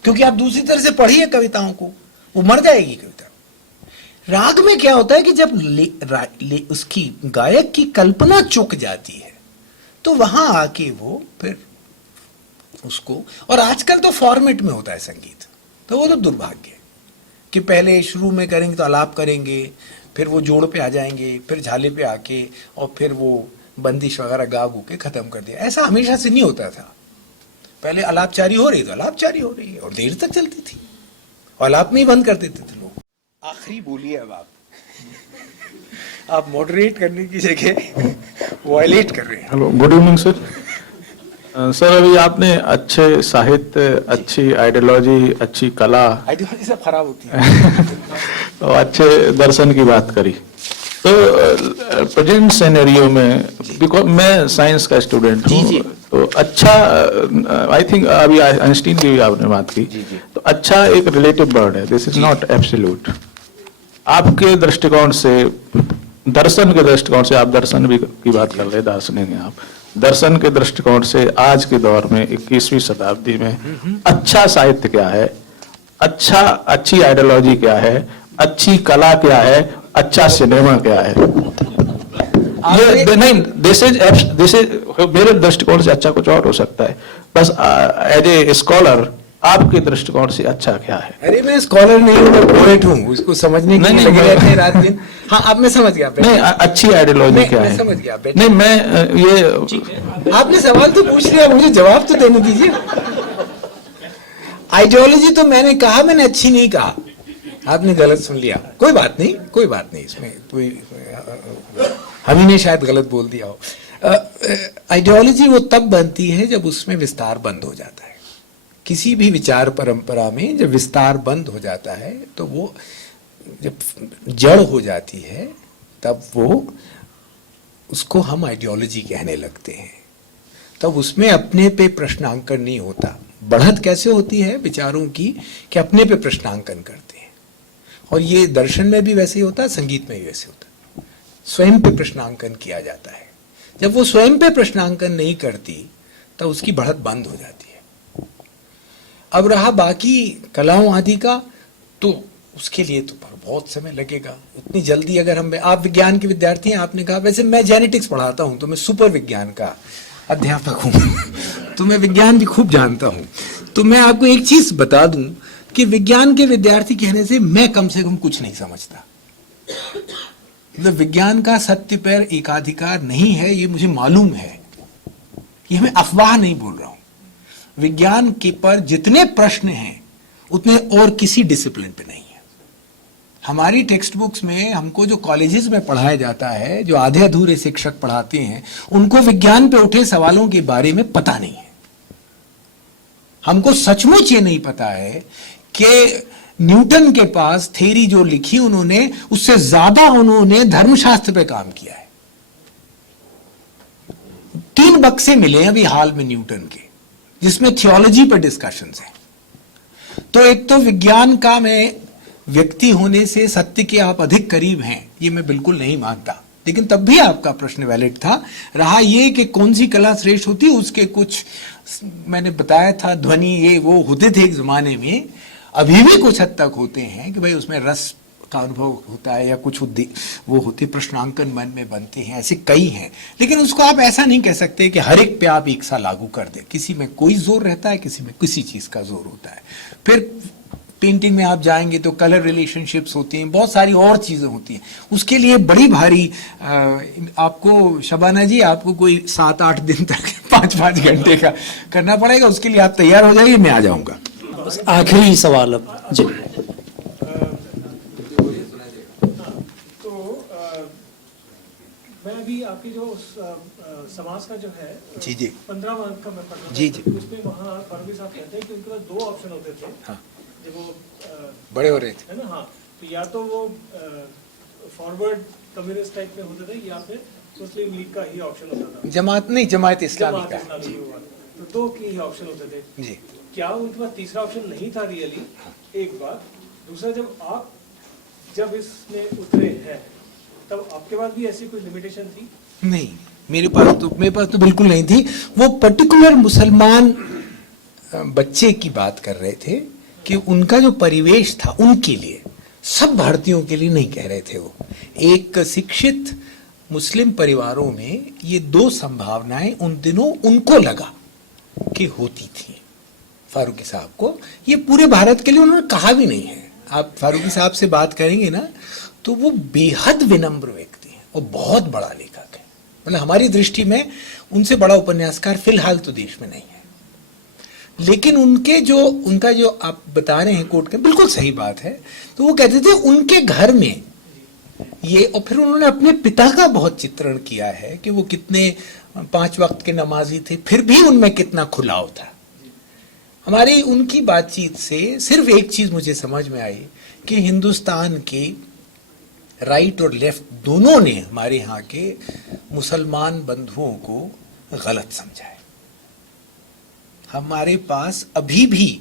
क्योंकि आप दूसरी तरह से पढ़िए कविताओं को, वो मर जाएगी कविता। राग में क्या होता है कि जब उसकी गायक की कल्पना चुक जाती है तो वहां आके वो फिर उसको, और आजकल तो फॉर्मेट में होता है संगीत, तो वो तो दुर्भाग्य है कि पहले शुरू में करेंगे तो आलाप करेंगे, फिर वो जोड़ पे आ जाएंगे, फिर झाले पे आके, और फिर वो बंदिश वगैरह गा गू के खत्म कर दिया। ऐसा हमेशा से नहीं होता था। पहले आलापचारी हो रही तो आलापचारी हो रही है और देर तक चलती थी, और आलाप में ही बंद कर देते थे लोग। आखिरी बोलिए अब आप मॉडरेट करने की जगह वायलेट कर रहे हैं। Hello, good evening sir. Sir अभी आपने अच्छे साहित्य, अच्छी आइडियोलॉजी, अच्छी कला, आइडियोलॉजी सब खराब होती है और अच्छे दर्शन की बात करी। तो प्रेजेंट सिनेरियो में, बिकॉज मैं साइंस का स्टूडेंट हूँ, तो अच्छा, आई थिंक अभी आइंस्टीन की भी आपने बात की, तो अच्छा एक रिलेटिव वर्ड है, दिस इज नॉट एब्सोल्यूट। आपके दृष्टिकोण से, दर्शन के दृष्टिकोण से, आप दर्शन भी की बात कर रहे, दार्शनिक हैं आप, दर्शन के दृष्टिकोण से आज के दौर में 21वीं शताब्दी में अच्छा साहित्य क्या है, अच्छी आइडियोलॉजी क्या है, अच्छी कला क्या है, अच्छा सिनेमा क्या है? ये नहीं, दिस इज मेरे दृष्टिकोण से अच्छा कुछ और हो सकता है, बस एज ए स्कॉलर आपके दृष्टिकोण से अच्छा क्या है? अरे मैं स्कॉलर नहीं हूँ, मैं पोएट हूँ, उसको समझने के लिए लगे रहते हैं रात दिन। हाँ, अब मैं समझ गया। नहीं, अच्छी आइडियोलॉजी क्या है? समझ गया। नहीं, मैं ये, आपने सवाल तो पूछ लिया, मुझे जवाब तो देने दीजिए। आइडियोलॉजी तो मैंने कहा, मैंने अच्छी नहीं कहा, आपने गलत सुन लिया, कोई बात नहीं, कोई बात नहीं, इसमें कोई हम ही ने शायद गलत बोल दिया हो। आइडियोलॉजी वो तब बनती है जब उसमें विस्तार बंद हो जाता है। किसी भी विचार परंपरा में जब विस्तार बंद हो जाता है तो वो जब जड़ हो जाती है तब वो उसको हम आइडियोलॉजी कहने लगते हैं। तब उसमें अपने पे प्रश्नांकन नहीं होता। बढ़त कैसे होती है विचारों की कि अपने पे प्रश्नांकन करते हैं, और ये दर्शन में भी वैसे ही होता है, संगीत में भी वैसे होता है। स्वयं पे प्रश्नांकन किया जाता है। जब वो स्वयं पे प्रश्नांकन नहीं करती तब उसकी बढ़त बंद हो जाती है। अब रहा बाकी कलाओं आदि का, तो उसके लिए तो बहुत समय लगेगा। इतनी जल्दी अगर हम, आप विज्ञान के विद्यार्थी हैं, आपने कहा, वैसे मैं जेनेटिक्स पढ़ाता हूं तो मैं सुपर विज्ञान का अध्यापक हूं तो मैं विज्ञान भी खूब जानता हूं। तो मैं आपको एक चीज बता दूं कि विज्ञान के विद्यार्थी कहने से मैं कम से कम कुछ नहीं समझता। मतलब विज्ञान का सत्य पर एकाधिकार नहीं है, ये मुझे मालूम है। ये मैं अफवाह नहीं बोल रहा हूं। विज्ञान के पर जितने प्रश्न हैं उतने और किसी डिसिप्लिन पे नहीं है। हमारी टेक्स्ट बुक्स में हमको जो कॉलेजेस में पढ़ाया जाता है, जो आधे अधूरे शिक्षक पढ़ाते हैं, उनको विज्ञान पे उठे सवालों के बारे में पता नहीं है। हमको सचमुच ये नहीं पता है कि न्यूटन के पास थ्योरी जो लिखी उन्होंने, उससे ज्यादा उन्होंने धर्मशास्त्र पे काम किया है। 3 बक्से मिले अभी हाल में न्यूटन के, जिसमें थियोलॉजी पर डिस्कशंस हैं। तो एक तो विज्ञान का मैं व्यक्ति होने से सत्य के आप अधिक करीब हैं, ये मैं बिल्कुल नहीं मानता, लेकिन तब भी आपका प्रश्न वैलिड था। रहा ये कि कौन सी कला श्रेष्ठ होती है, उसके कुछ मैंने बताया था, ध्वनि ये वो होते थे एक जमाने में, अभी भी कुछ हद तक होते हैं कि भाई उसमें रस का अनुभव होता है या कुछ वो होते प्रश्नांकन मन में बनते हैं, ऐसे कई हैं। लेकिन उसको आप ऐसा नहीं कह सकते कि हर एक पे आप एक सा लागू कर दे। किसी में कोई जोर रहता है, किसी में किसी चीज का जोर होता है। फिर पेंटिंग में आप जाएंगे तो कलर रिलेशनशिप्स होती हैं, बहुत सारी और चीजें होती हैं। उसके लिए बड़ी भारी आपको शबाना जी, आपको कोई 7-8 दिन तक 5-5 घंटे का करना पड़ेगा। उसके लिए आप तैयार हो जाइए, मैं आ जाऊंगा। बस आखिरी सवाल अब जी। तो मैं अभी आपकी जो समाज का जो है जी जी 15 मार्क का मैं पढ़ रहा जी जी। उसमें वहाँ फारूकी साहब कहते हैं कि उनके पास 2 ऑप्शन होते थे। हाँ। जब वो बड़े हो रहे थे, है ना, हाँ, तो या तो वो फॉरवर्ड कम्युनिस्ट टाइप में होते थे, या फिर मुस्लिम लीग का ही ऑप्शन होता था। जमात नहीं, जमात इस्लामी का। इस्लामी हुआ, तो 2 के ही ऑप्शन होते थे जी। क्या उनके पास तीसरा ऑप्शन नहीं था रियली? एक बात। दूसरा, जब इसमें उतरे हैं तब आपके पास भी ऐसी कोई लिमिटेशन थी? नहीं, मेरे पास तो बिल्कुल नहीं थी। वो पर्टिकुलर मुसलमान बच्चे की बात कर रहे थे कि उनका जो परिवेश था उनके लिए, सब भारतीयों के लिए नहीं कह रहे थे। वो एक शिक्षित मुस्लिम परिवारों में ये 2 संभावनाएं उन दिनों उनको लगा कि होती थी। फारूकी साहब को ये पूरे भारत के लिए उन्होंने कहा भी नहीं है। आप फारूकी साहब से बात करेंगे ना तो वो बेहद विनम्र व्यक्ति हैं और बहुत बड़ा लेखक है। मतलब हमारी दृष्टि में उनसे बड़ा उपन्यासकार फिलहाल तो देश में नहीं है। लेकिन उनका जो आप बता रहे हैं कोट का, बिल्कुल सही बात है। तो वो कहते थे उनके घर में ये, और फिर उन्होंने अपने पिता का बहुत चित्रण किया है कि वो कितने 5 वक्त के नमाजी थे, फिर भी उनमें कितना खुलाव था। हमारी उनकी बातचीत से सिर्फ एक चीज मुझे समझ में आई कि हिंदुस्तान के राइट और लेफ्ट दोनों ने हमारे यहाँ के मुसलमान बंधुओं को गलत समझा है। हमारे पास अभी भी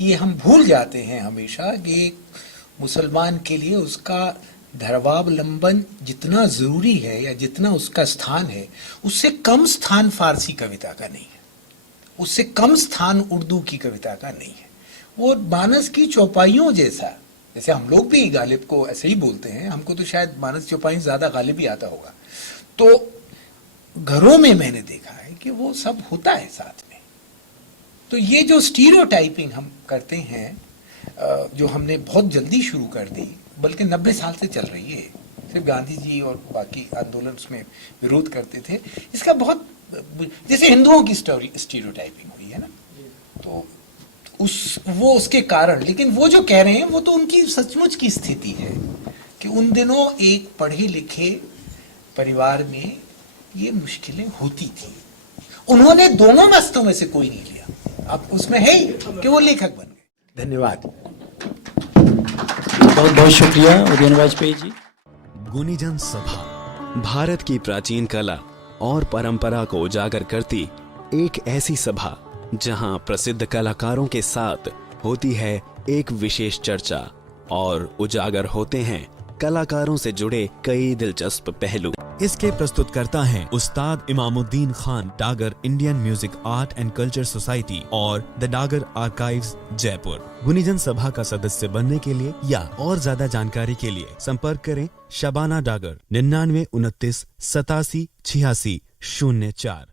ये हम भूल जाते हैं हमेशा कि मुसलमान के लिए उसका धर्मावलंबन जितना जरूरी है या जितना उसका स्थान है, उससे कम स्थान फारसी कविता का नहीं है, उससे कम स्थान उर्दू की कविता का नहीं है। वो मानस की चौपाइयों जैसा, जैसे हम लोग भी गालिब को ऐसे ही बोलते हैं, हमको तो शायद मानस चौपाई ज्यादा गालिब ही आता होगा। तो घरों में मैंने देखा है कि वो सब होता है साथ में। तो ये जो स्टीरियोटाइपिंग हम करते हैं, जो हमने बहुत जल्दी शुरू कर दी, बल्कि 90 साल से चल रही है, सिर्फ गांधी जी और बाकी आंदोलन उसमें विरोध करते थे, इसका बहुत, जैसे हिंदुओं की स्टीरियोटाइपिंग हुई है ना, तो वो उसके कारण, लेकिन वो जो कह रहे हैं वो तो उनकी सचमुच की स्थिति है कि उन दिनों एक पढ़े लिखे परिवार में ये मुश्किलें होती थी। उन्होंने दोनों रास्तों में से कोई नहीं लिया। अब उसमें है ही कि वो लेखक बन गए। धन्यवाद। बहुत बहुत शुक्रिया उदयन वाजपेयी जी। गुणीजन सभा भारत की प्राचीन कला और परंपरा को उजागर करती एक ऐसी सभा जहां प्रसिद्ध कलाकारों के साथ होती है एक विशेष चर्चा और उजागर होते हैं कलाकारों से जुड़े कई दिलचस्प पहलू। इसके प्रस्तुतकर्ता हैं उस्ताद Imamuddin Khan, Dagar Indian music art and culture society और द डागर आर्काइव्स जयपुर। गुणीजन सभा का सदस्य बनने के लिए या और ज्यादा जानकारी के लिए संपर्क करें शबाना डागर 99 29 87 86 04।